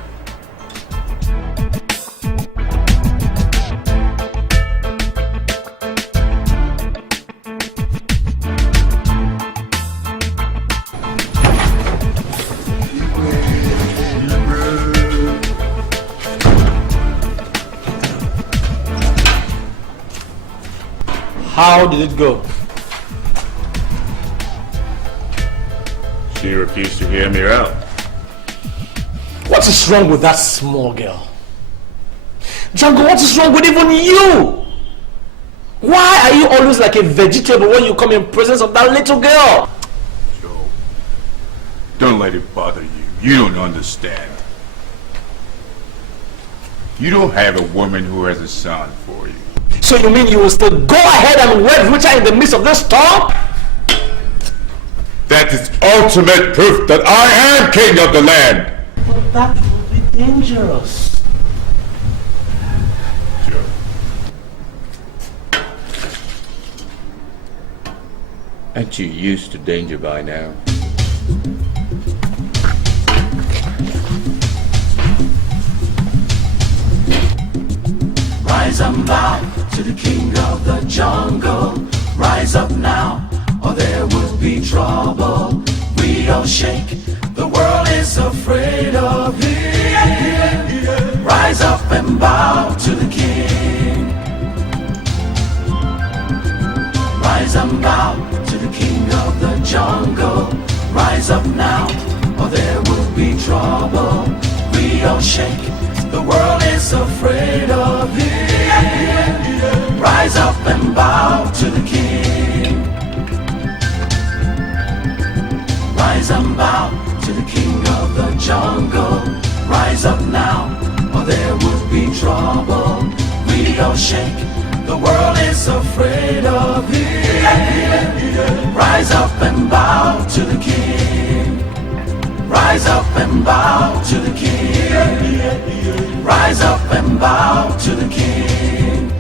How did it go? She refused to hear me out. What is wrong with that small girl? Django, what is wrong with even you? Why are you always like a vegetable when you come in presence of that little girl? Joe, don't let it bother you. You don't understand. You don't have a woman who has a son for you. So you mean you will still go ahead and wed Richard in the midst of this storm? That is ultimate proof that I am king of the land. But that would be dangerous. Joe. Aren't you used to danger by now? Rise and bow to the king of the jungle. Rise up now, or there will be trouble. We don't shake, the world is afraid of him. Rise up and bow to the king. Rise and bow to the king of the jungle. Rise up now, or there will be trouble. We don't shake, the world is afraid of him. Rise up and bow to the king. Rise and bow to the king of the jungle. Rise up now, or there will be trouble. We don't shake, the world is afraid of him. Rise up and bow to the king. Rise up and bow to the king. Rise up and bow to the king.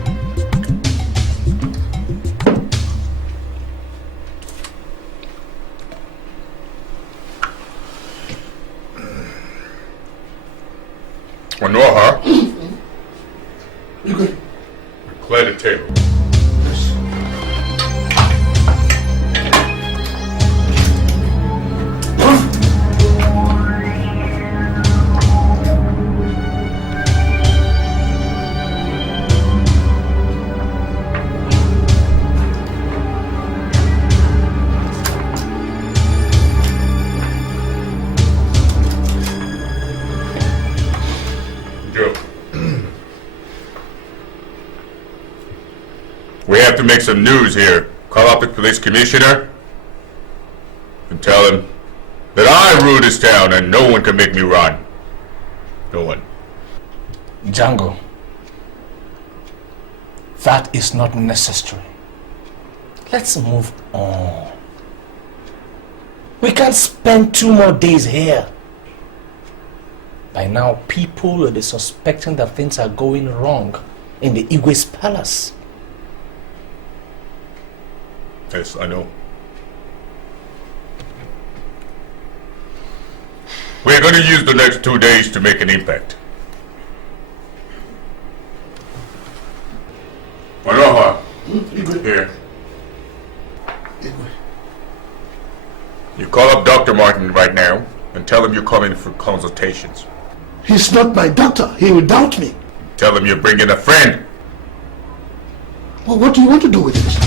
I know her. Clear the table. We have to make some news here. Call up the police commissioner and tell him that I rule this town and no one can make me run. No one. Django, that is not necessary. Let's move on. We can't spend 2 more days here. By now, people will be suspecting that things are going wrong in the Igwe's palace. Yes, I know. We're going to use the next 2 days to make an impact. Aloha. Here. You call up Dr. Martin right now and tell him you're coming for consultations. He's not my doctor. He will doubt me. Tell him you're bringing a friend. Well, what do you want to do with it?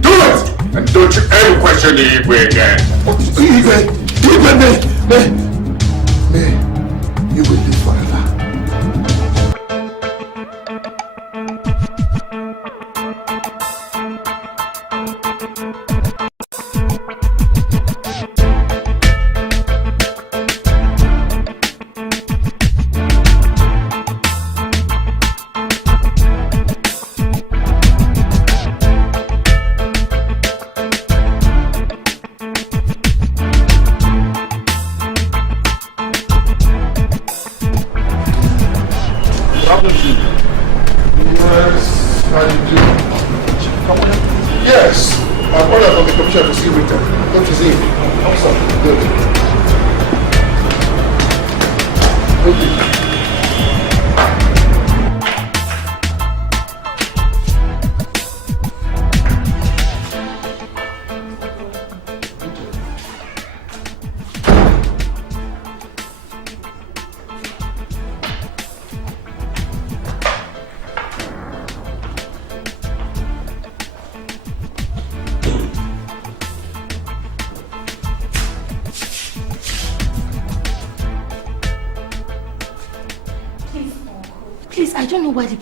Do it! And don't you ever question the Igwe again. You will live forever.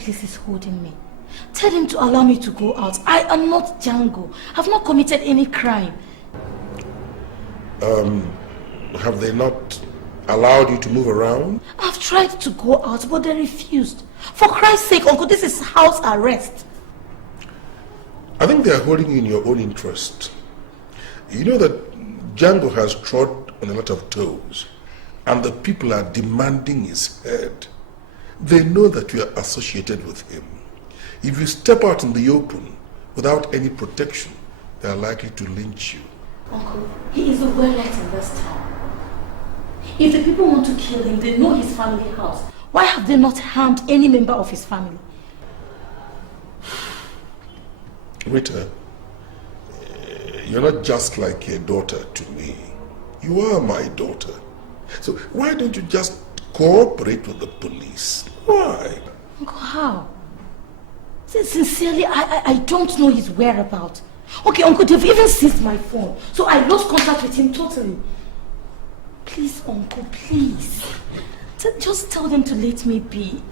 This is holding me. Tell him to allow me to go out. I am not Django. I've not committed any crime. Have they not allowed you to move around? I've tried to go out, but they refused. For Christ's sake, Uncle, this is house arrest. I think they are holding you in your own interest. You know that Django has trod on a lot of toes, and the people are demanding his head. They know that you are associated with him. If you step out in the open without any protection, they are likely to lynch you. Uncle, he is a well-liked in this town. If the people want to kill him, they know his family house. Why have they not harmed any member of his family? Rita, you're not just like a daughter to me. You are my daughter. So why don't you just cooperate with the police? Why? Uncle, how? Sincerely, I don't know his whereabouts. Okay, Uncle, they've even seized my phone. So I lost contact with him totally. Please, Uncle, please. Just tell them to let me be.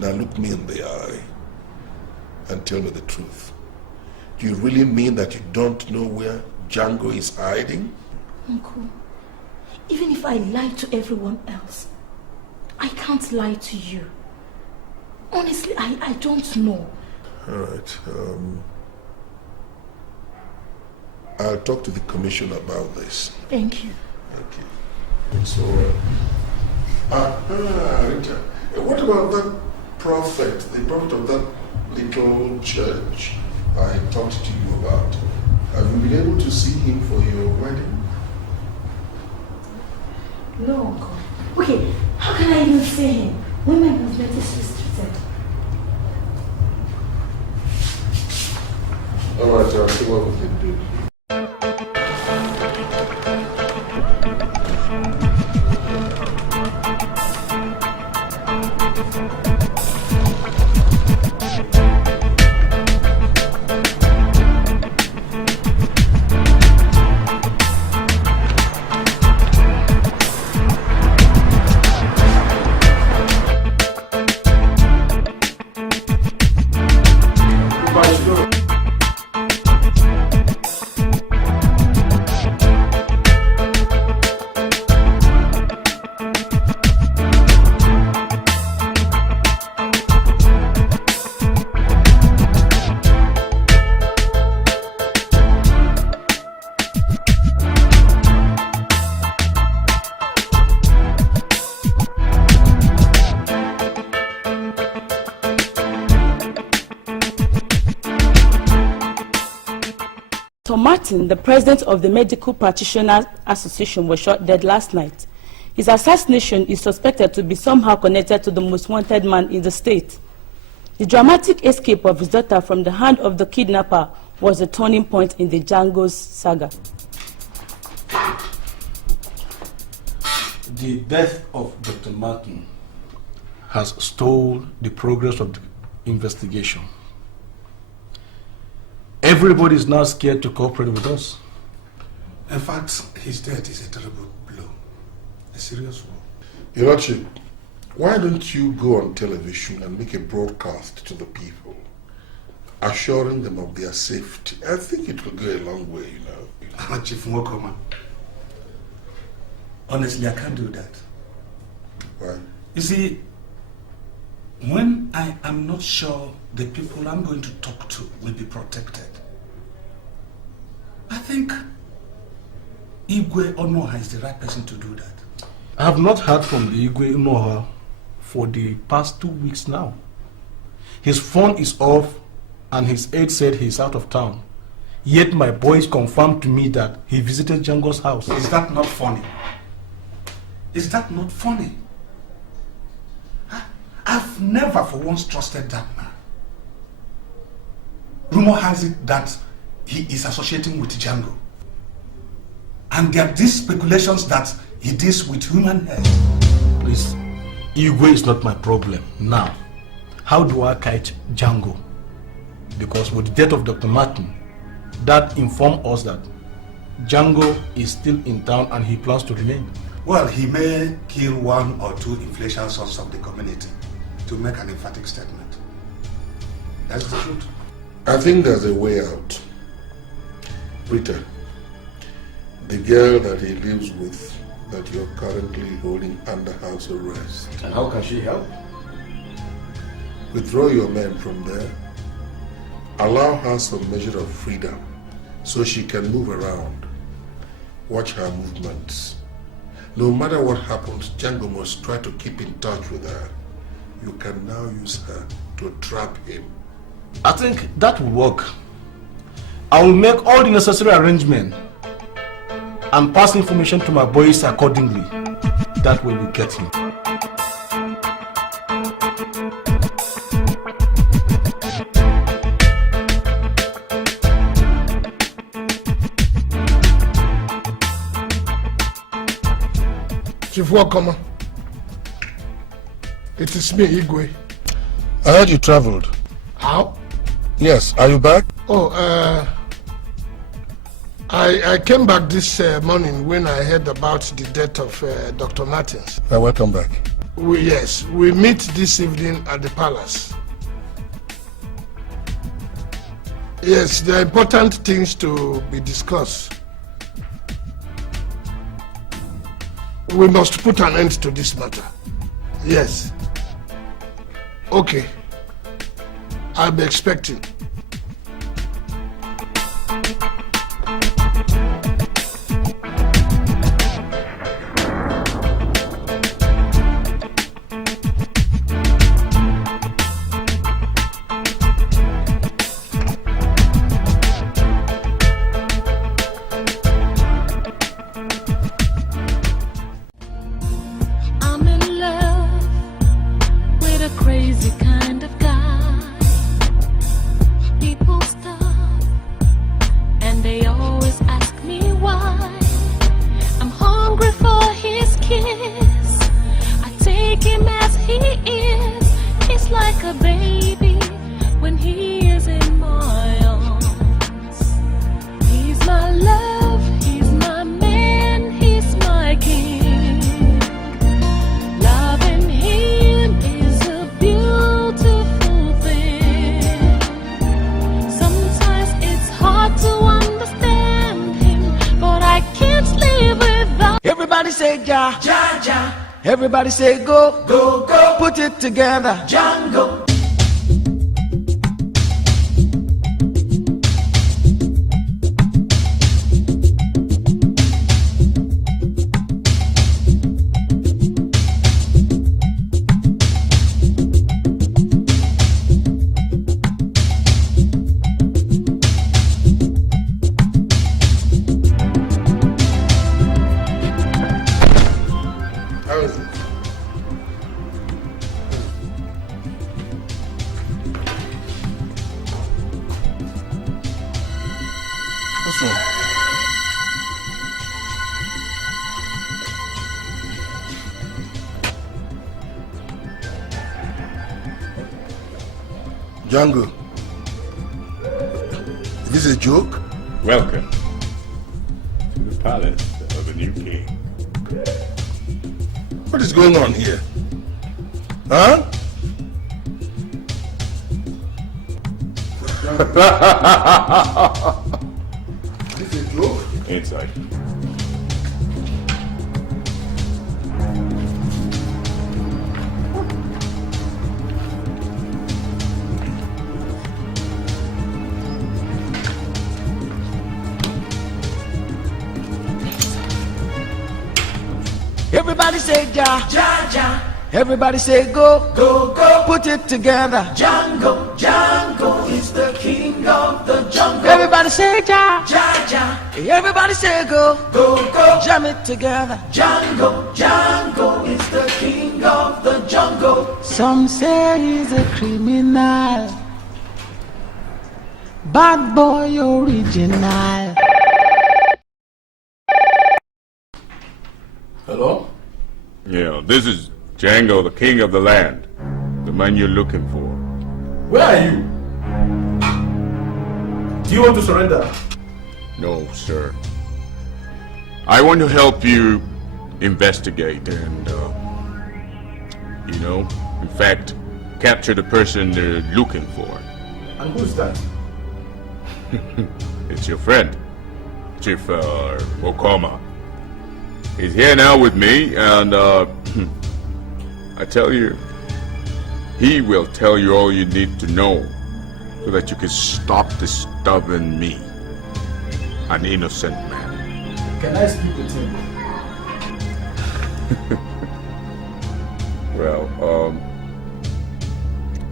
Now look me in the eye and tell me the truth. Do you really mean that you don't know where Django is hiding? Uncle, even if I lie to everyone else, I can't lie to you. Honestly, I don't know. All right. I'll talk to the commission about this. Thank you. Okay. So, Rita, what about that prophet, the prophet of that little church I talked to you about? Have you been able to see him for your wedding? No, Uncle. Okay, how can I even see him when my movement is restricted? All right, I'll see what we can do. Dr. Martin, the president of the Medical Practitioners Association, was shot dead last night. His assassination is suspected to be somehow connected to the most wanted man in the state. The dramatic escape of his daughter from the hand of the kidnapper was a turning point in the Django's saga. The death of Dr. Martin has stalled the progress of the investigation. Everybody is now scared to cooperate with us. In fact, his death is a terrible blow. A serious one. Your Lordship, why don't you go on television and make a broadcast to the people, assuring them of their safety? I think it will go a long way, you know. Chief Mokoma, honestly, I can't do that. Why? You see, when I am not sure the people I'm going to talk to will be protected, I think Igwe Onoha is the right person to do that. I have not heard from the Igwe Onoha for the past 2 weeks now. His phone is off and his aide said he's out of town. Yet my boys confirmed to me that he visited Django's house. Is that not funny? Is that not funny? I've never for once trusted that man. Rumor has it that he is associating with Django. And there are these speculations that he deals with human hair. Please, Igwe is not my problem now. How do I catch Django? Because with the death of Dr. Martin, that informed us that Django is still in town and he plans to remain. Well, he may kill one or two influential sons of the community to make an emphatic statement. That's the truth. I think there's a way out. Rita, the girl that he lives with, that you're currently holding under house arrest. And how can she help? Withdraw your men from there. Allow her some measure of freedom so she can move around. Watch her movements. No matter what happens, Django must try to keep in touch with her. You can now use her to trap him. I think that will work. I will make all the necessary arrangements and pass information to my boys accordingly. That way we get him. Chief Wakoma, it is me, Igwe. I heard you traveled. How? Yes, are you back? Oh, I came back this morning when I heard about the death of Dr. Martins. Welcome back. Yes, we meet this evening at the palace. Yes, there are important things to be discussed. We must put an end to this matter. Yes. Okay. I'll be expecting. I'm in love with a crazy kind of guy. People stop and they always ask me why. I'm hungry for his kiss. I take him as he is. He's like a baby when he is in my arms. He's my love, he's my man, he's my king. Loving him is a beautiful thing. Sometimes it's hard to understand him, but I can't live without. Everybody say ja, ja, ja. Everybody say go, go, go. Put it together, Django. Django, is this a joke? Welcome to the palace of the new king. What is going on here? Huh? Is this a joke? Inside. Everybody say ja, ja, ja. Everybody say go, go, go. Put it together. Django, Django is the king of the jungle. Everybody say ja, ja, ja. Everybody say go, go, go. Jam it together. Django, Django is the king of the jungle. Some say he's a criminal, bad boy original. Hello? Yeah, this is Django, the king of the land. The man you're looking for. Where are you? Do you want to surrender? No, sir. I want to help you investigate and, in fact, capture the person they're looking for. And who's that? It's your friend, Chief Okoma. He's here now with me, and I tell you, he will tell you all you need to know so that you can stop disturbing me, an innocent man. Can I speak with him? Well,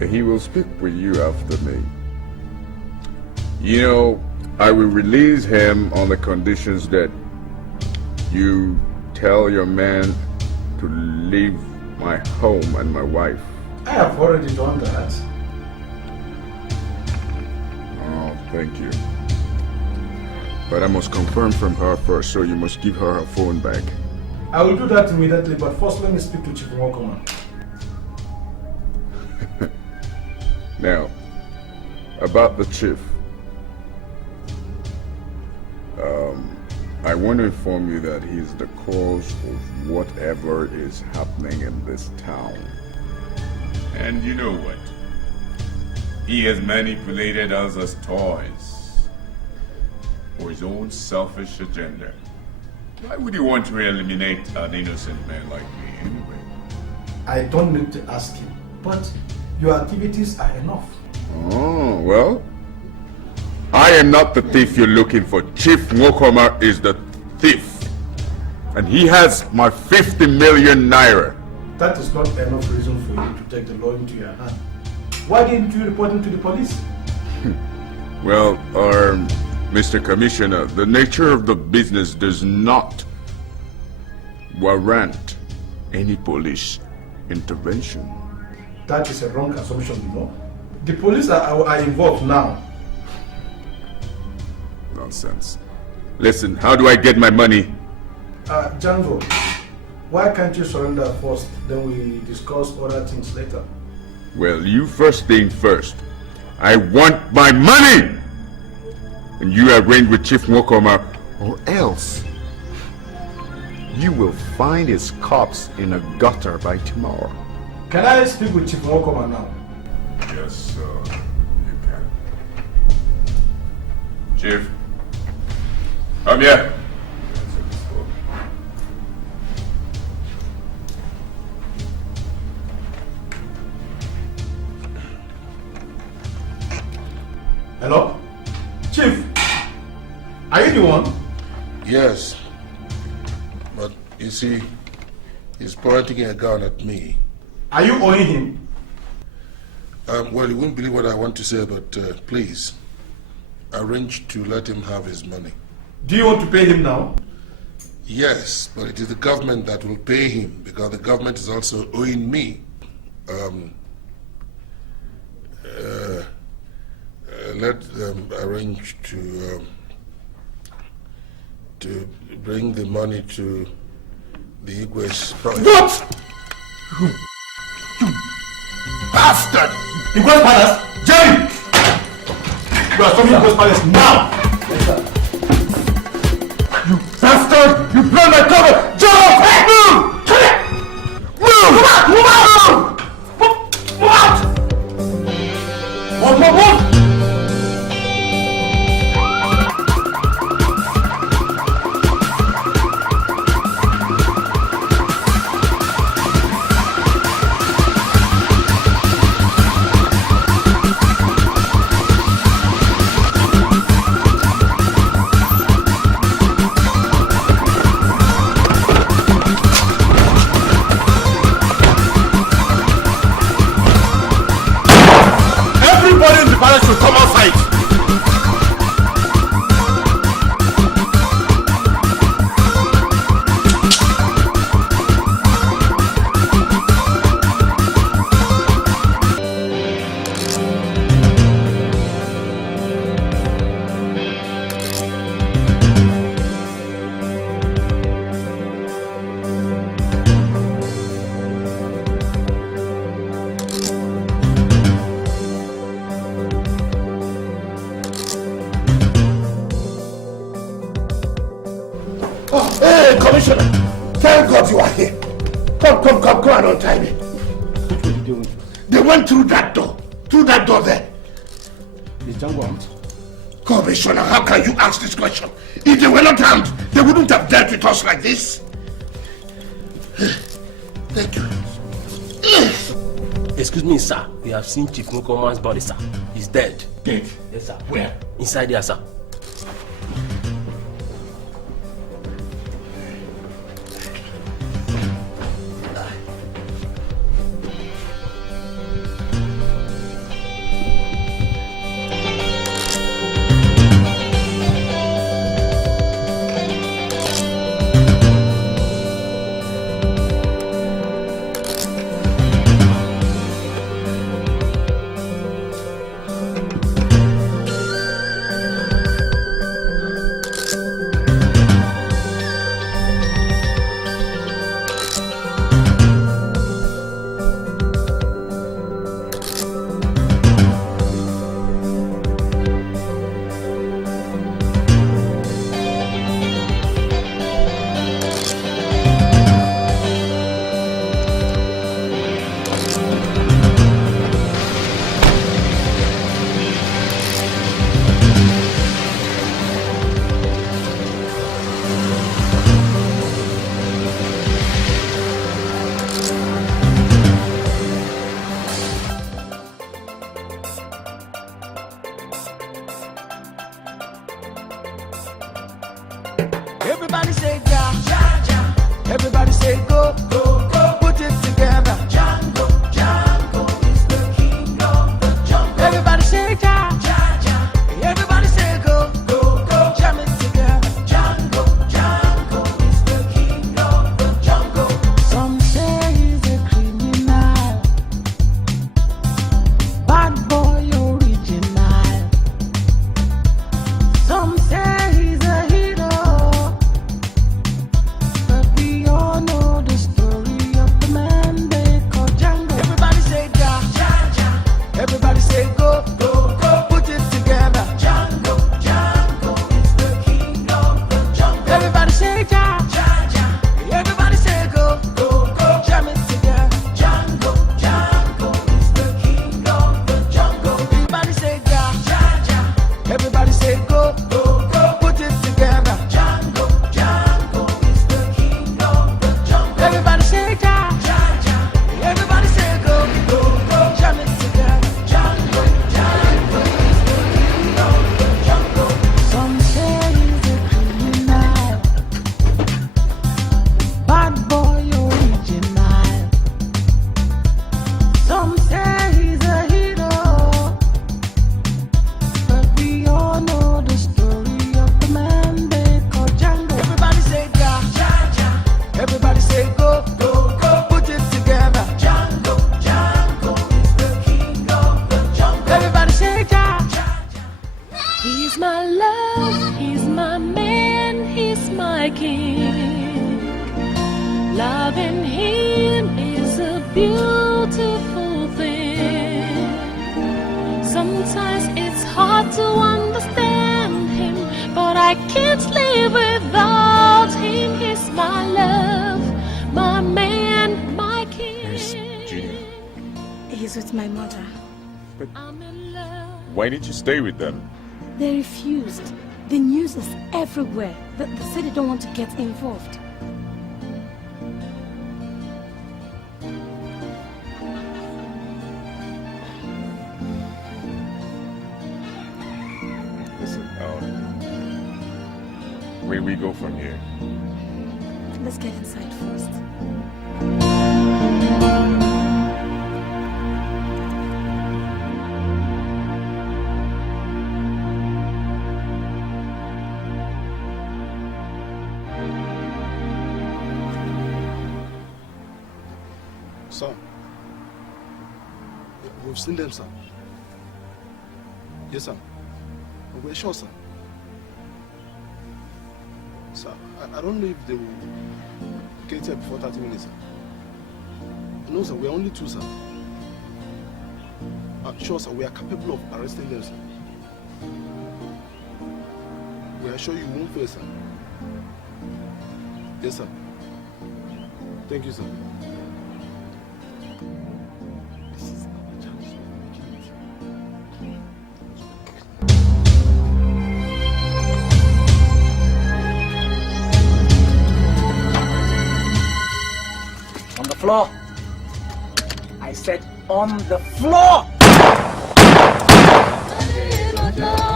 he will speak with you after me. You know, I will release him on the conditions that you tell your man to leave my home and my wife. I have already done that. Oh, thank you. But I must confirm from her first, so you must give her her phone back. I will do that immediately, but first let me speak to Chief Nwokoma. Now, about the chief. I want to inform you that he's the cause of whatever is happening in this town. And you know what? He has manipulated us as toys for his own selfish agenda. Why would he want to eliminate an innocent man like me anyway? I don't need to ask him, but your activities are enough. Oh, well, I am not the thief you're looking for. Chief Nwokoma is the thief. And he has my 50 million naira. That is not enough reason for you to take the law into your hand. Why didn't you report him to the police? Well, Mr. Commissioner, the nature of the business does not warrant any police intervention. That is a wrong assumption, you know. The police are involved now. Nonsense. Listen, how do I get my money? Django, why can't you surrender first, then we discuss other things later? Well, you first thing first. I want my money! And you arrange with Chief Nwokoma, or else you will find his corpse in a gutter by tomorrow. Can I speak with Chief Nwokoma now? Yes, you can. Chief, come here. Hello? Chief, are you the one? Yes. But you see, he's pointing a gun at me. Are you owing him? Well, you wouldn't believe what I want to say, but please, arrange to let him have his money. Do you want to pay him now? Yes, but it is the government that will pay him, because the government is also owing me. Let them arrange to to bring the money to the Igwe's project. What? You bastard! Igwe's palace? Jerry! You are storming Igwe's palace now! Yes, sir. You bastard! You blow my cover! Jump! Hey! Move! Move! Move out! Move out! Move out! Move! To come outside. Commissioner, thank God you are here. Come and untie me. What were you doing? They went through that door there. Is Django armed? Commissioner, how can you ask this question? If they were not armed, they wouldn't have dealt with us like this. Thank you. Excuse me, sir. We have seen Chief Mukoman's body, sir. He's dead. Dead? Yes, sir. Where? Inside there, sir. Everybody say ja, ja, ja. Everybody say go, go, go. Put it together. Django, Django is the king of the jungle. Everybody say ja, ja, ja. Everybody say go, go, go. Jam it together. Django, Django is the king of the jungle. Some say he's a criminal, bad boy original. Some say he's a hero. Everybody say go, go, go. Put it together. Django, Django is the king of the jungle. Everybody say ja, ja, ja. Everybody say go, go, go. Jam it together. Django, Django is the king of the jungle. Everybody say ja, ja, ja. Everybody say go, go, go. Put it together. Django, Django is the king of the jungle. Everybody say ja, ja, ja. Everybody say go, go, go. Jam it together. Django, Django is the king of the jungle. Some say he's a criminal, bad boy original. Some say he's a hero, but we all know the story of the man they call Django. Everybody say ja, ja, ja. Everybody say go, go, go. Put it together. Django, Django is the king of the jungle. Everybody say ja, ja, ja. He's my love, he's my man, he's my King. Loving Him is a beautiful thing. Sometimes it's hard to understand Him, but I can't live without Him. He's my love, my man, my King. He's with my mother. But why didn't you stay with them? They refused. The news is everywhere. They said they don't want to get involved. Listen, where we go from here? Let's get inside first. Sir, we've seen them, sir. Yes, sir. We're sure, sir. Sir, I don't know if they will get here before 30 minutes, sir. No, sir, we're only two, sir. Sure, sir, we are capable of arresting them, sir. We are sure you won't fail, sir. Yes, sir. Thank you, sir. Floor. I said on the floor.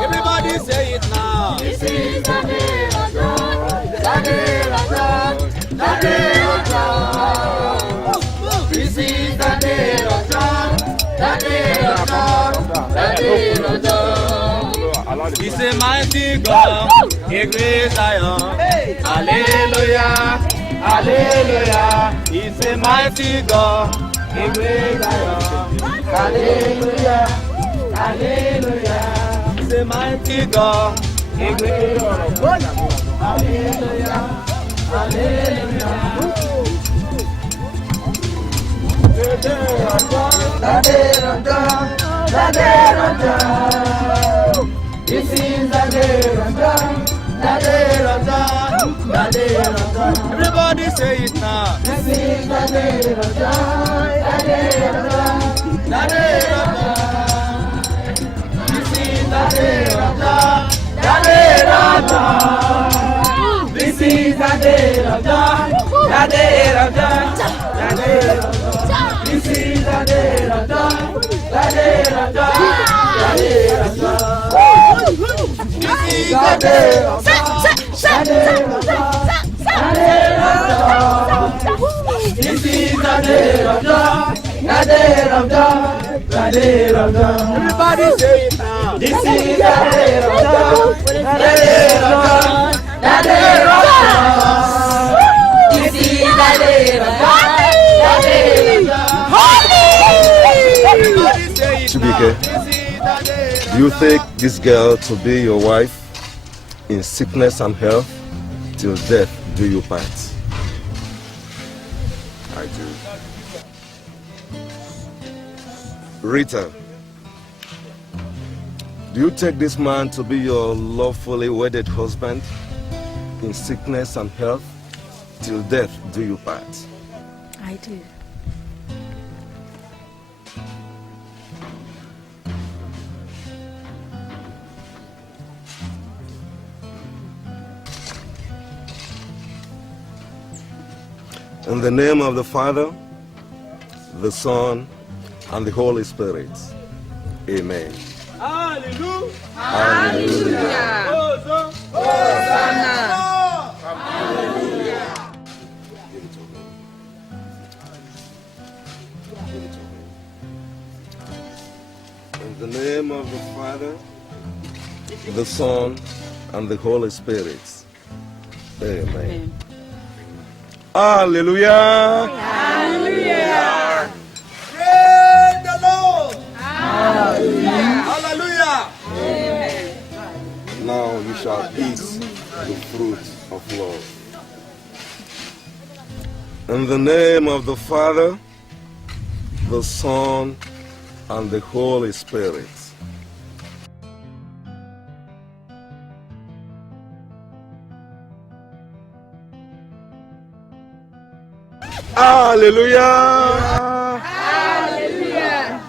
Everybody say it now. This is the day of God. The day of God. The day of God. This is the day of God. The day of God. The day of God. He's a mighty God. A great Zion. Hallelujah. Hallelujah. He's a mighty God. A great Zion. Hallelujah. Hallelujah. He's a mighty God. A great God. Hallelujah. Hallelujah. The day of God. The day of God. The day of God. This is the day of God. The day of God. The day of God. Everybody say it now. This is the day of God. The day of God. The day of God. This is the day of God. The day of God. This is the day of God. The day of God. The day of God. This is the day of God. The day of God. The day of God. This is the day of God. This is the day of God, the day of God, the day of God. Everybody say it now. This is the day of God, the day of God, the day of God. This is the day of God, the day of God. Chibike, do you take this girl to be your wife in sickness and health till death do you part? I do. Rita, do you take this man to be your lawfully wedded husband in sickness and health till death do you part? I do. In the name of the Father, the Son, and the Holy Spirit. Amen. Hallelujah. Hallelujah. Hosanna. Hallelujah. In the name of the Father, the Son, and the Holy Spirit. Amen. Hallelujah. Hallelujah. Praise the Lord. Hallelujah. Hallelujah. Now you shall eat the fruit of love. In the name of the Father, the Son, and the Holy Spirit. Hallelujah! Hallelujah!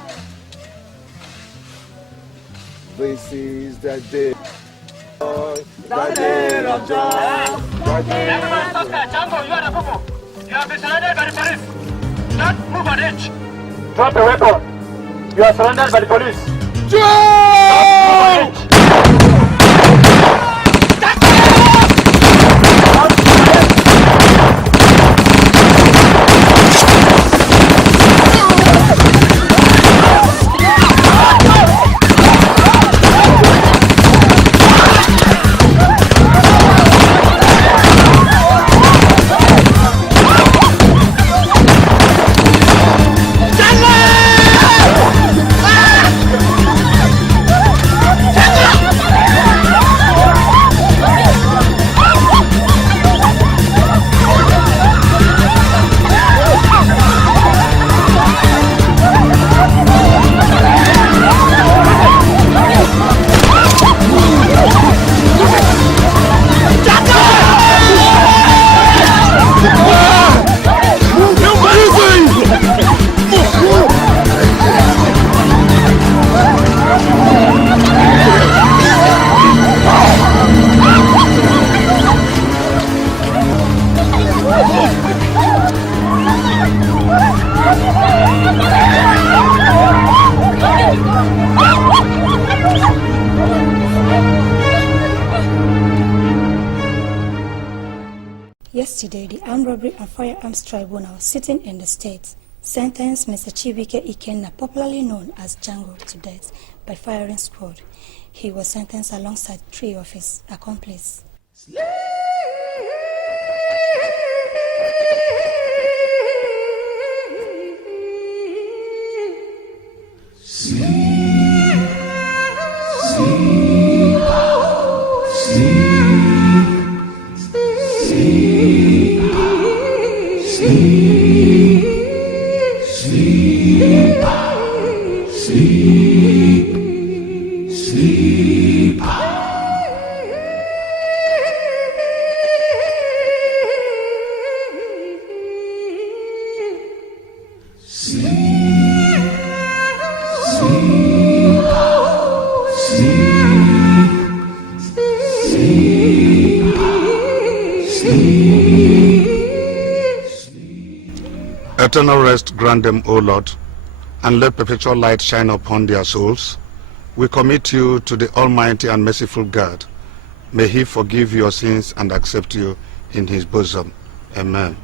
This is the day. The day of joy. Everybody stop there. Django, you are the cuckoo. You have been surrounded by the police. Do not move an inch. Drop the weapon. You are surrounded by the police. Joe! Yesterday, the Armed Robbery and Firearms Tribunal sitting in the state sentenced Mr. Chibuike Ikenna, popularly known as Django, to death by firing squad. He was sentenced alongside 3 of his accomplices. Eternal rest grant them, O Lord, and let perpetual light shine upon their souls. We commit you to the Almighty and merciful God. May He forgive your sins and accept you in His bosom. Amen.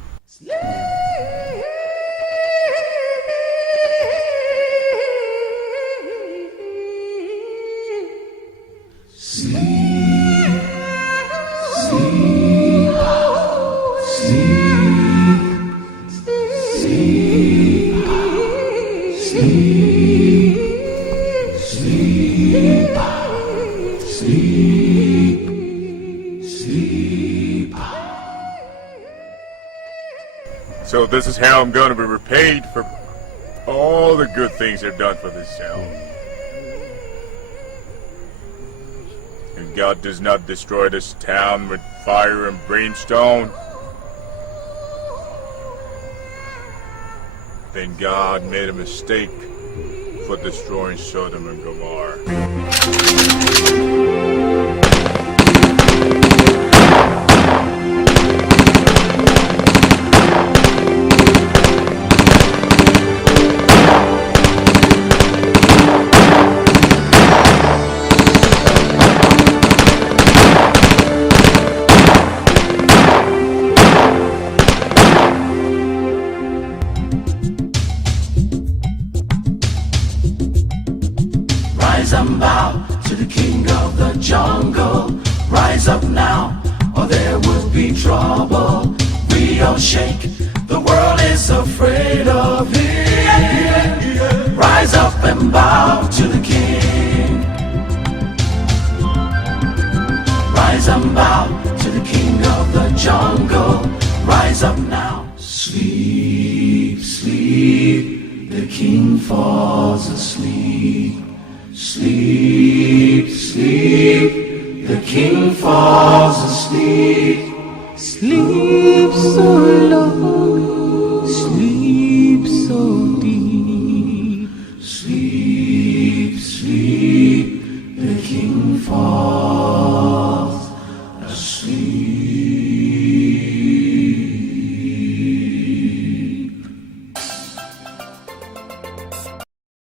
So this is how I'm going to be repaid for all the good things I've done for this town. If God does not destroy this town with fire and brimstone, then God made a mistake for destroying Sodom and Gomorrah. Rise and bow to the king of the jungle. Rise up now, or there will be trouble. We all shake, the world is afraid of him. Rise up and bow to the king. Rise and bow to the king of the jungle. Rise up now. Sleep, sleep, the king falls asleep. Sleep, sleep, the king falls asleep. Sleep so long, sleep so deep. Sleep, sleep, the king falls